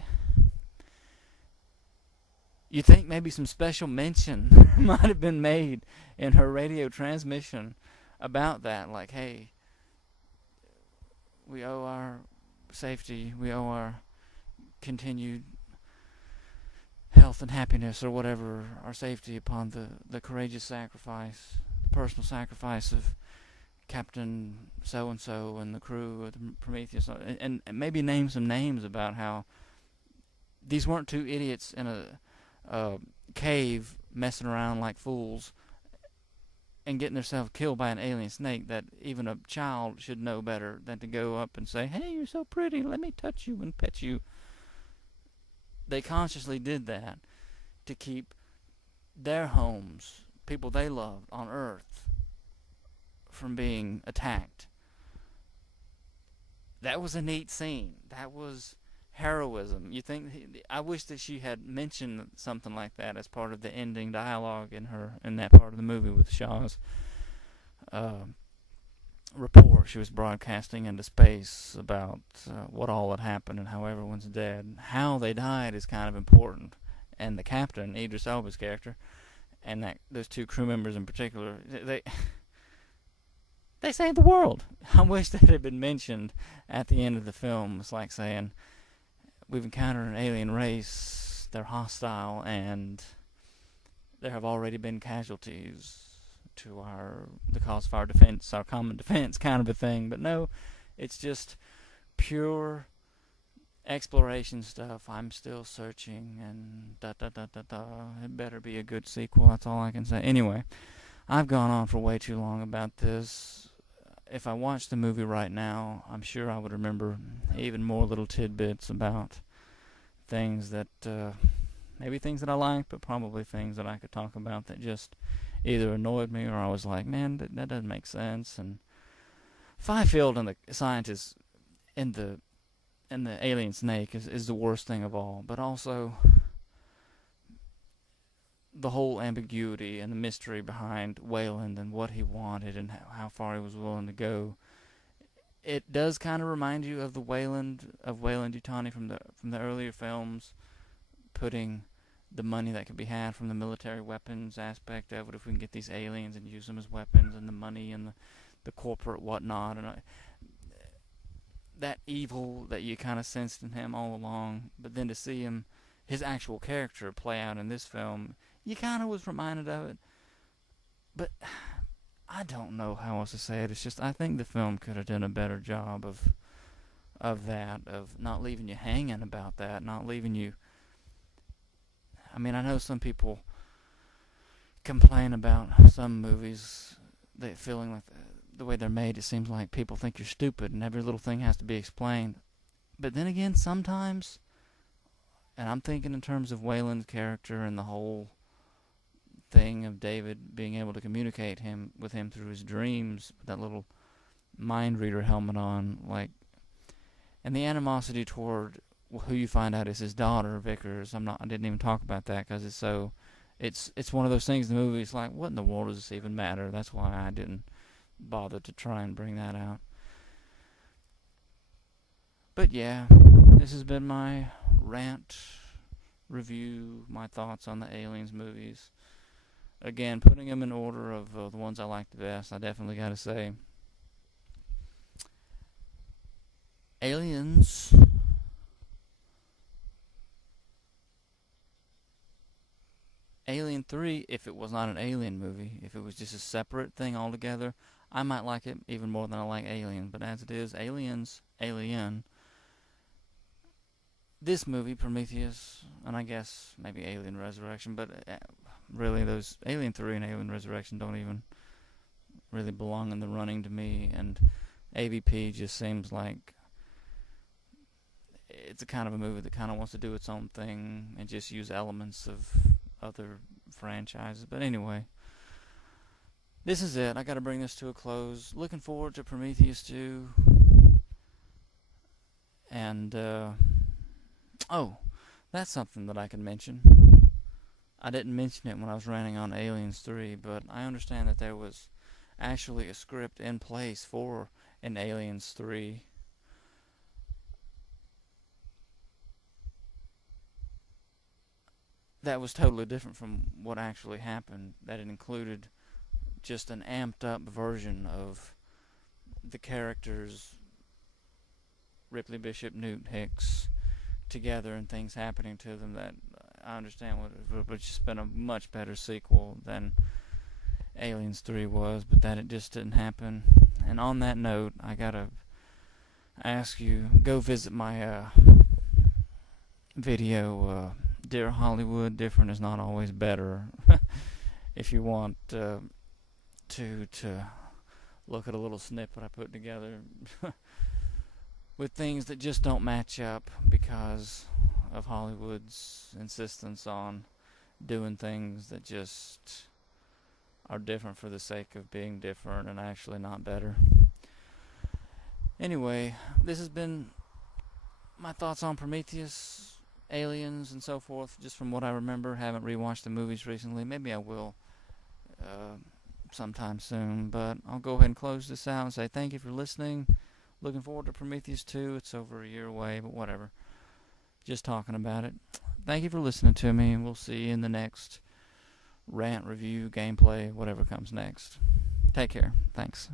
you think maybe some special mention might have been made in her radio transmission about that, like, hey, we owe our safety, we owe our continued health and happiness, or whatever, our safety, upon the courageous sacrifice, the personal sacrifice of Captain so-and-so and the crew of the Prometheus, and maybe name some names about how these weren't two idiots in a cave messing around like fools and getting themselves killed by an alien snake, that even a child should know better than to go up and say, hey, you're so pretty, let me touch you and pet you. They consciously did that to keep their homes, people they loved on Earth, from being attacked. That was a neat scene. That was heroism. You think? I wish that she had mentioned something like that as part of the ending dialogue in that part of the movie with Shaw's report she was broadcasting into space about what all had happened and how everyone's dead. How they died is kind of important. And the captain, Idris Elba's character, and those two crew members in particular, they saved the world. I wish that had been mentioned at the end of the film. It's like saying, we've encountered an alien race, they're hostile, and there have already been casualties to the cause of our defense, our common defense kind of a thing. But no, it's just pure exploration stuff. I'm still searching, and da da da da da. It better be a good sequel. That's all I can say. Anyway, I've gone on for way too long about this. If I watched the movie right now, I'm sure I would remember even more little tidbits about things that, maybe things that I liked, but probably things that I could talk about that just either annoyed me or I was like, man, that doesn't make sense. And Fifield and the scientist in the alien snake is the worst thing of all, but also the whole ambiguity and the mystery behind Wayland and what he wanted and how far he was willing to go. It does kind of remind you of the Wayland-Yutani from the earlier films, putting the money that could be had from the military weapons aspect of it, if we can get these aliens and use them as weapons, and the money and the corporate whatnot, and that evil that you kind of sensed in him all along. But then to see his actual character play out in this film, you kind of was reminded of it. But I don't know how else to say it. It's just, I think the film could have done a better job of that, of not leaving you hanging about that, not leaving you. I mean, I know some people complain about some movies, they feeling like the way they're made, it seems like people think you're stupid and every little thing has to be explained. But then again, sometimes, and I'm thinking in terms of Wayland's character and the whole thing of David being able to communicate with him through his dreams, with that little mind reader helmet on, like, and the animosity toward who you find out is his daughter, Vickers. I didn't even talk about that because it's one of those things in the movie. It's like, what in the world does this even matter? That's why I didn't bother to try and bring that out. But yeah, this has been my rant review, my thoughts on the Aliens movies. Again, putting them in order of the ones I like the best, I definitely got to say Aliens, Alien 3, if it was not an Alien movie, if it was just a separate thing altogether, I might like it even more than I like Alien. But as it is, Alien, this movie, Prometheus, and I guess maybe Alien Resurrection, but really those Alien 3 and Alien Resurrection don't even really belong in the running to me, and AVP just seems like it's a kind of a movie that kind of wants to do its own thing and just use elements of other franchises. But anyway, this is it. I got to bring this to a close. Looking forward to Prometheus 2. And, that's something that I can mention. I didn't mention it when I was ranting on Aliens 3, but I understand that there was actually a script in place for an Aliens 3. That was totally different from what actually happened. That it included just an amped up version of the characters Ripley Bishop, Newt Hicks together and things happening to them that I understand would just been a much better sequel than Aliens 3 was, but that it just didn't happen. And on that note, I gotta ask you, go visit my video, Dear Hollywood, different is not always better. If you want to look at a little snippet I put together with things that just don't match up because of Hollywood's insistence on doing things that just are different for the sake of being different and actually not better. Anyway, this has been my thoughts on Prometheus, Aliens, and so forth, just from what I remember. Haven't rewatched the movies recently. Maybe I will sometime soon. But I'll go ahead and close this out and say thank you for listening. Looking forward to Prometheus 2. It's over a year away, but whatever. Just talking about it. Thank you for listening to me, and we'll see you in the next rant, review, gameplay, whatever comes next. Take care. Thanks.